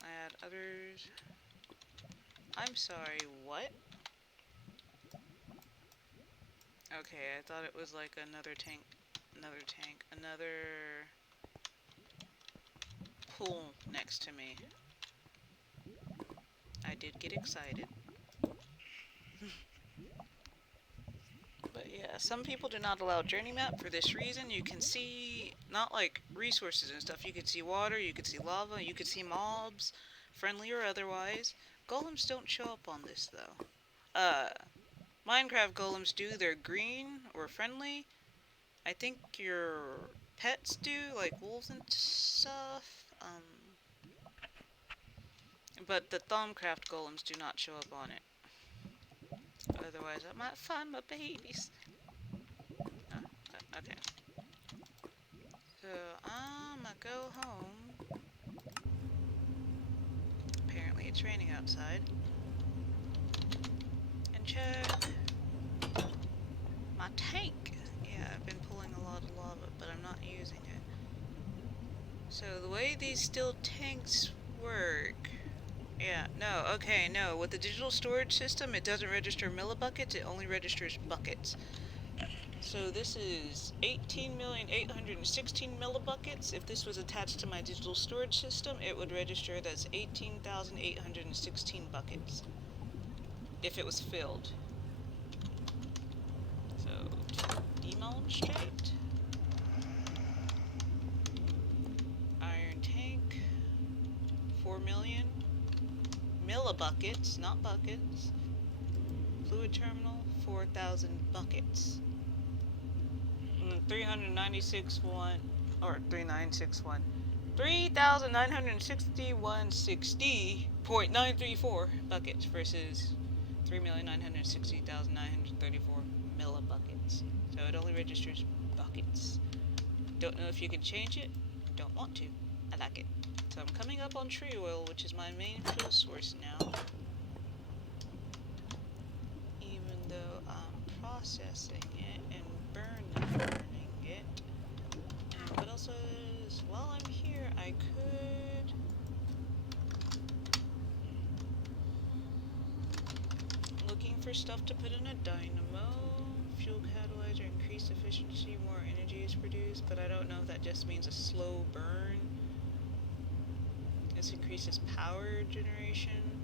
Add others. I'm sorry, what? Okay, I thought it was like another tank, another pool next to me. I did get excited. But yeah, some people do not allow journey map for this reason. You can see, not like resources and stuff, you could see water, you could see lava, you could see mobs, friendly or otherwise. Golems don't show up on this though. Minecraft golems do, they're green or friendly. I think your pets do, like wolves and stuff. But the Thaumcraft golems do not show up on it. Otherwise, I might find my babies. Oh, okay. So, I'ma go home. Apparently it's raining outside. And check my tank. Yeah, I've been pulling a lot of lava, but I'm not using it. So, the way these steel tanks work... Yeah, no, okay, no. With the digital storage system, it doesn't register millibuckets, it only registers buckets. So this is 18,816 millibuckets. If this was attached to my digital storage system, it would register it as 18,816 buckets. if it was filled. So, to demonstrate, iron tank, 4 million, millibuckets, not buckets. Fluid terminal, 4,000 buckets. 396.1 or 3961. 3,961.60.934 buckets versus 3,960,934 millibuckets. So it only registers buckets. Don't know if you can change it. Don't want to. I like it. So I'm coming up on tree oil, which is my main fuel source now. Even though I'm processing it and burning it. And what else is, while I'm here, I could looking for stuff to put in a dynamo. Fuel catalyzer, increased efficiency, more energy is produced, but I don't know if that just means a slow burn. This increases power generation,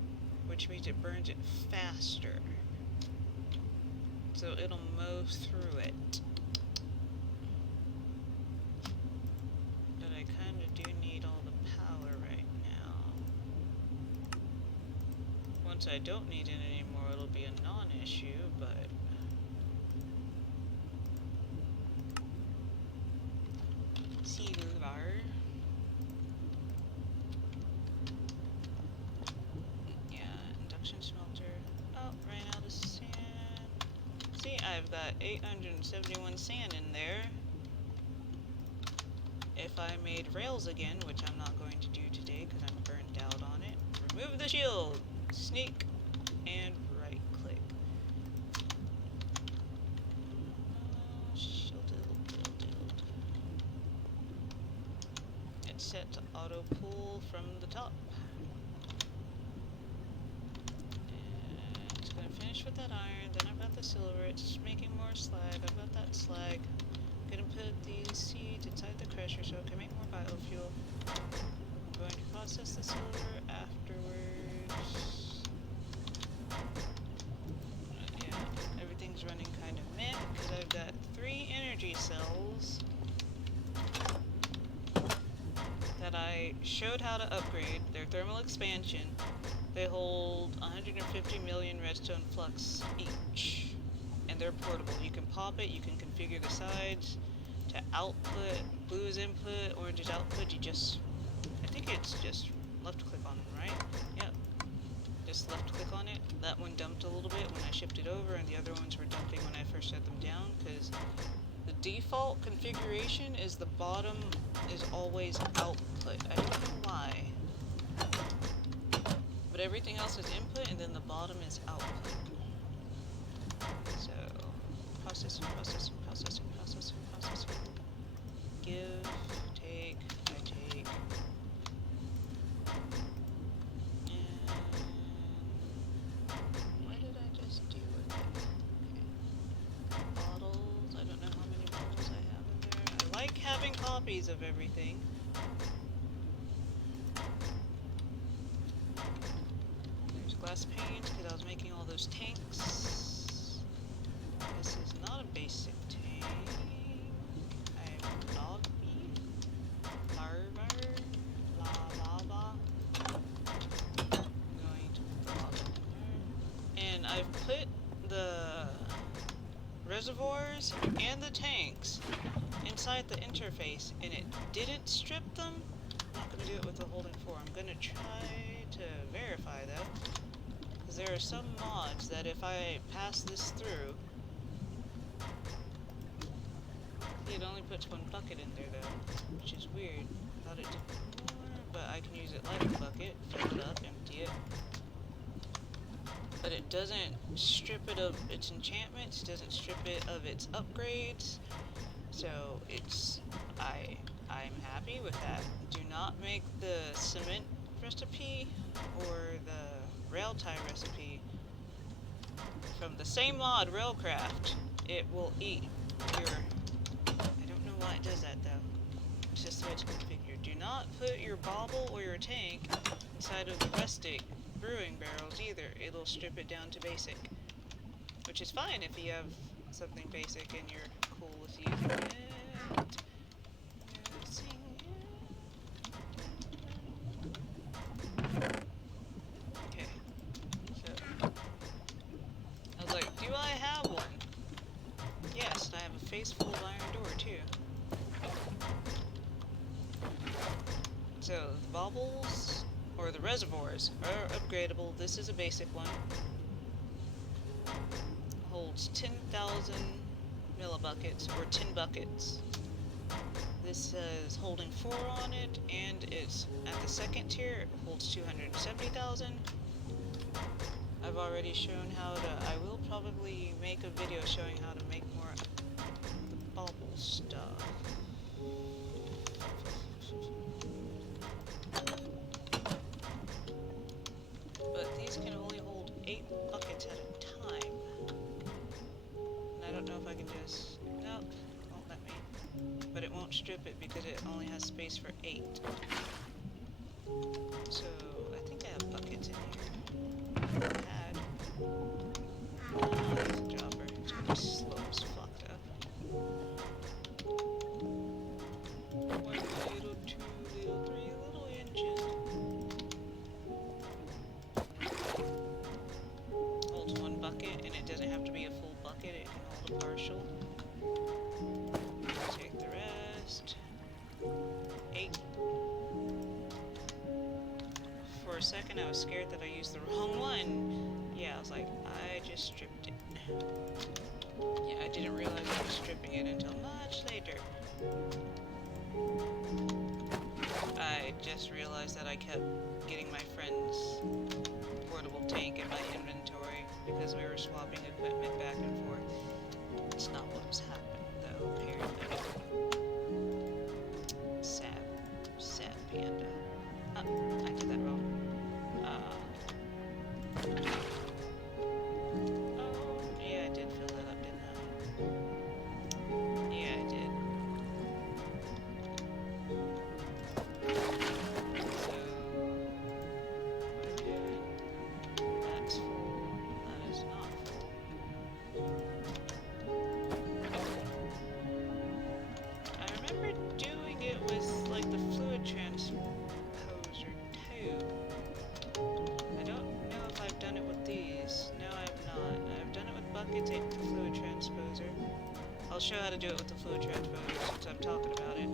which means it burns it faster. So it'll mow through it. But I kinda do need all the power right now. Once I don't need it anymore, it'll be a non-issue, but silver. Yeah, induction smelter. Oh, ran out of sand. See, I've got 871 sand in there. If I made rails again, which I'm not going to do today because I'm burnt out on it, remove the shield, sneak, and right click. It's set to auto pull from the top. And it's going to finish with that iron, then I've got the silver, it's making more slag, I've got that slag. I'm going to put these seeds inside the crusher so it can make more biofuel. I'm going to process the silver afterwards. Yeah, everything's running kind of meh because I've got 3 energy cells that I showed how to upgrade. They're thermal expansion. They hold 150 million redstone flux each. And they're portable. You can pop it, you can configure the sides to output. Blue is input, orange is output. You just, I think it's just left click on them, right? Yep. Just left click on it. That one dumped a little bit when I shipped it over, and the other ones were dumping when I first set them down, because the default configuration is the bottom is always output. I don't know why. But everything else is input, and then the bottom is output. So, processing, processing, processing, processing, processing. Give, take, I take. And what did I just do with it? Okay. Bottles, I don't know how many bottles I have in there. I like having copies of everything. There's glass panes because I was making all those tanks. This is not a basic tank. I have dog beef, larvar, lava. I'm going to put the lava in there. And I've put the reservoirs and the tanks inside the interface, and it didn't strip them. I'm not going to do it with the holding 4. I'm going to try to verify though, because there are some mods that if I pass this through, it only puts 1 bucket in there though, which is weird. Thought it did more, but I can use it like a bucket, fill it up, empty it. But it doesn't strip it of its enchantments, doesn't strip it of its upgrades. So it's, I'm happy with that. Do not make the cement recipe or the rail tie recipe from the same mod, Railcraft. It will eat your, I don't know why it does that though. It's just the way it's configured. Do not put your bauble or your tank inside of the rustic brewing barrels either. It'll strip it down to basic. Which is fine if you have something basic and you're cool with using it. Okay. So, I was like, do I have one? Yes, I have a face full of iron door too. So, the baubles, or the reservoirs, are upgradable. This is a basic one. Holds 10,000 millibuckets, or 10 buckets. This says holding 4 on it, and it's at the second tier, it holds 270,000. I've already shown how to, I will probably make a video showing how to make more of the bauble stuff. But these can only hold 8 buckets at a time. And I don't know if I can just, nope, won't let me. But it won't strip it because it only has space for 8. So, I think I have buckets in here. Pad. Oh, there's a dropper. It's gonna be slow as fucked up. 1 little, 2 little, 3 little engine. Holds 1 bucket, and it doesn't have to be a full bucket, it can hold a partial. Take the rest. 8. For a second I was scared that I used the wrong one. Yeah, I was like, I just stripped it. Yeah, I didn't realize I was stripping it until much later. I just realized that I kept getting my friend's portable tank in my inventory because we were swapping equipment back and forth. It's not what was happening though, apparently. Sad panda. Oh, I did that wrong. Oh, yeah, I did fill that up, didn't I? Yeah, I did. So, what am I doing? That's full. That is not full. I remember doing it with, like, the fluid transposer too. I don't know if I've done it with these. No, I have not. I've done it with buckets and the fluid transposer. I'll show how to do it with the fluid transposer since I'm talking about it.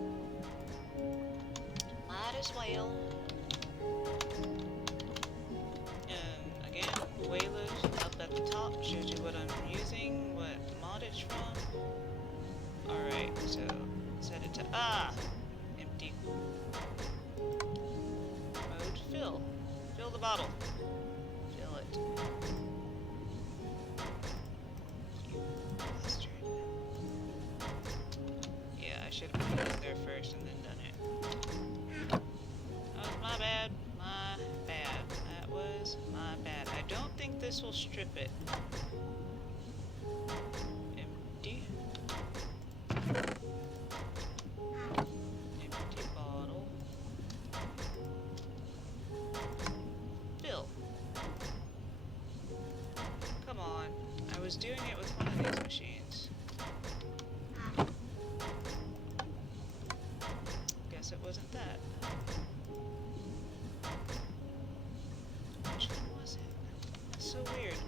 Might as well. And again, Wayla's up at the top shows you what I'm using, what mod it's from. Alright, so set it to empty. Mode fill. Fill the bottle. Fill it. You bastard. Yeah, I should have put it there first and then done it. That was my bad. My bad. That was my bad. I don't think this will strip it. Empty. Empty bottle. Fill. Come on. I was doing it with one of these machines. Guess it wasn't that. Which one was it? It's so weird.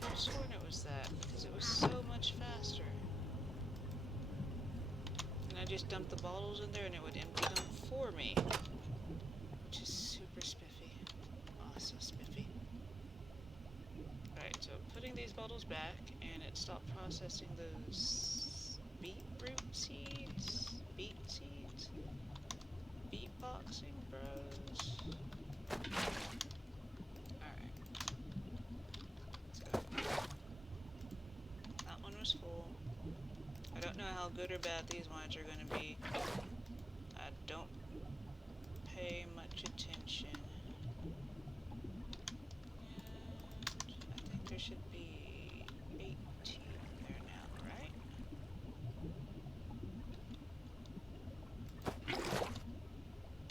Could have sworn it was that because it was so much faster. And I just dumped the bottles in there and it would empty them for me. Which is super spiffy. Oh, so spiffy. Alright, so putting these bottles back and it stopped processing those beetroot seeds? Beet seeds? Beatboxing bros? Alright. So, that one was full. I don't know how good or bad these wines are going to be. I don't pay much attention. And I think there should be 18 there now, right?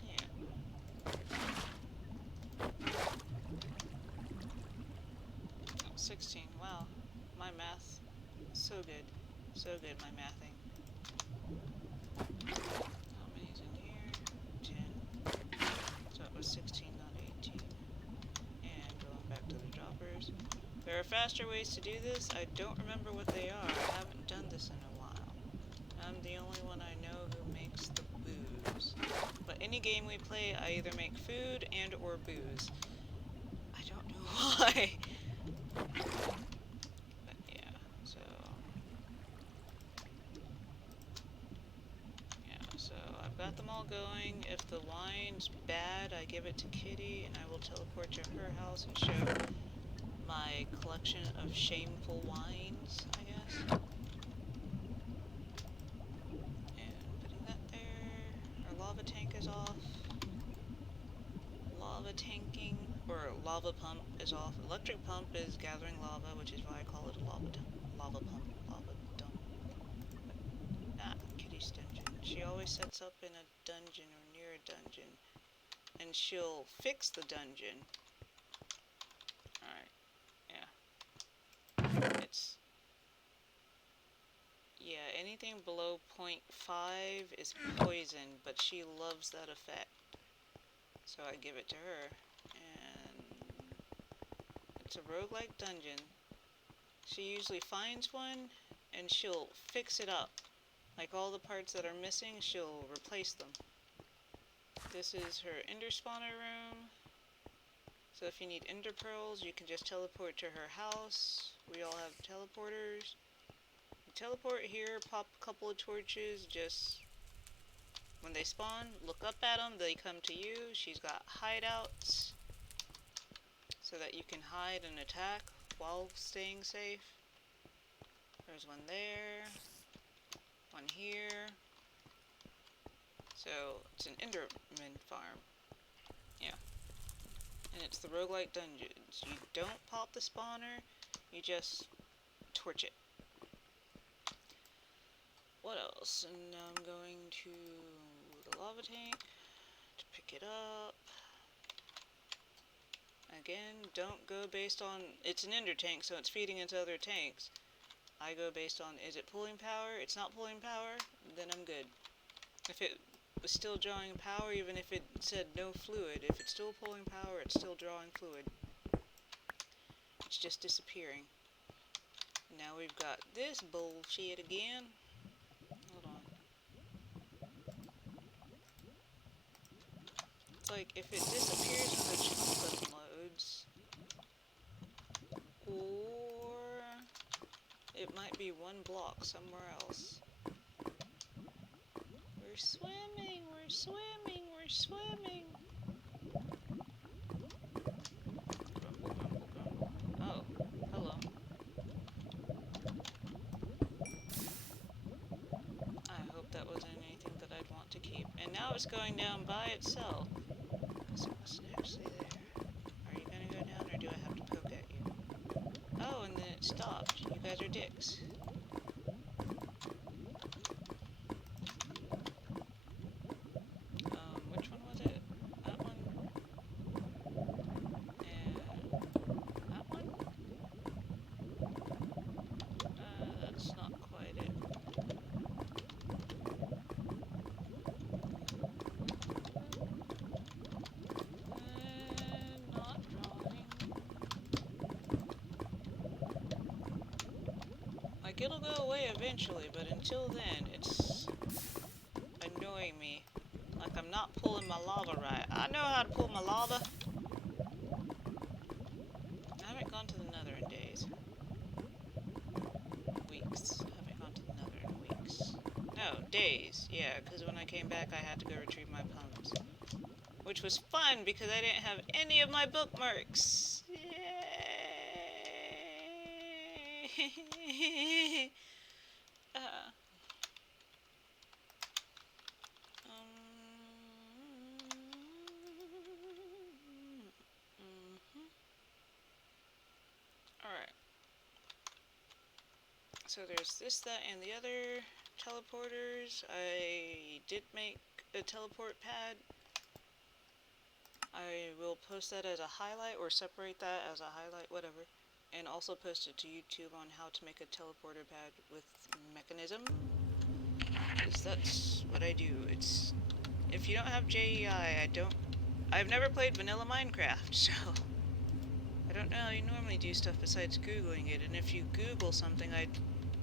Yeah. 16. Wow. My math. So good. So good, my mathing. How many's in here? 10. So it was 16, not 18. And going back to the droppers. There are faster ways to do this. I don't remember what they are. I haven't done this in a while. I'm the only one I know who makes the booze. But any game we play, I either make food and or booze. I don't know why. But yeah, so... Yeah, so I've got them all going. If the wine's bad, I give it to Kitty, and I will teleport to her house and show my collection of shameful wines, I guess. And putting that there. Our lava tank is off. Lava tanking, or lava pump is off. Electric pump is gathering lava, which is why I call it a lava pump, lava dump. Ah, Kitty's dungeon. She always sets up in a dungeon or near a dungeon, and she'll fix the dungeon. Alright, yeah. Yeah, anything below 0.5 is poison, but she loves that effect. So I give it to her. And it's a roguelike dungeon. She usually finds one, and she'll fix it up. Like all the parts that are missing, she'll replace them. This is her ender spawner room. So if you need ender pearls, you can just teleport to her house. We all have teleporters. You teleport here, pop a couple of torches, just when they spawn, look up at them, they come to you. She's got hideouts so that you can hide and attack while staying safe. There's one there, one here. So it's an Enderman farm. Yeah. And it's the roguelike dungeons. You don't pop the spawner, you just torch it. What else? And now I'm going to the lava tank to pick it up. Again, don't go based on... It's an ender tank, so it's feeding into other tanks. I go based on, is it pulling power? It's not pulling power, then I'm good. If it was still drawing power, even if it said no fluid, if it's still pulling power, it's still drawing fluid. It's just disappearing. Now we've got this bullshit again. Hold on. It's like if it disappears when the chunk unloads, or it might be one block somewhere else. We're swimming, we're swimming, we're swimming. Grumble, grumble, grumble. Oh, hello. I hope that wasn't anything that I'd want to keep. And now it's going down by itself. Because it wasn't actually there. Are you gonna go down or do I have to poke at you? Oh, and then it stopped. You guys are dicks. Which one was it? That one? And that one? That's not quite it. Not drawing. Like, it'll go away eventually, but until then, it's annoying me. Like, I'm not pulling my lava right. I know how to pull my lava. I haven't gone to the nether in days. Weeks. I haven't gone to the nether in weeks. No, days. Yeah, because when I came back, I had to go retrieve my pumps. Which was fun, because I didn't have any of my bookmarks. Yay! Alright. So there's this, that, and the other teleporters. I did make a teleport pad. I will post that as a highlight or separate that as a highlight, whatever. and also post it to YouTube on how to make a teleporter pad with mechanism. Because that's what I do. It's if you don't have JEI, I've never played vanilla Minecraft, so I don't know how you normally do stuff besides Googling it. And if you Google something, I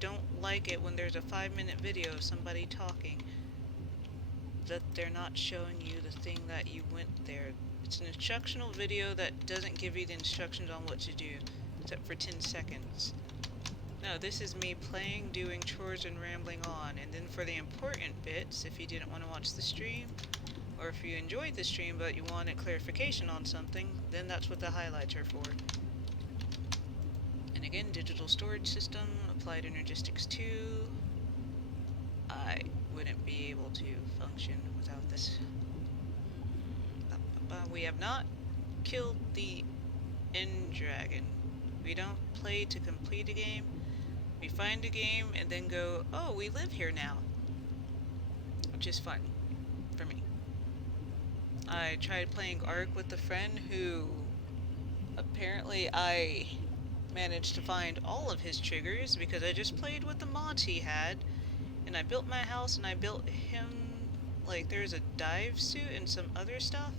don't like it when there's a 5-minute video of somebody talking that they're not showing you the thing that you went there. It's an instructional video that doesn't give you the instructions on what to do, except for 10 seconds. No, this is me playing, doing chores, and rambling on. And then for the important bits, if you didn't want to watch the stream, or if you enjoyed the stream but you wanted clarification on something, then that's what the highlights are for. And again, digital storage system, applied energistics 2. I wouldn't be able to function without this. We have not killed the end dragon. We don't play to complete a game. We find a game and then go, oh, we live here now. Which is fun for me. I tried playing Ark with a friend who apparently I managed to find all of his triggers because I just played with the mods he had, and I built my house and I built him, like, there's a dive suit and some other stuff,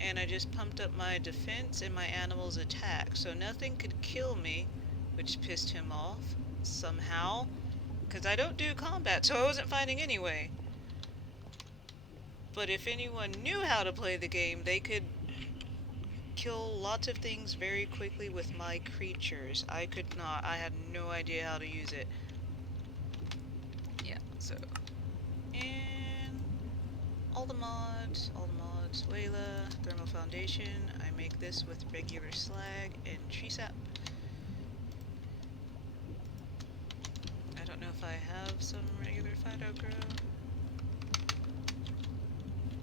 and I just pumped up my defense and my animal's attack, so nothing could kill me, which pissed him off somehow, because I don't do combat, so I wasn't fighting anyway. But if anyone knew how to play the game, they could kill lots of things very quickly with my creatures. I could not. I had no idea how to use it. Yeah, so. And all the mods. Wayla, thermal foundation. I make this with regular slag and tree sap. I don't know if I have some regular Fido grow.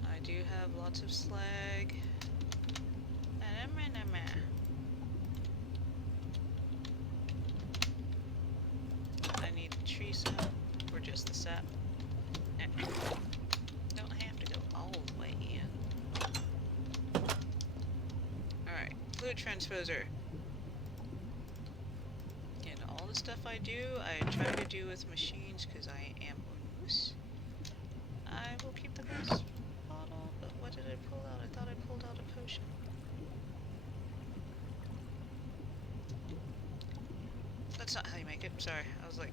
I do have lots of slag. I need tree sap, or just the sap. Don't have to go all the way in. Alright, fluid transposer. And all the stuff I do, I try to do with machines because I am a moose. I will keep the glass bottle, but what did I pull out? I thought I pulled out a potion. That's not how you make it. Sorry, I was like,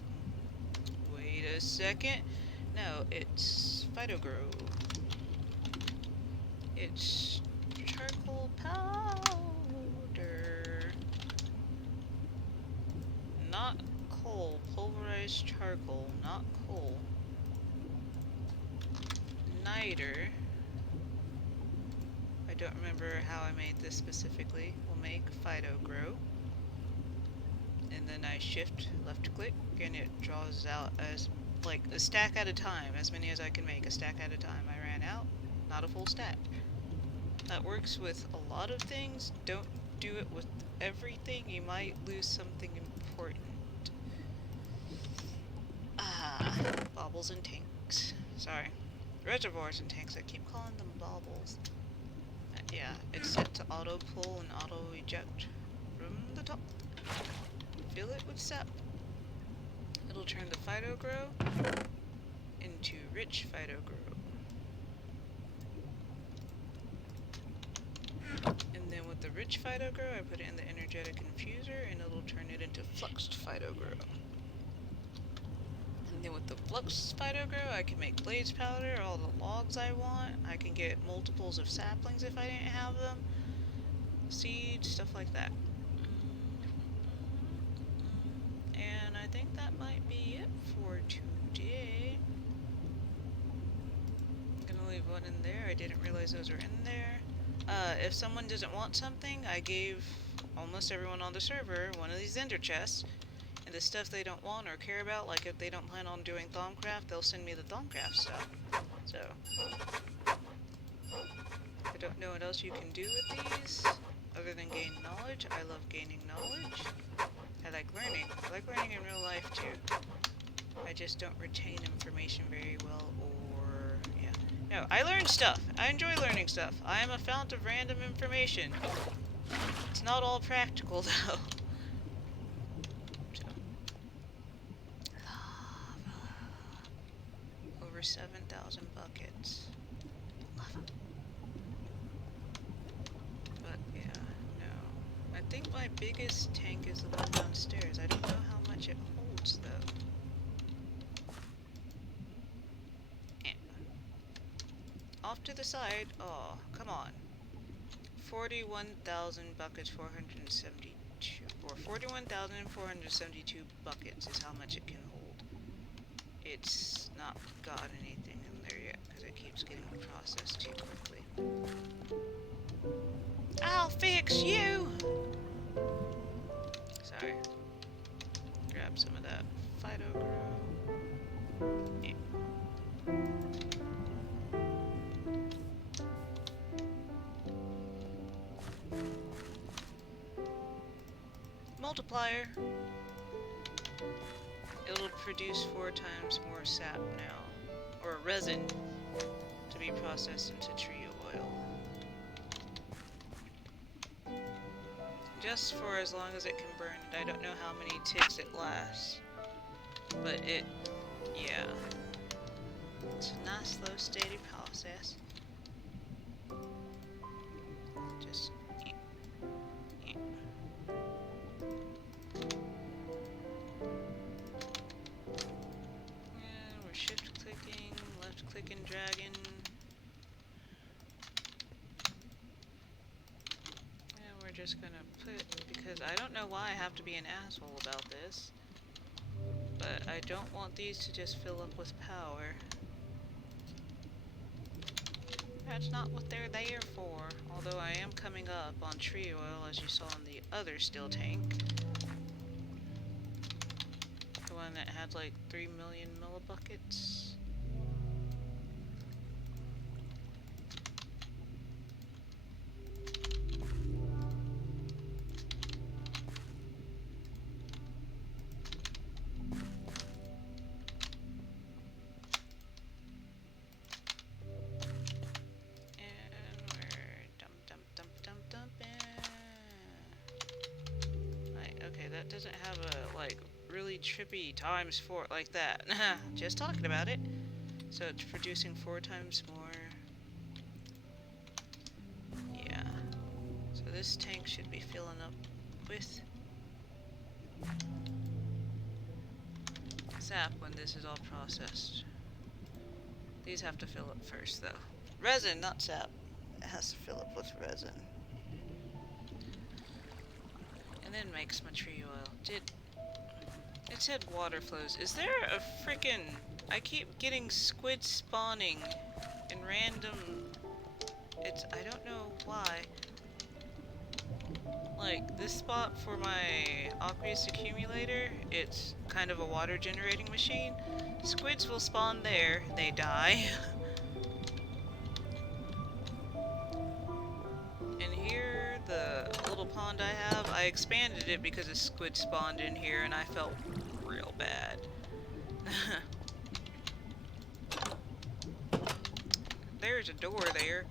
wait a second. No, it's Phytogrow. It's charcoal powder. Not coal. Pulverized charcoal, not coal. Niter. I don't remember how I made this specifically. We'll make Phytogrow. And then I shift left click and it draws out as like a stack at a time, as many as I can make, a stack at a time. I ran out, not a full stack. That works with a lot of things. Don't do it with everything, you might lose something important. Baubles and tanks. Sorry. Reservoirs and tanks, I keep calling them baubles. Yeah, it's set to auto pull and auto eject from the top. Fill it with sap. It'll turn the Phytogrow into rich Phytogrow. And then with the rich Phytogrow, I put it in the energetic infuser and it'll turn it into fluxed Phytogrow. And then with the fluxed Phytogrow, I can make blaze powder, all the logs I want. I can get multiples of saplings if I didn't have them. Seeds, stuff like that. And I think that might be it for today. I'm gonna leave one in there. I didn't realize those are in there. If someone doesn't want something, I gave almost everyone on the server one of these ender chests. And the stuff they don't want or care about, like if they don't plan on doing Thaumcraft, they'll send me the Thaumcraft stuff. So, I don't know what else you can do with these, other than gain knowledge. I love gaining knowledge. I like learning. I like learning in real life too. I just don't retain information very well, or, yeah. No, I learn stuff. I enjoy learning stuff. I am a fount of random information. It's not all practical though. So, lava. Over 7,000 buckets. Lava. But yeah, no. I think my biggest tank is the one downstairs. I don't know how much it holds though. Off to the side. Oh, come on. 41,000 buckets, 472, or 41,472 buckets is how much it can hold. It's not got anything in there yet because it keeps getting processed too quickly. I'll fix you! Sorry. Grab some of that Fido Grow. Yeah. Multiplier. It'll produce 4 times more sap now, or resin, to be processed into tree oil. Just for as long as it can burn it. I don't know how many ticks it lasts, but it, yeah. It's a nice, slow, steady process. Just we're shift clicking, left clicking, dragging. And we're just gonna put, because I don't know why I have to be an asshole about this, but I don't want these to just fill up with power. That's not what they're there for, although I am coming up on tree oil as you saw in the other steel tank. The one that had like 3 million millibuckets. Doesn't have a like really trippy times 4 like that. Just talking about it. So it's producing 4 times more. Yeah. So this tank should be filling up with sap when this is all processed. These have to fill up first though. Resin, not sap. It has to fill up with resin. And then makes my tree oil. It said water flows. Is there a frickin'... I keep getting squid spawning in random... I don't know why. Like, this spot for my aqueous accumulator, it's kind of a water generating machine. Squids will spawn there, they die. And here, the little pond I have, I expanded it because a squid spawned in here and I felt real bad. There's a door there.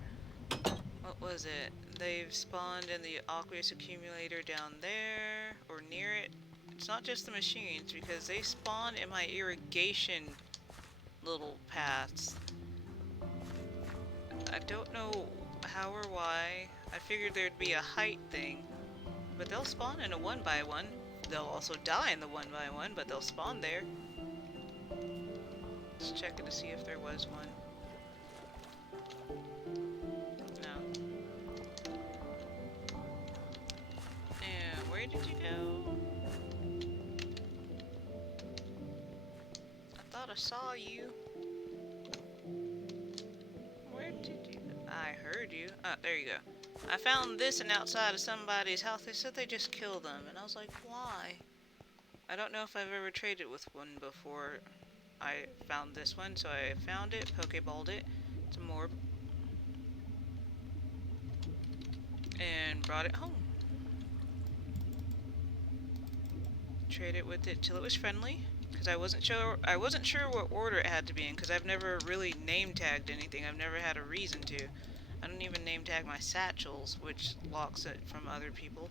What was it? They've spawned in the aqueous accumulator down there, or near it. It's not just the machines, because they spawn in my irrigation little paths. I don't know how or why. I figured there'd be a height thing, but they'll spawn in a 1x1. They'll also die in the 1x1, but they'll spawn there. Let's check it to see if there was one. No. And where did you go? I thought I saw you. Where did you go? I heard you. Oh, there you go. I found this and outside of somebody's house. They said they just killed them, and I was like, why? I don't know if I've ever traded with one before. I found this one, so I found it, pokeballed it. It's a morb. And brought it home. Traded with it till it was friendly, because I wasn't sure what order it had to be in, because I've never really name tagged anything. I've never had a reason to. I don't even name tag my satchels, which locks it from other people,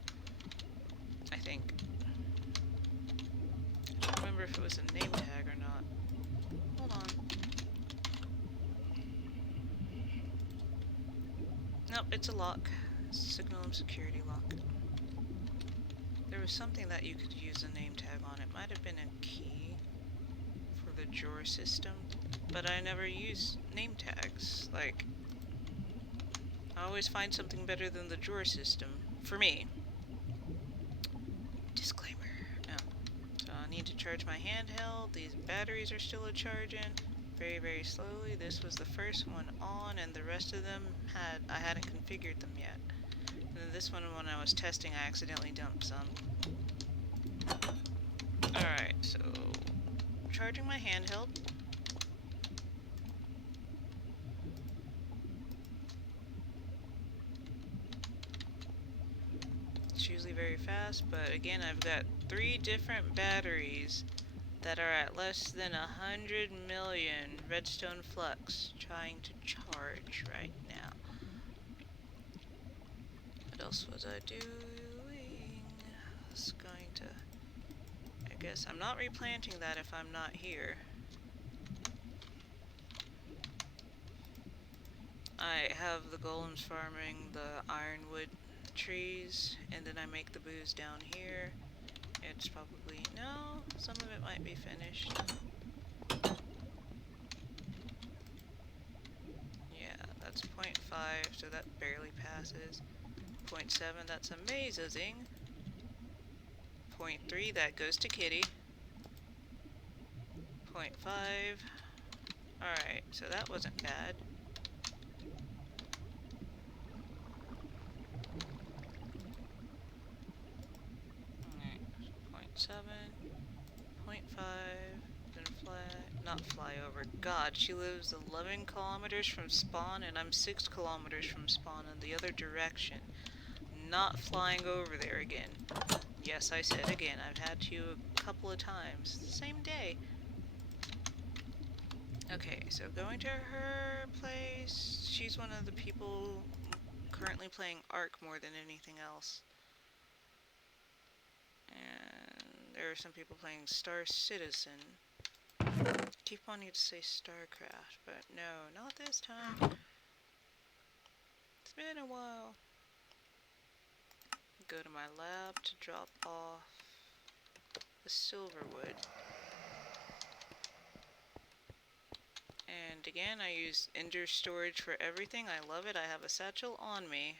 I think. I don't remember if it was a name tag or not. Hold on. Nope, it's a lock. Signal and security lock. There was something that you could use a name tag on. It might have been a key for the drawer system, but I never use name tags. Like, I always find something better than the drawer system. For me. Disclaimer. No. So I need to charge my handheld. These batteries are still charging. Very, very slowly. This was the first one on, and the rest of them I hadn't configured them yet. And then this one, when I was testing, I accidentally dumped some. Alright, so charging my handheld. It's usually very fast, but again, I've got 3 different batteries that are at less than 100 million redstone flux trying to charge right now. What else was I doing? I was going to... I guess I'm not replanting that if I'm not here. I have the golems farming the ironwood trees, and then I make the booze down here. It's probably... no, some of it might be finished. Yeah, that's 0.5, so that barely passes. 0.7, that's amazing. 0.3, that goes to Kitty. 0.5. Alright, so that wasn't bad. Alright, 0.7, 0.5, then not fly over. God, she lives 11 kilometers from spawn, and I'm 6 kilometers from spawn in the other direction. Not flying over there again. Yes, I said again, I've had to a couple of times the same day. Okay, so going to her place, she's one of the people currently playing Ark more than anything else. And there are some people playing Star Citizen. Keep wanting to say StarCraft, but no, not this time. It's been a while. Go to my lab to drop off the silverwood. And again, I use Ender storage for everything. I love it. I have a satchel on me.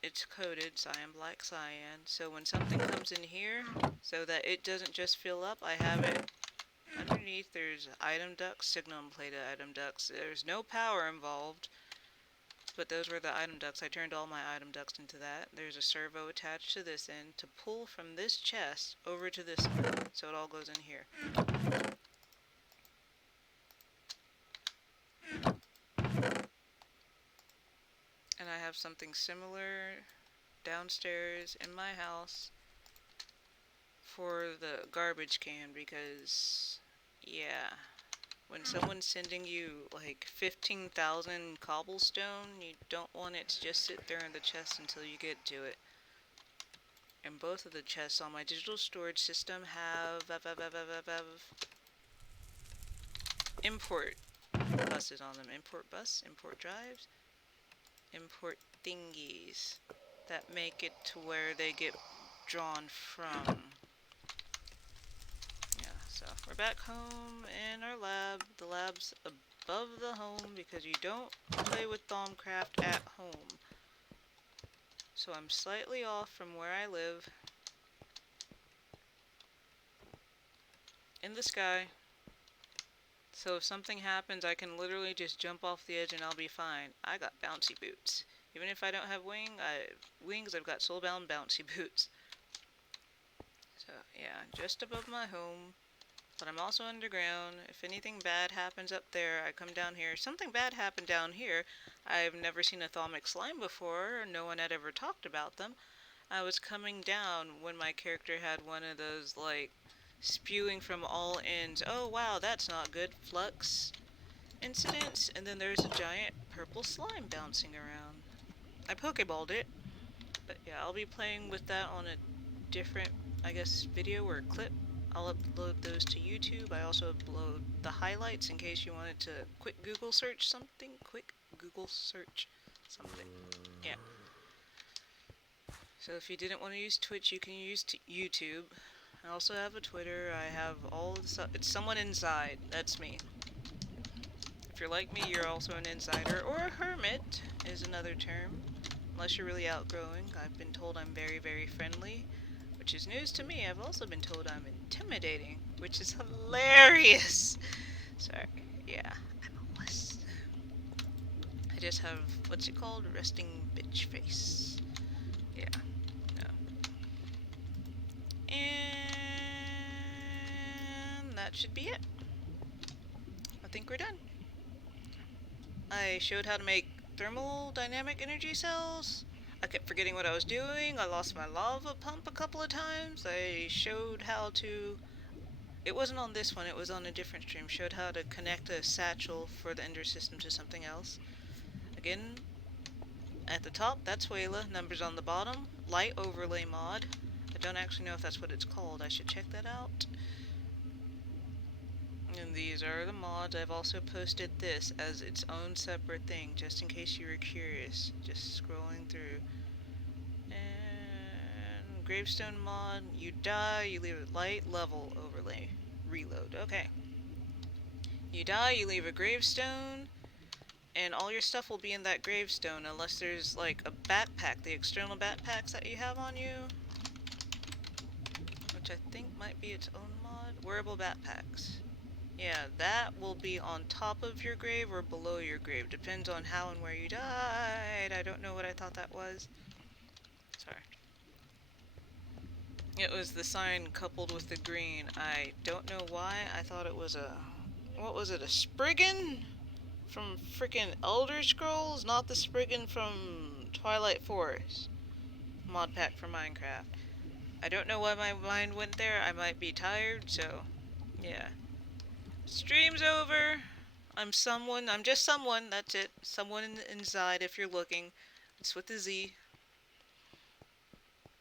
It's coded cyan, black cyan. So when something comes in here, so that it doesn't just fill up, I have it underneath. There's item ducts, signal and plated item ducts. There's no power involved, but those were the item ducts. I turned all my item ducts into that. There's a servo attached to this end to pull from this chest over to this one, so it all goes in here. And I have something similar downstairs in my house for the garbage can, because, yeah, when someone's sending you like 15,000 cobblestone, you don't want it to just sit there in the chest until you get to it. And both of the chests on my digital storage system have import buses on them. Import bus, import drives, import thingies that make it to where they get drawn from. Yeah, so we're back home in our lab. The lab's above the home because you don't play with Thaumcraft at home. So I'm slightly off from where I live. In the sky. So if something happens, I can literally just jump off the edge and I'll be fine. I got bouncy boots. Even if I don't have wings, I've got soulbound bouncy boots. So yeah, just above my home. But I'm also underground. If anything bad happens up there, I come down here. Something bad happened down here. I've never seen a thaumic slime before. No one had ever talked about them. I was coming down when my character had one of those, like, spewing from all ends. Oh wow, that's not good. Flux. incidents, and then there's a giant purple slime bouncing around. I Pokeballed it, but yeah, I'll be playing with that on a different, I guess, video or clip. I'll upload those to YouTube. I also upload the highlights in case you wanted to quick Google search something. Quick Google search something. Yeah. So if you didn't want to use Twitch, you can use YouTube. I also have a Twitter. I have all the stuff. It's someone inside. That's me. If you're like me, you're also an insider, or a hermit is another term. Unless you're really outgoing. I've been told I'm very, very friendly, which is news to me. I've also been told I'm intimidating, which is hilarious. Sorry. Yeah, I'm a wuss. I just have, what's it called? Resting bitch face. Yeah. No. And that should be it. I think we're done. I showed how to make thermodynamic energy cells. I kept forgetting what I was doing. I lost my lava pump a couple of times. I showed how to... It wasn't on this one, it was on a different stream. Showed how to connect a satchel for the ender system to something else. Again, at the top, that's Wayla. Numbers on the bottom. Light overlay mod. I don't actually know if that's what it's called. I should check that out. And these are the mods. I've also posted this as its own separate thing, just in case you were curious. Just scrolling through. And gravestone mod, you die, you leave a light level overlay. Reload, okay. You die, you leave a gravestone, and all your stuff will be in that gravestone unless there's like a backpack, the external backpacks that you have on you, which I think might be its own mod. Wearable backpacks. Yeah, that will be on top of your grave or below your grave. Depends on how and where you died. I don't know what I thought that was. Sorry. It was the sign coupled with the green. I don't know why. I thought it was a... What was it? A Spriggan? From frickin' Elder Scrolls? Not the Spriggan from Twilight Forest. Mod pack for Minecraft. I don't know why my mind went there. I might be tired, so... Yeah. Stream's over. I'm just someone, that's it. Someone inside if you're looking. It's with a Z.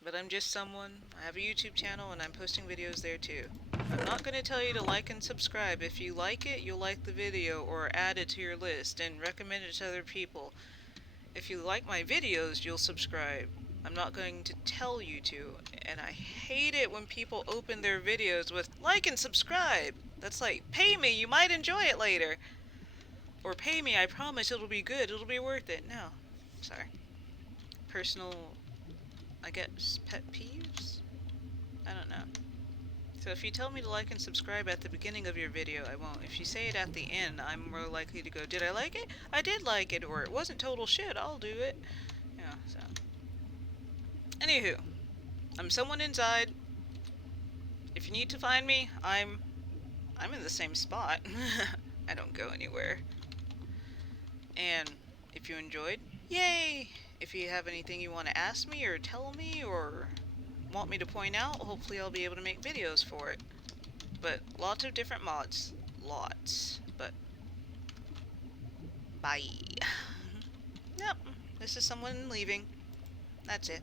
But I'm just someone. I have a YouTube channel and I'm posting videos there too. I'm not going to tell you to like and subscribe. If you like it, you'll like the video or add it to your list and recommend it to other people. If you like my videos, you'll subscribe. I'm not going to tell you to. And I hate it when people open their videos with like and subscribe. That's like, pay me, you might enjoy it later. Or pay me, I promise it'll be good, it'll be worth it. No. Sorry. Personal, I guess, pet peeves? I don't know. So if you tell me to like and subscribe at the beginning of your video, I won't. If you say it at the end, I'm more likely to go, did I like it? I did like it, or it wasn't total shit, I'll do it. Yeah, so. Anywho, I'm someone inside. If you need to find me, I'm in the same spot. I don't go anywhere. And if you enjoyed, yay! If you have anything you want to ask me or tell me or want me to point out, hopefully I'll be able to make videos for it. But lots of different mods. Lots. But bye. Yep. This is someone leaving. That's it.